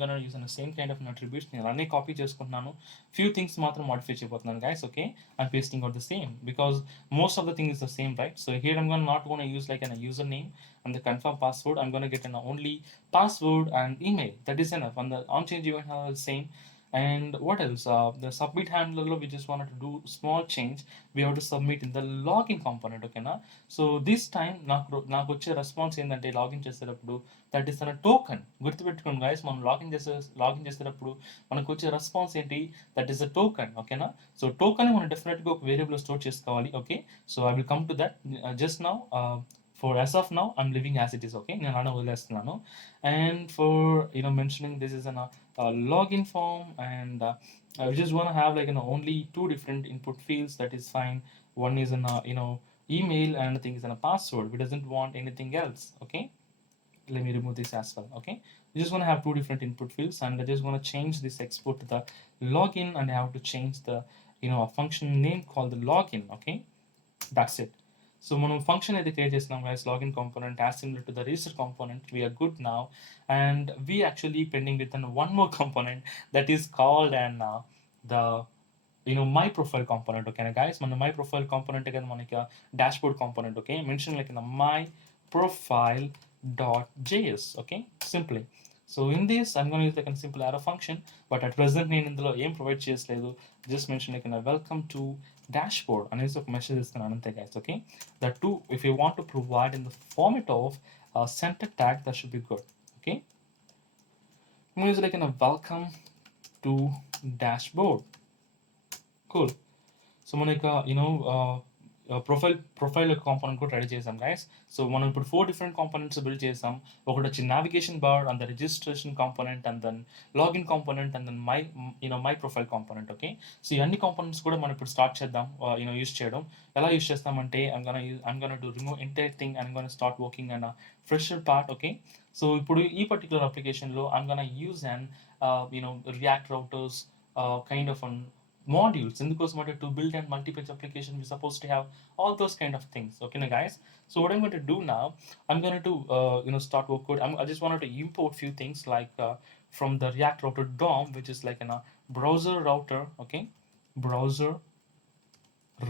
gonna use the same kind of attributes. నేను అన్నీ కాపీ చేసుకుంటున్నాను, few things మాత్రం modify చేయబోతున్నాను guys. Okay, I'm pasting out the same because most of the thing is the same, right? So here I'm not going to use like a username and the confirm password. I'm going to get an only password and email. That is enough. On the on change event the same, And what else? The submit handler, we just wanted to do small change. We have to submit in the login component, okay na? So this time నాకు వచ్చే రెస్పాన్స్ ఏంటంటే లాగిన్ చేసేటప్పుడు that is అన్ టోకన్. గుర్తుపెట్టుకోండి గైస్, మనం login చేసేటప్పుడు మనకు వచ్చే రెస్పాన్స్ ఏంటి? దట్ ఈస్ అ టోకన్, ఓకేనా? సో టోకన్ మనం డెఫినెట్గా ఒక వేరియబుల్ స్టోర్ చేసుకోవాలి, okay? So I will come to that just now. For as of now, I'm living as it is, okay? నేను అలా వదిలేస్తున్నాను. And for mentioning this is a login form, and I just want to have like only two different input fields. That is fine. One is email, and another thing is a password. We doesn't want anything else, okay? Let me remove this as well, okay? We just want to have two different input fields, and I just want to change this export to the login, and I have to change the a function name called the login, okay? That's it. So మనం ఫంక్షన్ అయితే క్రియేట్ చేస్తున్నాం guys, login component as similar to the register component. We are good now, and we actually pending with one more component that is called the my profile component, okay guys? మన my profile component కదా మనకి dashboard component, okay? Mention like in the my profile dot js, okay? Simply. So in this I'm going to use like a simple arrow function, but at present నేను ఇందులో ఏం ప్రొవైడ్ చేయట్లేదు. Just mention like in a welcome to dashboard అనేసి ఒక మెసేజ్ ఇస్తున్నాను అంతే guys, okay? That too, if you want to provide in the format of center tag, that should be good, okay? I'm going to use like in a welcome to dashboard. Cool. So మనకి profile component కూడా ready చేసాం guys. So మనం ఇప్పుడు 4 different components build చేసాం. ఒకటి వచ్చి navigation bar, and the registration component, and then login component, and then my profile component, okay? So ఈ అన్ని కాంపోనెంట్స్ కూడా మనం ఇప్పుడు స్టార్ట్ చేద్దాం యూస్ చేయడం. ఎలా యూస్ చేస్తామంటే I'm gonna to remove entire thing, and I'm gonna start working on a fresher part, okay? So ఇప్పుడు ఈ పర్టికులర్ అప్లికేషన్లో I'm gonna use an React routers kind of an modules in the course matter to build and multi-page application. We're supposed to have all those kind of things, okay now guys? So what I'm going to do now, I'm going to start work code. I just wanted to import few things like from the React router DOM, which is like a browser router, okay? Browser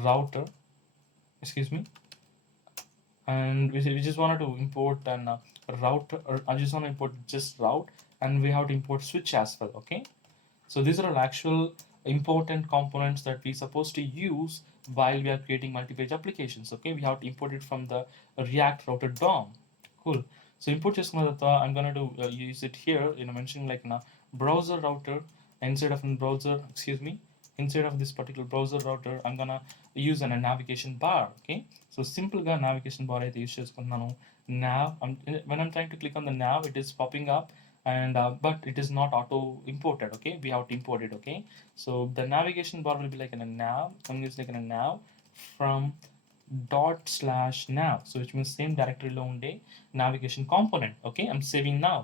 router, excuse me. And we just wanted to import an router, or I just want to import just route, and we have to import switch as well, okay? So these are all actual important components that we're supposed to use while we are creating multi-page applications, okay? We have to import it from the React router DOM. Cool. So import చేసుకున్న తర్వాత I'm going to use it here, mentioning like browser router instead of browser, excuse me, inside of this particular browser router I'm gonna use a navigation bar, okay? So simple ga navigation bar అయితే యూస్ చేసుకుంటున్నాను. Nav, when I'm trying to click on the nav, it is popping up, and but it is not auto imported, okay? We have to import it, okay? So the navigation bar will be like in a nav. I'm using like in a nav from ./nav, so which means same directory lo unde navigation component, okay? I'm saving now.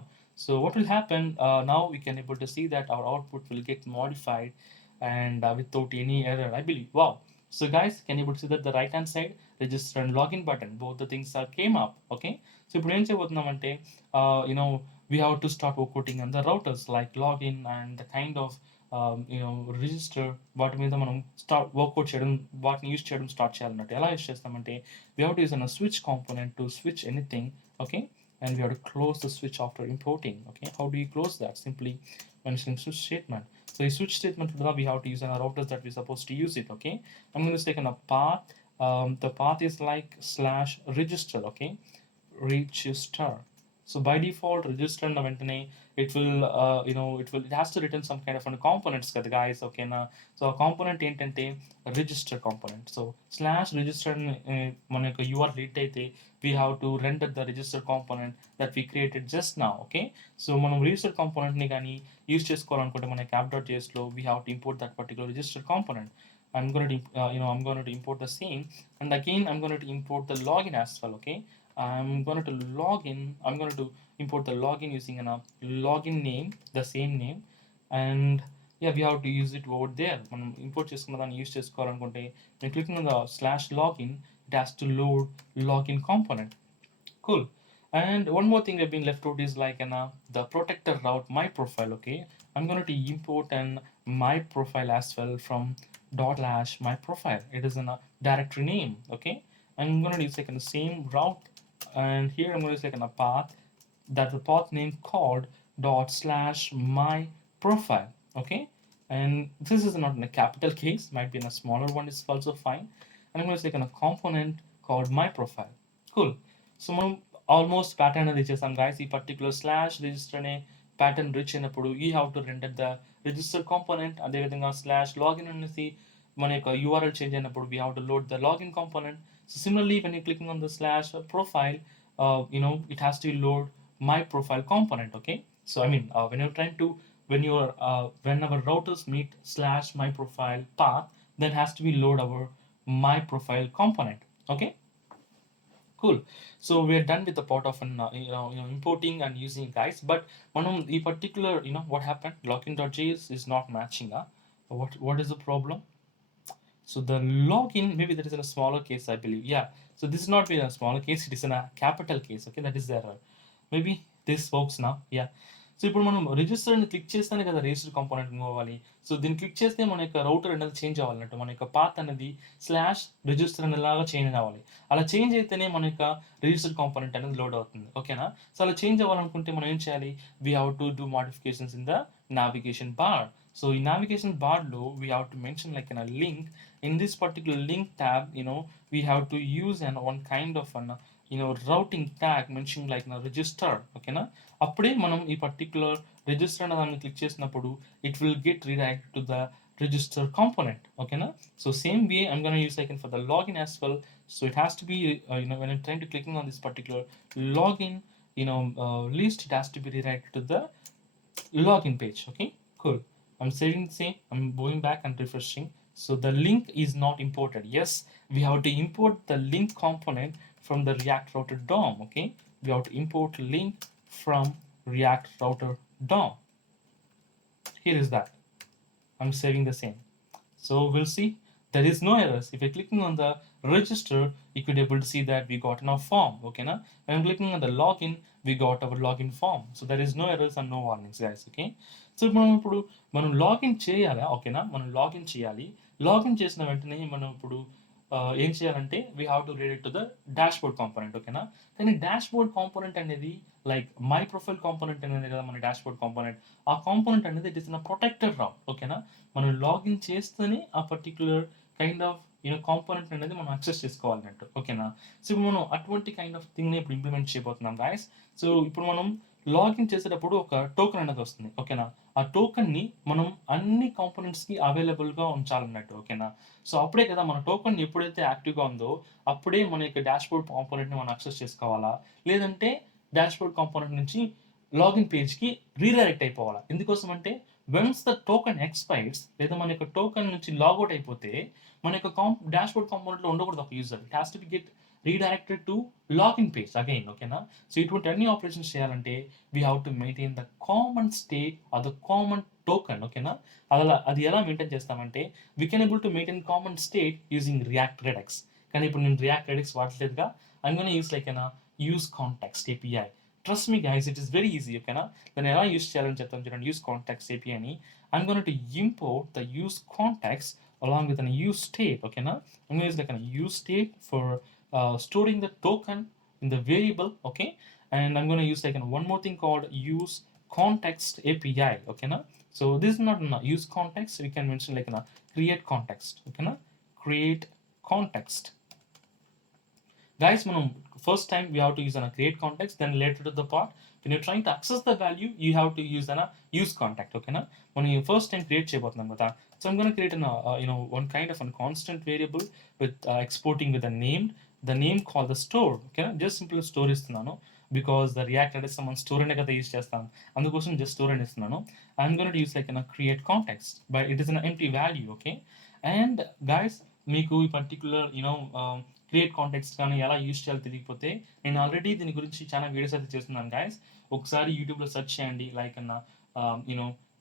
So what will happen now, we can able to see that our output will get modified, and without any error, I believe. Wow. So guys, can you able to see that the right hand side register and login button, both the things are came up, okay? So ఇప్పుడు ఏం చేయబోతున్నామంటే we have to start working on the routers like login and the kind of register వాటి మీద మనం start work out చేయడం, వాటిని యూస్ చేయడం స్టార్ట్ చేయాలన్నట్టు. ఎలా యూస్ చేస్తామంటే we have to use a switch component to switch anything, okay? And we have to close the switch after importing, okay? How do you close that? Simply mentioning switch statement. So a switch statement, we have to use our routers that we're supposed to use it, okay? I'm going to take a path. The path is like /register, okay? Register. So by default register and ventane it will it has to return some kind of components kada guys, okay na? So a component ఏంటంటే register component. So /register మనకు URL read అయితే we have to render the register component that we created just now, okay? So మనం register component ని కానీ యూస్ చేసుకోవాలనుకుంటే మనకి app.js లో we have to import that particular register component. I'm going to import the same, and again I'm going to import the login as well, okay? I'm going to import the login using a login name, the same name, and yeah, we have to use it over there. మనం ఇంపోర్ట్ చేసుకున్న దాన్ని యూస్ చేసుకోవాలనుకుంటే నేను click on the /login, it has to load login component. Cool. And one more thing we've been left out is like the protector route my profile, okay? I'm going to import an my profile as well from ./my profile. It is in a directory name, okay? I'm going to use like in the same route, and here I'm going to use like in a path, that the path name called ./my profile, okay? and this is not in a capital case, might be in a smaller one is also fine. And I'm going to click on a component called my profile. Cool. So మనం almost pattern అనేది ఇచ్చేసాం guys. ఈ particular slash register అనే pattern reach అయినప్పుడు you have to render the register component. అదేవిధంగా slash login అనేసి మన యొక్క యూఆర్ఎల్ చేంజ్ అయినప్పుడు we have to load the login component. So similarly, when you're clicking on the slash profile, it has to load my profile component. Okay. So I mean, when you're trying to when our routers meet slash my profile path, then has to be load our my profile component. Okay. Cool. So we're done with the part of importing and using, guys. But manam ee particular what happened, login.js is not matching. What is the problem? So the login, maybe that is in a smaller case, I believe. Yeah. So this is not in a smaller case, it is in a capital case. Okay, that is the error. Maybe this works now. Yeah. So ఇప్పుడు మనం రిజిస్టర్ని క్లిక్ చేస్తేనే కదా register component move అవ్వాలి. సో దీన్ని క్లిక్ చేస్తే మన యొక్క రౌటర్ అనేది చేంజ్ అవ్వాలన్నట్టు, మన యొక్క పాత్ అనేది స్లాష్ రిజిస్టర్ అనేలాగా చేంజ్ అవ్వాలి. అలా చేంజ్ అయితేనే మన యొక్క రిజిస్టర్ కాంపోనెంట్ అనేది లోడ్ అవుతుంది. ఓకేనా. సో అలా చేంజ్ అవ్వాలనుకుంటే మనం ఏం చేయాలి, we have to do modifications in the navigation bar. So ఈ నావిగేషన్ బార్లో we have to mention like in a link. In this particular link tab, we have to use one kind of an routing tag mentioning like register. Okay na, appude manam ee particular register na danni click chesinappudu it will get redirected to the register component. Okay na. So same way I'm going to use like for the login as well. So it has to be when I'm trying to clicking on this particular login list, it has to be redirected to the login page. Okay, cool. I'm saving the same, I'm going back and refreshing. So the link is not imported. Yes, we have to import the link component from the React router DOM. Okay, we have to import link from React router DOM. Here is that. I'm saving the same. So we'll see there is no errors. If you're clicking on the register, you could able to see that we got our form. Okay na. When I'm clicking on the login, we got our login form. So there is no errors and no warnings, guys. Okay. So ఇప్పుడు మనం లాగిన్ చేయాలా. ఓకేనా, మనం లాగిన్ చేయాలి. లాగిన్ చేసిన వెంటనే మనం ఇప్పుడు ఏం చేయాలంటే we have to read it to the dash board component. ఓకేనా. కానీ డాష్ బోర్డ్ కాంపోనెంట్ అనేది లైక్ మై ప్రొఫైల్ కాంపోనెంట్ అనేది కదా మన డాష్ బోర్డ్ కాంపోనెంట్. ఆ కాంపోనెంట్ అనేది it is in protected Ram. ఓకేనా. మనం లాగిన్ చేస్తేనే ఆ పర్టిక్యులర్ కైండ్ ఆఫ్ కాంపోనెంట్ అనేది మనం యాక్సెస్ చేసుకోవాలన్నట్టు. ఓకేనా. సో ఇప్పుడు మనం అటువంటి కైండ్ ఆఫ్ థింగ్ని ఇప్పుడు ఇంప్లిమెంట్ చేయబోతున్నాం, గాయస్. సో ఇప్పుడు మనం లాగిన్ చేసేటప్పుడు ఒక టోకెన్ అనేది వస్తుంది. ఓకేనా. ఆ టోకెన్ని మనం అన్ని కాంపోనెంట్స్కి అవైలబుల్గా ఉంచాలన్నట్టు. ఓకేనా. సో అప్పుడే కదా మన టోకెన్ ఎప్పుడైతే యాక్టివ్గా ఉందో అప్పుడే మన యొక్క డాష్ బోర్డ్ కాంపోనెంట్ని మనం యాక్సెస్ చేసుకోవాలా, లేదంటే డాష్ బోర్డ్ కాంపోనెంట్ నుంచి లాగిన్ పేజ్కి రీడైరెక్ట్ అయిపోవాలా. ఎందుకోసం అంటే వన్స్ ద టోకెన్ ఎక్స్పైర్స్ లేదా మన యొక్క టోకెన్ నుంచి లాగౌట్ అయిపోతే మన యొక్క డాష్ బోర్డ్ కాంపోనెంట్లో ఉండకూడదు ఒక user. It has to B get redirected to login page again. Okay na. So ఇటువంటి అన్ని ఆపరేషన్స్ చేయాలంటే we have to maintain the common state or the common token. Okay na. అది ఎలా మెయింటైన్ చేస్తామంటే we can able to maintain common state using React Redux. కానీ ఇప్పుడు నేను React Redux వాడలేదుగా. I'm going to use like use context API. Trust me guys, it is very easy. Okay na. దాన్ని ఎలా యూస్ చేయాలని చెప్తాను చూడండి. use context API అని I'm going to import the use context along with an use state. Okay na. I'm going to use like a use state for storing the token in the variable. Okay, and I'm going to use like one more thing called use context API. Okay na. So this is not use context, we can mention like create context. Okay na. Create context, guys. First time we have to use create context, then later to the part when you're trying to access the value you have to use use context. Okay na. When you first time create చేయబోతున్నాం కదా. So I'm going to create one kind of a constant variable with exporting with a name called the store. Okay, just simple store ఇస్తున్నాను because the React Redux మనం store అనే కదా యూస్ చేస్తాం, అందుకోసం just store అని ఇస్తున్నాను. I'm going to use like create context, but it is an empty value. Okay, and guys మీకు ఈ పర్టికులర్ క్రియేట్ కాంటెక్స్ట్ కానీ ఎలా యూస్ చేయాలో తెలియకపోతే నేను ఆల్రెడీ దీని గురించి చాలా వీడియోస్ అయితే చేస్తున్నాను, గాయస్. ఒకసారి యూట్యూబ్లో సెర్చ్ చేయండి like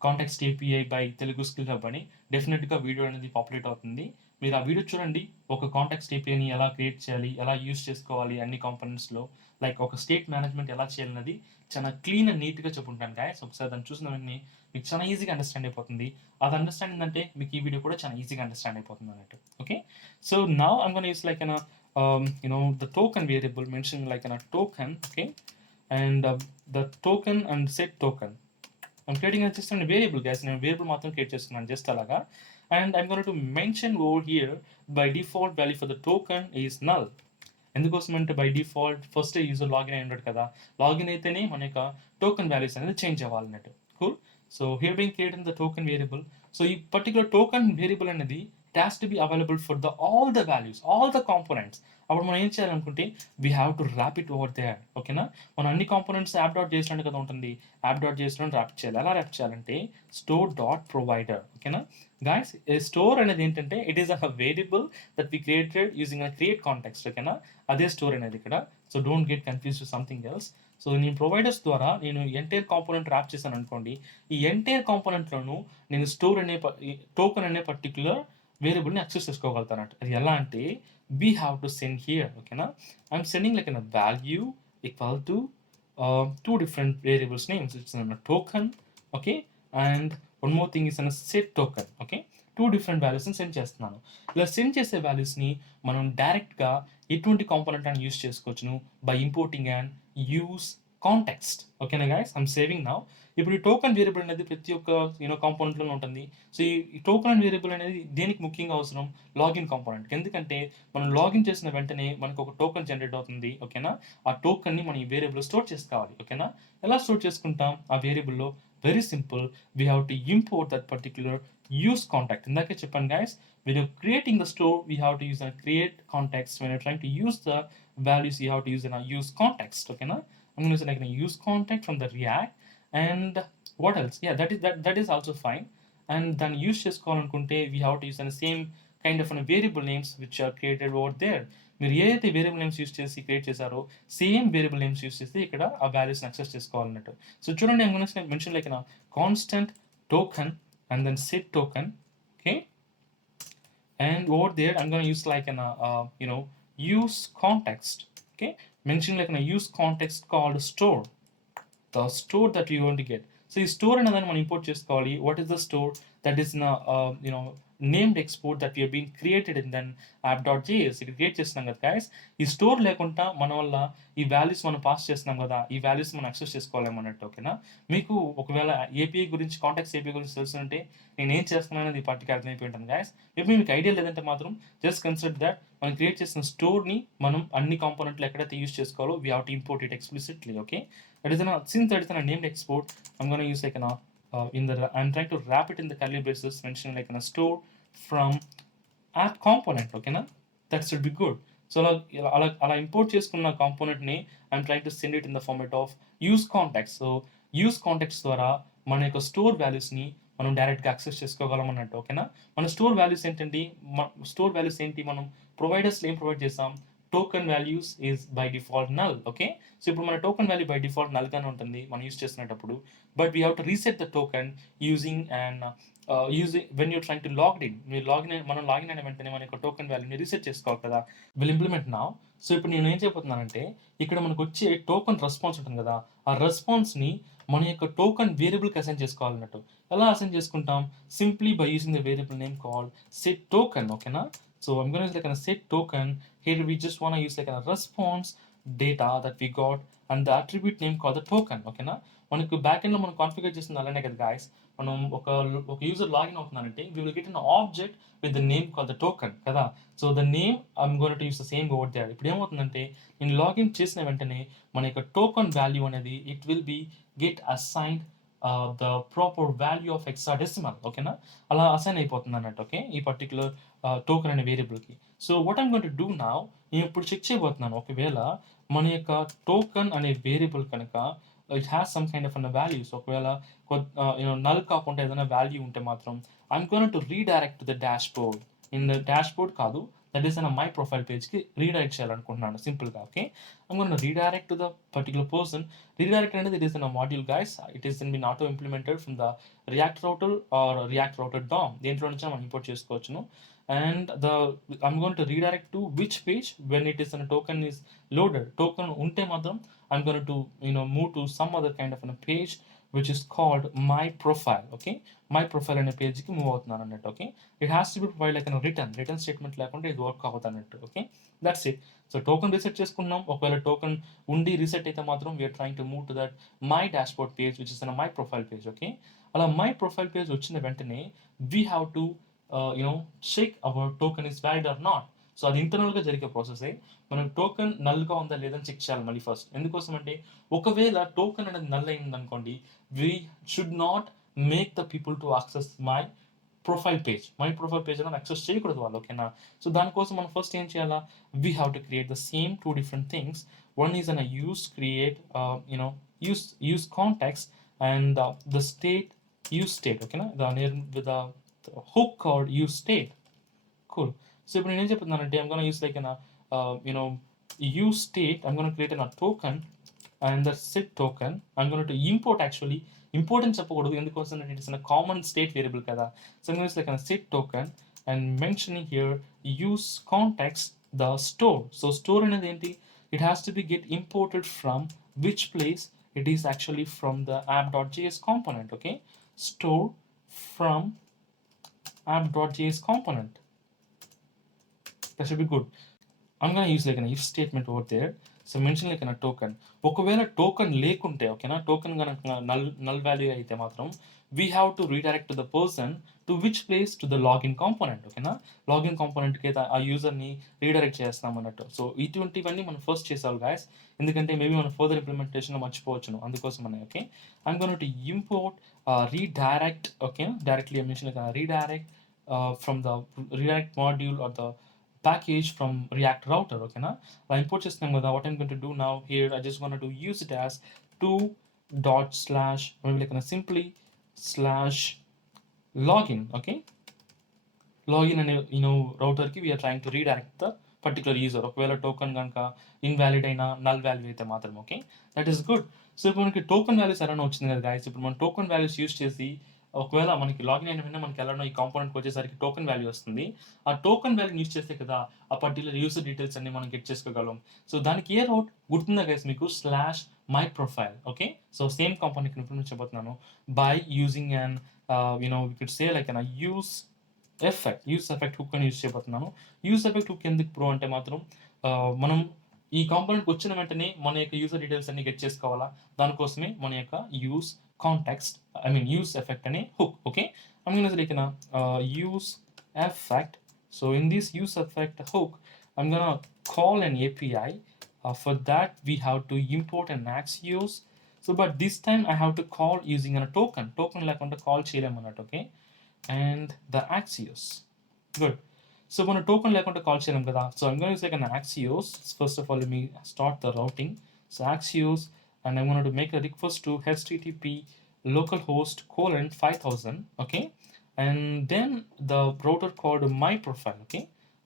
context API by Telugu skill hub అని. డెఫినెట్గా వీడియో అనేది పాపులేట్ అవుతుంది. మీరు ఆ వీడియో చూడండి. ఒక కాంటెక్స్ట్ ఏపీఐని ఎలా క్రియేట్ చేయాలి, ఎలా యూస్ చేసుకోవాలి అన్ని కాంపోనెంట్స్లో, లైక్ ఒక స్టేట్ మేనేజ్మెంట్ ఎలా చేయాలన్నది చాలా క్లీన్ అండ్ నీట్గా చెప్పుంటాను, గాయస్. ఒకసారి దాన్ని చూసిన వెంటనే మీకు చాలా ఈజీగా అండర్స్టాండ్ అయిపోతుంది. అది అండర్స్టాండింగ్ అంటే మీకు ఈ వీడియో కూడా చాలా ఈజీగా అండర్స్టాండ్ అయిపోతుంది అన్నట్టు. Okay, so now I'm gonna use like the token variable mentioned like token. Okay, and the token and set token. I'm creating just a variable, guys. నేను వేరియబుల్ మాత్రం క్రియేట్ చేస్తున్నాను జస్ట్ అలాగా. And I'm going to mention over here by default value for the token is null. ఎందుకోసం అంటే by default first user login అయి ఉంటాడు కదా, login అయితేనే మన యొక్క టోకెన్ వాల్యూస్ అనేది చేంజ్ అవ్వాలన్నట్టు. Cool. So here being created the token variable. So ఈ పర్టికులర్ టోకెన్ వేరియబుల్ అనేది it has to be available for the all the values, all the components. అప్పుడు మనం ఏం చేయాలనుకుంటే we have to wrap it over there. ఓకేనా, మనం అన్ని components app dot చేసినట్టు కదా ఉంటుంది, యాప్ డాట్ చేసిన ర్యాప్ చేయాలి. ఎలా ర్యాప్ చేయాలంటే స్టోర్ డాట్ ప్రొవైడర్. ఓకేనా గాయస్, స్టోర్ అనేది ఏంటంటే it is a variable that we created using a create context. ఓకేనా, అదే స్టోర్ అనేది ఇక్కడ. So don't get confuse to something else. So నేను ప్రొవైడర్స్ ద్వారా నేను ఎంటైర్ కాంపోనెంట్ ర్యాప్ చేశాను అనుకోండి, ఈ ఎంటైర్ కాంపోనెంట్లోను నేను స్టోర్ అనే టోకెన్ అనే పర్టికులర్ వేరియబుల్ని యాక్సెస్ చేసుకోగలుగుతాను. అది ఎలా అంటే we have to send here. Okay, now I'm sending like a value equal to two different variables names. It's a token, okay, and one more thing is a set token. Okay, two different values ని సెండ్ చేస్తున్నాను. ఇలా సెండ్ చేసే వాల్యూస్ని మనం డైరెక్ట్గా ఎటువంటి కాంపోనెంట్ అని యూస్ చేసుకోవచ్చును by importing and use context. ఓకేనా గైస్, ఐమ్ సేవింగ్ నౌ. ఇప్పుడు ఈ టోకెన్ వేరియబుల్ అనేది ప్రతి ఒక్క కాంపోనెంట్లోనే ఉంటుంది. సో ఈ టోకెన్ వేరియబుల్ అనేది దేనికి ముఖ్యంగా అవసరం? Login component. ఎందుకంటే మనం లాగిన్ చేసిన వెంటనే మనకు ఒక టోకెన్ జనరేట్ అవుతుంది. ఓకేనా, ఆ టోకెన్ని మనం ఈ వేరియబుల్లో స్టోర్ చేసుకోవాలి. ఓకేనా, ఎలా స్టోర్ చేసుకుంటాం ఆ వేరియబుల్లో? Very simple, we have to import that particular use context. ఇందాకే చెప్పాను guys, when you're creating the store, we have to use a create context. When you're trying to use the values, you have to use a use context. Okay, now I'm going to say like a use context from the React. And what else? Yeah, that is also fine. And then use case call అనుకుంటే we have to use the same kind of variable names which are created over there. మీరు ఏదైతే variable names use చేసి క్రియేట్ చేశారో same variable names use చేస్తే ఇక్కడ ఆ వాల్యూస్ని యాక్సెస్ చేసుకోవాలన్నట్టు. సో చూడండి, I'm going to mention like a constant token and then set token. Okay, and over there I'm going to use like an use context. Okay, mentioning like a use context called store, the store that we want to get. So ఈ స్టోర్ అనేది మనం ఇంపోర్ట్ చేసుకోవాలి. What is the store? That is named export that we have been created in then app.js. ఇక్కడ క్రియేట్ చేస్తున్నాం కదా గైస్. ఈ స్టోర్ లేకుండా మన వల్ల ఈ వాల్యూస్ మనం పాస్ చేస్తున్నాం కదా, ఈ వాల్యూస్ మనం యాక్సెస్ చేసుకోలేమన్నట్టు. ఓకేనా, మీకు ఒకవేళ ఏపీఐ గురించి, కాంటాక్ట్స్ ఏపీఐ గురించి తెలుసుంటే నేను ఏం చేస్తున్నాను అనేది పార్టీకి అర్థమైపోయి ఉంటాను గైస్. మేబీ మీకు ఐడియా లేదంటే మాత్రం జస్ట్ కన్సిడర్ దట్ మనం క్రియేట్ చేసిన స్టోర్ని మనం అన్ని కాంపోనెంట్లు ఎక్కడైతే యూస్ చేసుకోవాలో we have to import it explicitly. Okay, since that is a named export, I'm going to use like I'm trying to wrap it in the curly braces, mentioning like a store from app component. Okay, na that should be good. So అలా ఇంపోర్ట్ చేసుకున్న కాంపోనెంట్ని I'm trying to send it in the format of use context. So use context ద్వారా మన యొక్క స్టోర్ వాల్యూస్ని మనం డైరెక్ట్గా యాక్సెస్ చేసుకోగలం అన్నట్టు. ఓకేనా, మన స్టోర్ వాల్యూస్ ఏంటండి? స్టోర్ వాల్యూస్ ఏంటి? మనం ప్రొవైడర్స్లో ఏం ప్రొవైడ్ చేస్తాం? Token values is by default null. Okay, so ఇప్పుడు మన టోకెన్ వాల్యూ బై డిఫాల్ట్ నల్గానే ఉంటుంది మనం యూస్ చేస్తున్నప్పుడు. But we have to reset the token using and when you're trying to login in. మనం లాగిన్ అయిన వెంటనే మన యొక్క టోకెన్ వాల్యూని రీసెట్ చేసుకోవాలి కదా. Will implement now. సో ఇప్పుడు నేను ఏం చేయబోతున్నానంటే ఇక్కడ మనకు వచ్చే టోకెన్ రెస్పాన్స్ ఉంటుంది కదా, ఆ రెస్పాన్స్ని మన యొక్క టోకెన్ వేరియబుల్కి అసైన్ చేసుకోవాలన్నట్టు. ఎలా అసైన్ చేసుకుంటాం? Simply by using the variable name called set token. ఓకేనా, so I'm going to use like a set token. Here we just want to use like a response data that we got and the attribute name called the token. Okay, na మనకు back end లో మనం configure చేసింది అలానే కదా guys. మనం ఒక user login అవుతున్నారంటే we will get an object with the name called the token కదా. So the name I'm going to use the same over there. ఇప్పుడు ఏమవుతుందంటే నేను లాగిన్ చేసిన వెంటనే మన యొక్క టోకెన్ వాల్యూ అనేది it will be get assigned the proper value of hexadecimal. ఓకేనా, అలా అసైన్ అయిపోతుంది అన్నట్టు. ఓకే, ఈ పర్టికులర్ టోకెన్ అనే వేరియబుల్కి. So what I'm going to do now, నేను ఇప్పుడు చెక్ చేయబోతున్నాను. ఒకవేళ మన యొక్క టోకెన్ అనే వేరియబుల్ కనుక it has some kind of values, ఒకవేళ నల్ కాకుండా ఏదైనా వాల్యూ ఉంటే మాత్రం I'm going to redirect to the dashboard. In the dashboard కాదు, దట్ ఈస్ మై ప్రొఫైల్ పేజ్కి రీడైరెక్ట్ చేయాలనుకుంటున్నాను సింపుల్గా. Okay, I'm going to redirect to the particular person. Redirect అనేది it is in a module guys. It is been auto implemented from the React router or React router DOM. దీంట్లో నుంచి మనం ఇంపోర్ట్ చేసుకోవచ్చును. And I'm going to redirect to which page when it is a token is loaded. Token ఉంటే మాత్రం I'm going to move to some other kind of a page which is called my profile. Okay, my profile అనే పేజ్కి move అవుతున్నాను అన్నట్టు. Okay, it has to be provide like return statement లేకుండా ఇది work అవ్వదు అన్నట్టు. Okay, that's it. So token reset చేసుకున్నాం. ఒకవేళ టోకెన్ ఉండి రీసెట్ అయితే మాత్రం we're trying to move to that my dashboard page which is my profile page. Okay, అలా మై ప్రొఫైల్ పేజ్ వచ్చిన వెంటనే we have to check our token is valid or not. So అది ఇంటర్నల్గా జరిగే ప్రాసెస్. మనం టోకెన్ నల్గా ఉందా లేదని చెక్ చేయాలి మళ్ళీ ఫస్ట్. ఎందుకోసం అంటే ఒకవేళ టోకెన్ అనేది నల్ అయింది అనుకోండి, we should not make the people to access my profile page అనేది యాక్సెస్ చేయకూడదు వాళ్ళు. ఓకేనా, సో దానికోసం మనం ఫస్ట్ ఏం చేయాలా, we have to create the same two different things. One is an use create use contexts and the state. ఓకేనా, with the hook called use state. Cool. So ఇప్పుడు నేను ఏం చెప్తున్నానంటే I'm gonna use like an use state. I'm gonna create a token and the set token I'm going to import. Actually import అని చెప్పకూడదు, ఎందుకోసం అంటే it's a common state variable కదా. So I'm going to use like a set token and mentioning here use context the store. So store అనేది ఏంటి, it has to be get imported from which place, it is actually from the app.js component. Okay, store from app.js component. That should be good. I'm going to use like an if statement over there. So mention like a token. ఒకవేళ token లేకుంటే, ఓకేనా, token కనుక null value అయితే మాత్రం we have to redirect to the person to which place to the login component. ఓకేనా, login కాంపోనెంట్కి అయితే ఆ యూజర్ని రీడైరెక్ట్ చేస్తాం అన్నట్టు. సో ఇటువంటివన్నీ మనం ఫస్ట్ చేసాలి గాయస్, ఎందుకంటే మేబీ మనం ఫర్దర్ ఇంప్లిమెంటేషన్లో మర్చిపోవచ్చును, అందుకోసమనే. Okay, I'm gonna to import redirect. Okay, directly I mentioned like a redirect from the redirect module or the package from React router. Okay, na I import చేస్తున్నాం కదా. What I'm going to do now here, I just want to use it as 2 maybe like simply slash login. Okay, login అనే router కి we are trying to redirect the particular user. ఒకవేళ టోకెన్ కనుక ఇన్వాలిడ్ అయినా null value అయితే మాత్రం. Okay, that is good. So ఇప్పుడు మనకి token values ఎలా వచ్చింది కదా గాయస్. ఇప్పుడు మనం టోకెన్ వాల్యూస్ యూస్ చేసి ఒకవేళ మనకి లాగిన్ అయిన వెంటనే మనకి ఎలానో ఈ కాంపోనెంట్కి వచ్చేసరికి టోకెన్ వాల్యూ వస్తుంది. ఆ టోకెన్ వాల్యూ యూస్ చేస్తే కదా ఆ పర్టికులర్ యూజర్ డీటెయిల్స్ అన్ని మనం గెట్ చేసుకోగలం. సో దానికి ఏ రౌట్ గుర్తుందా గైస్ మీకు, slash my profile. Okay, so same component ఇప్పుడు చెప్పబోతున్నాను. By using and we could say like an use effect hook అని యూస్ చేయబోతున్నాను. యూస్ ఎఫెక్ట్ హుక్ ఎందుకు ప్రో అంటే మాత్రం మనం ఈ కాంపోనెంట్కి వచ్చిన వెంటనే మన యొక్క యూజర్ డీటెయిల్స్ అన్ని గెట్ చేసుకోవాలా, దానికోసమే మన యొక్క యూస్ కాంటెక్స్ట్ use effect అనే hook. Okay, I'm going to say like use effect. So in this use effect hook, I'm going to call an API. For that we have to import an Axios. So but this time I have to call using a token like on the call చేయలేం అన్నట్టు. Okay, and the Axios. Good. So when a token like on the call చేయలేం కదా. So I'm going to use like an Axios. First of all, let me start the routing. So Axios, and I'm going to make a request to http localhost 5000. Okay, and then the router called my profile. Okay,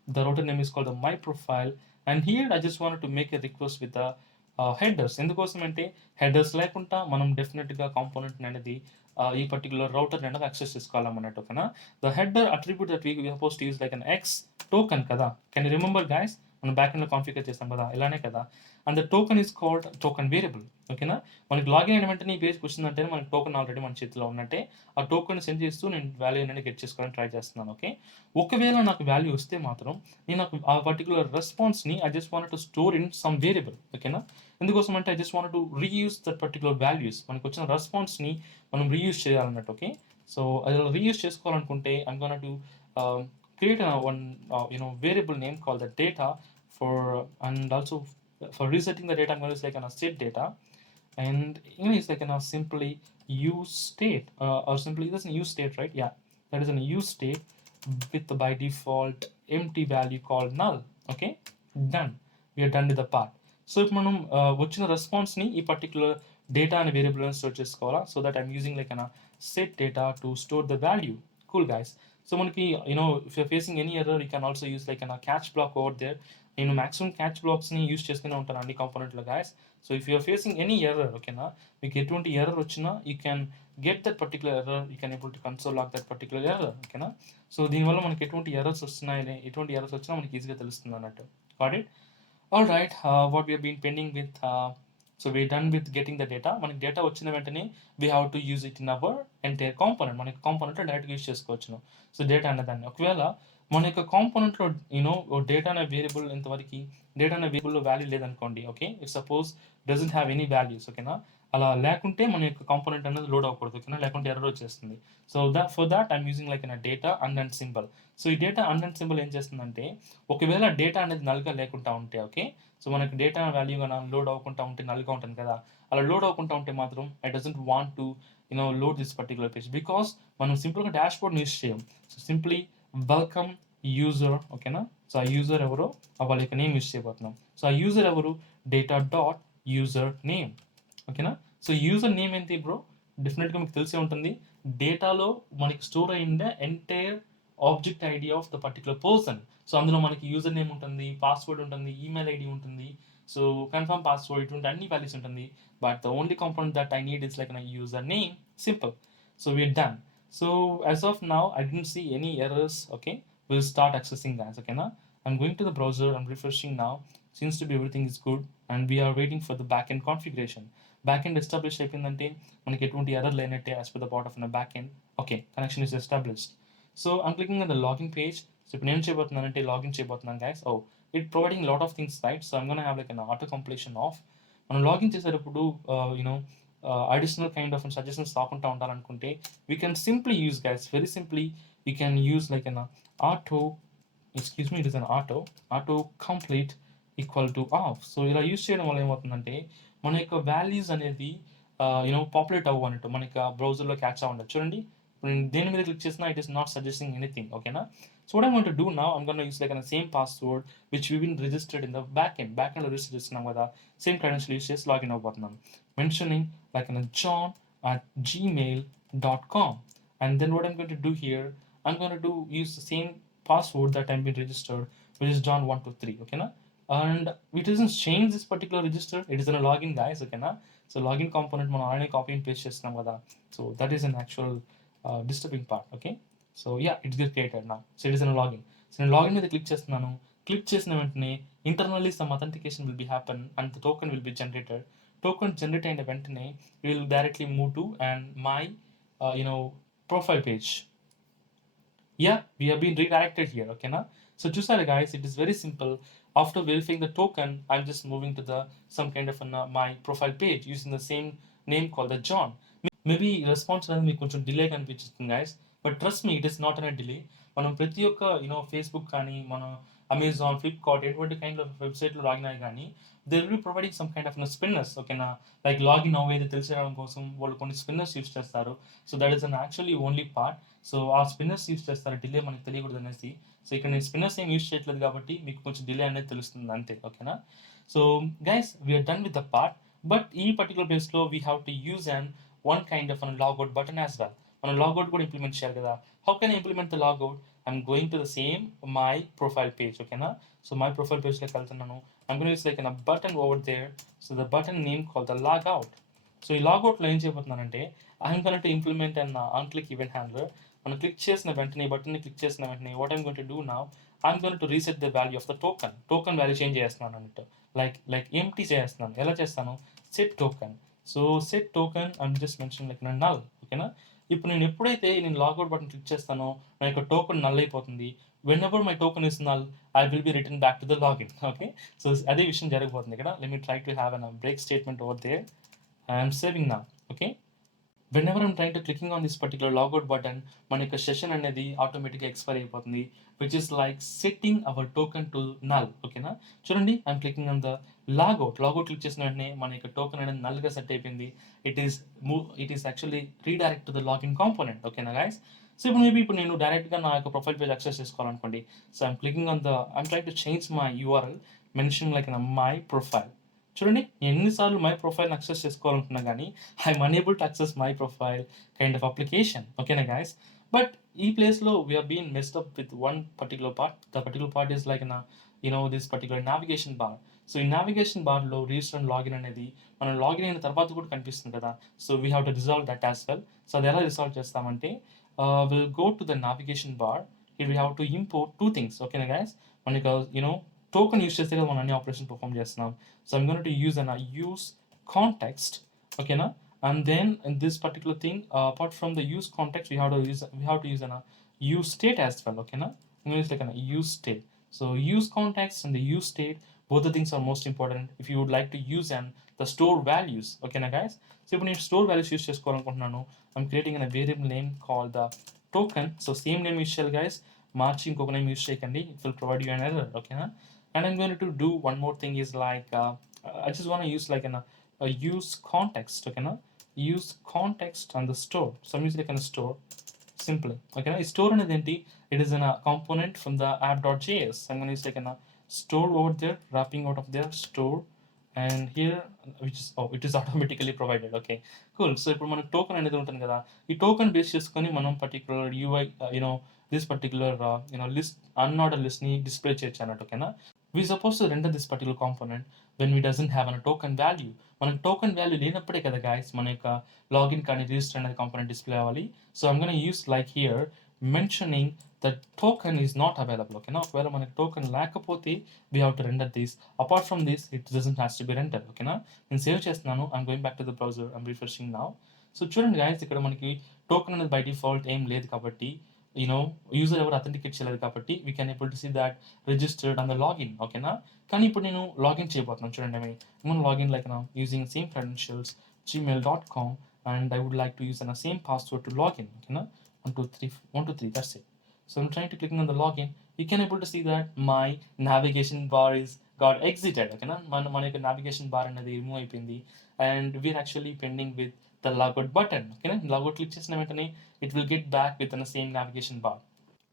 the router name is called the my profile, and here I just wanted to make a request with the headers. ఎందుకోసం అంటే హెడర్స్ లేకుండా మనం డెఫినెట్గా కాంపోనెంట్ అనేది ఈ particular router అనేది యాక్సెస్ చేసుకోవాలన్నట్టు. ఓకేనా, the header attribute that we suppose to use like an X token కదా. కెన్ యూ రిమెంబర్ గైస్, మనం బ్యాక్ ఎండ్లో కాన్ఫిగర్ చేస్తాం కదా, ఇలానే కదా. And the token is called token variable. ఓకేనా, మనకి లాగిన్ అయిన వెంటనే ఈ పేజ్కి వచ్చిందంటే మనకి టోకెన్ ఆల్రెడీ మన చేతిలో ఉన్నట్టే. ఆ టోకెన్ సెండ్ చేస్తూ నేను వాల్యూ అనేది గెట్ చేసుకోవడానికి ట్రై చేస్తున్నాను. ఓకే, ఒకవేళ నాకు వాల్యూ వస్తే మాత్రం నేను నాకు ఆ పర్టికులర్ రెస్పాన్స్ని I just want to store in some variable. ఓకేనా, ఎందుకోసం అంటే I just want to reuse that particular values. మనకు వచ్చిన రెస్పాన్స్ని మనం రీయూస్ చేయాలన్నట్టు. ఓకే, సో అది రీయూస్ చేసుకోవాలనుకుంటే I'm gonna to create one variable name called the data for, and also for resetting the data I'm going to use like a set data, and it's like a simply use state or simply it doesn't use state, right? Yeah, that is an use state with the by default empty value called null. Okay, done. We are done with the part. So if మనం వచ్చిన రెస్పాన్స్ని ఈ particular data అనే variable store చేసుకోవాలా. So that I'm using like an set data to store the value. Cool guys. So మనకి if you're facing any error, you can also use like a catch block over there. నేను maximum catch blocks ని యూస్ చేస్తూనే ఉంటాను అన్ని కాంపోనెంట్లో guys. So if you're facing any error, ఓకేనా, మీకు ఎటువంటి ఎర్రర్ వచ్చినా you can get that particular error, you can able to console log that particular error. ఓకేనా, సో దీనివల్ల మనకి ఎటువంటి ఎర్రర్స్ వస్తున్నాయని, ఎటువంటి ఎర్రర్స్ వచ్చినా మనకి ఈజీగా తెలుస్తుంది అన్నట్టు. Got it? All right, what we have been pending with so we done with getting the data. మనకి డేటా వచ్చిన వెంటనే we have to use it in our entire component. మనకి కాంపోనెంట్లో డైరెక్ట్గా యూజ్ చేసుకోవచ్చును. సో డేటా అనేదాన్ని ఒకవేళ మన యొక్క కాంపోనెంట్లో డేటా అనే వేరియబుల్ ఇంతవరకు డేటా అనే వేరియబుల్లో వాల్యూ లేదనుకోండి. Okay, if suppose doesn't have any values. ఓకేనా, అలా లేకుంటే మన యొక్క కాంపోనెంట్ అనేది లోడ్ అవ్వకూడదు. ఓకేనా, లేకుంటే ఎర్రర్ వచ్చేస్తుంది. So for that I'm using like data and symbol. So ఈ డేటా అండ్ సింబల్ ఏం చేస్తుందంటే ఒకవేళ డేటా అనేది నల్గా లేకుండా ఉంటే, ఓకే, సో మనకి డేటా వాల్యూ కన్నా లోడ్ అవ్వకుండా ఉంటే నల్గా ఉంటుంది కదా, అలా లోడ్ అవ్వకుండా ఉంటే మాత్రం I doesn't want to load this particular page because మనం సింపుల్గా డాష్ బోర్డ్ యూస్ చేయం. So simply welcome user. ఓకేనా, సో ఆ యూజర్ ఎవరో వాళ్ళ యొక్క నేమ్ యూస్ చేయబోతున్నాం. సో ఆ యూజర్ ఎవరు, డేటా డాట్ యూజర్ నేమ్. ఓకేనా, సో యూజర్ నేమ్ ఏంటి బ్రో, డెఫినెట్గా మీకు తెలిసే ఉంటుంది. డేటాలో మనకి స్టోర్ అయిందే entire object ID of the particular person. So అందులో మనకి యూజర్ నేమ్ ఉంటుంది, పాస్వర్డ్ ఉంటుంది, ఈమెయిల్ ఐడి ఉంటుంది, సో కన్ఫర్మ్ పాస్వర్డ్, ఇటువంటి అన్ని వాల్యూస్ ఉంటుంది. But the only component that I need is like user name. Simple. So we're done. So as of now I didn't see any errors. Okay, we'll start accessing guys. Okay, now I'm going to the browser, I'm refreshing now. Seems to be everything is good and we are waiting for the backend configuration. Backend established అయిపోయిందంటే మనకి ఎటువంటి ఎర్రర్ లేనట్టే as per the part of the backend. Okay, connection is established. So I'm clicking on the login page. So ఇప్పుడు నేను చేయబోతున్నానంటే లాగిన్ చేయబోతున్నాను guys. Oh, it providing a lot of things, right? So I'm gonna have like an auto completion off. మనం login చేసేటప్పుడు additional kind of suggestions రాకుండా ఉండాలనుకుంటే we can simply use guys, very simply we can use like an auto, excuse me, it is an auto complete equal to off. So ఇలా యూస్ చేయడం వల్ల ఏమవుతుందంటే మన యొక్క వాల్యూస్ అనేది పాపులేట్ అవ్వనట్టు మనకి ఆ బ్రౌజర్లో క్యాచ్ అవ్వండి. చూడండి, ఇప్పుడు నేను దేని మీద క్లిక్ చేసినా it is not suggesting anything. ఓకేనా, so what I'm going to do now, I'm going to use like same password which we been registered in the back end లో రిజిస్టర్ చేస్తున్నాం కదా, సేమ్ క్రెడెన్షియల్ యూస్ చేసి login అవ్వబోతున్నాను. Mentioning like john@gmail.com, and then what I'm going to do here, I'm going to use the same password that I'm been registered, which is john123. Okay na, and it doesn't change this particular register, it is in a login guys. Okay na, so login component మనం already copy and paste చేస్తున్నాం కదా, so that is an actual disturbing part. Okay, so yeah, it's get created now, so it is in a login. So నేను లాగిన్ మీద క్లిక్ చేస్తున్నాను. క్లిక్ చేసిన వెంటనే internally some authentication will be happen and the token will be generated. Token generate అయిన వెంటనే you will directly move to and my profile page. Yeah, we have been redirected here. Okay na, so చూసారు guys, it is very simple. After verifying the token, I'm just moving to the some kind of my profile page using the same name called the John. Maybe response అనేది మీకు కొంచెం డిలే కనిపించింది guys, but trust me, it is not an delay. మనం ప్రతి ఒక్క ఫేస్బుక్ కానీ మనం Amazon, Flipkart ఎటువంటి కైండ్ ఆఫ్ వెబ్సైట్లో లాగిన్ అయ్యి కానీ they will be providing some kind of spinners. ఓకేనా, లైక్ లాగిన్ అవ్వేది తెలిసేయడం కోసం వాళ్ళు కొన్ని స్పిన్నర్స్ యూస్ చేస్తారు. So that is an actually only part. So ఆ స్పిన్నర్స్ యూస్ చేస్తారు డిలే మనకి తెలియకూడదు అనేసి. సో ఇక్కడ నేను స్పిన్నర్స్ ఏం యూస్ చేయట్లేదు కాబట్టి మీకు కొంచెం డిలే అనేది తెలుస్తుంది అంతే. ఓకేనా, so guys we're done with the part, but ఈ పర్టికులర్ ప్లేస్లో we have to use and one kind of a logout button as well. మనం లాగౌట్ కూడా ఇంప్లిమెంట్ చేయాలి కదా. How can I implement the logout? I'm going to the same my profile page. ఓకేనా, so my profile పేజ్లోకి వెళ్తున్నాను. I'm going use like a button over there. So the button name call the logout. So ఈ లాగౌట్లో ఏం చేయబోతున్నానంటే I'm going to implement and onclick event handler. మనం click చేసిన వెంటనే, బటన్ని క్లిక్ చేసిన వెంటనే what I'm going to do now, I'm going to reset the value of the token value change చేస్తున్నాను అన్నట్టు. లైక్ ఎంటీ చేస్తున్నాను. ఎలా చేస్తాను, set token. So set token I'm just mention like null. ఓకేనా, ఇప్పుడు నేను ఎప్పుడైతే నేను లాగౌట్ బటన్ క్లిక్ చేస్తానో నా యొక్క టోకన్ నల్ అయిపోతుంది. Whenever my token is null I will be return back to the login. Okay, so అదే విషయం జరగబోతుంది ఇక్కడ. Let me try to have an break statement over there. I'm saving now. Okay, whenever I'm trying to clicking on this particular logout button, మన యొక్క సెషన్ అనేది ఆటోమేటిక్గా expire అయిపోతుంది, which is like setting our token to null. ఓకేనా, చూడండి I'm clicking on the logout click చేసిన వెంటనే మన యొక్క టోకన్ అనేది నల్గా సెట్ అయిపోయింది. It is actually redirect to the login component. ఓకేనా గైస్, సో ఇప్పుడు నేను డైరెక్ట్గా నా యొక్క ప్రొఫైల్ పేజ్ యాక్సెస్ చేసుకోవాలనుకోండి. So I'm clicking on I'm trying to change my URL, mention like my profile. చూడండి, ఎన్నిసార్లు మై ప్రొఫైల్ యాక్సెస్ చేసుకోవాలనుకున్నా కానీ I'm unable to access my profile kind of application. ఓకేనా గైస్, బట్ ఈ ప్లేస్లో we're been messed up with one particular part. The particular part is like this particular navigation bar. So ఈ navigation బార్లో register and login అనేది మనం login అయిన తర్వాత కూడా కనిపిస్తుంది కదా. So we have to resolve that as well. So అది ఎలా రిజాల్వ్ చేస్తామంటే will go to the navigation bar. Here we have to import two things. ఓకేనా గైస్, మనకి టోకన్ యూస్ చేస్తే కదా మనం అన్ని ఆపరేషన్ పర్ఫామ్ చేస్తున్నాం. So I'm going to use use context, okay na, and then in this particular thing, apart from the use context, we have to use an use state as well, okay na. I'm going to use like an use state. So use context and the use state, both the things are most important if you would like to use and the store values, okay na guys. So ఇప్పుడు నేను store values use చేసుకోవాలనుకుంటున్నాను. I'm creating a variable name called the token. So same name use చేయాలి guys, మార్చి ఇంకొక name use చేయకండి, it will provide you an error, okay na. And I'm going to do one more thing is like I just want to use like a use context, okay na. Use context on the store. So I'm using like a store simply, okay na. Store అనేది ఏంటి, it is in a component from the app.js. I'm going to use like a store over there, wrapping out of their store, and here which is it is automatically provided, okay cool. So ఇప్పుడు మనకు టోకెన్ అనేది ఉంటుంది కదా, ఈ token base చేసుకొని మనం particular UI this particular list, unordered list ని డిస్ప్లే చేయొచ్చు అన్నట్టు, ఓకేనా. We supposed to render this particular component when we doesn't have a token value. మనకు టోకెన్ వాల్యూ లేనప్పుడే కదా guys మన యొక్క లాగిన్ కానీ రిజిస్టర్ అనేది కాంపోనెంట్ డిస్ప్లే అవ్వాలి. So I'm going to use like here mentioning that token is not available, okay na. ఒకవేళ మనకి టోకెన్ లేకపోతే we have to render this. Apart from this it doesn't has to be rendered, okay na. నేను సేవ్ చేస్తున్నాను, I'm going back to the browser, I'm refreshing now. So చూడండి guys, ఇక్కడ మనకి టోకెన్ అనేది by default ఏం లేదు కాబట్టి యూజర్ ఎవరు అథెంటికేట్ చేయలేదు కాబట్టి we can able to see that registered on the login, ఓకేనా. కానీ ఇప్పుడు నేను లాగిన్ చేయబోతున్నాను చూడండి. I'm login like using same credentials gmail.com and I would like to use the same password to login, okay na. 123 that's it. So I'm trying to click on the login. You can able to see that my navigation bar is got exited, okay na. మన యొక్క navigation bar అనేది రిమూవ్ అయిపోయింది and we're actually pending with the logout button, okay na. Logout click చేసిన వెంటనే it will get back within the same navigation bar.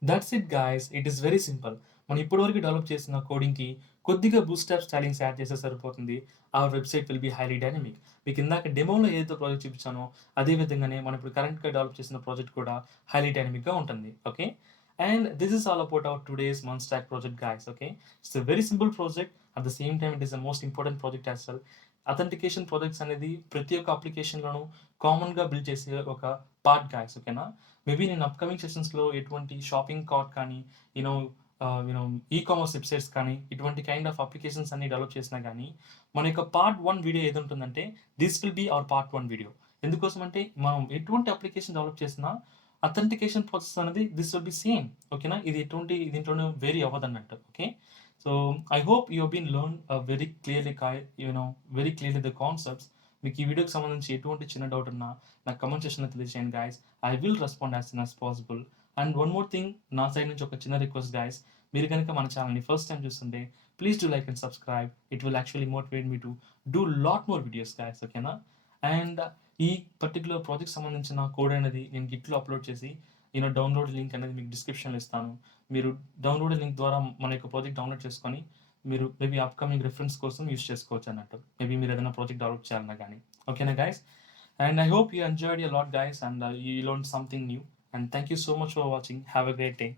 That's it guys, it is very simple. మనం ఇప్పటివరకు డెవలప్ చేసిన కోడింగ్కి కొద్దిగా బూస్ట్రాప్ స్టైలింగ్స్ యాడ్ చేస్తే సరిపోతుంది. Our website will be highly dynamic. మీకు ఇందాక డెమోలో ఏదైతే ప్రాజెక్ట్ చూపించానో అదే విధంగానే మనం ఇప్పుడు కరెంట్గా డెవలప్ చేసిన ప్రాజెక్ట్ కూడా హైలీ డైనమిక్గా ఉంటుంది, okay. And this is all about our today's Monstack project guys, okay. It's a very simple project, at the same time it is the most important project as well. Authentication projects అనేది ప్రతి ఒక్క అప్లికేషన్లోనూ కామన్గా build చేసే ఒక part guys, ఓకేనా. Maybe నేను upcoming సెషన్స్లో ఎటువంటి షాపింగ్ కార్ట్ కానీ ఈ కామర్స్ వెబ్సైట్స్ కానీ ఇటువంటి కైండ్ ఆఫ్ అప్లికేషన్స్ అన్ని డెవలప్ చేసినా కానీ మన యొక్క పార్ట్ 1 వీడియో ఏది ఉంటుందంటే this will be our part 1 video. ఎందుకోసం అంటే మనం ఎటువంటి అప్లికేషన్ డెవలప్ చేసినా అథెంటికేషన్ ప్రాసెస్ అనేది దిస్ విల్ బి సేమ్, ఓకేనా. ఇది ఎటువంటి దీంట్లోనే వేరీ అవ్వదు అన్నట్టు, okay. So I hope you have been learned very clearly very clearly the concepts. మీకు ఈ వీడియోకి సంబంధించి ఎటువంటి చిన్న డౌట్ ఉన్నా నాకు కమెంట్ సెక్షన్లో తెలియజేయండి guys. I will respond as soon as possible. And one more thing, నా సైడ్ నుంచి ఒక చిన్న రిక్వెస్ట్ గైస్, మీరు కనుక మన ఛానల్ని ఫస్ట్ టైం చూస్తుంటే please do like and subscribe. It will actually motivate me to do lot more videos guys, ఓకేనా. అండ్ ఈ పర్టికులర్ ప్రాజెక్ట్ సంబంధించిన కోడ్ అనేది నేను గిట్లో అప్లోడ్ చేసి డౌన్లోడ్ లింక్ అనేది మీకు డిస్క్రిప్షన్లో ఇస్తాను. మీరు డౌన్లోడ్ లింక్ ద్వారా మన యొక్క ప్రాజెక్ట్ డౌన్లోడ్ చేసుకొని మీరు మేబీ అప్కమింగ్ రిఫరెన్స్ కోసం యూస్ చేసుకోవచ్చు అన్నట్టు. మేబీ మీరు ఏదైనా ప్రాజెక్ట్ డెవలప్ చేయాలన్నా కానీ, ఓకేనా guys. And I hope you enjoyed you lot guys and you learn something new. And thank you so much for watching. Have a great day.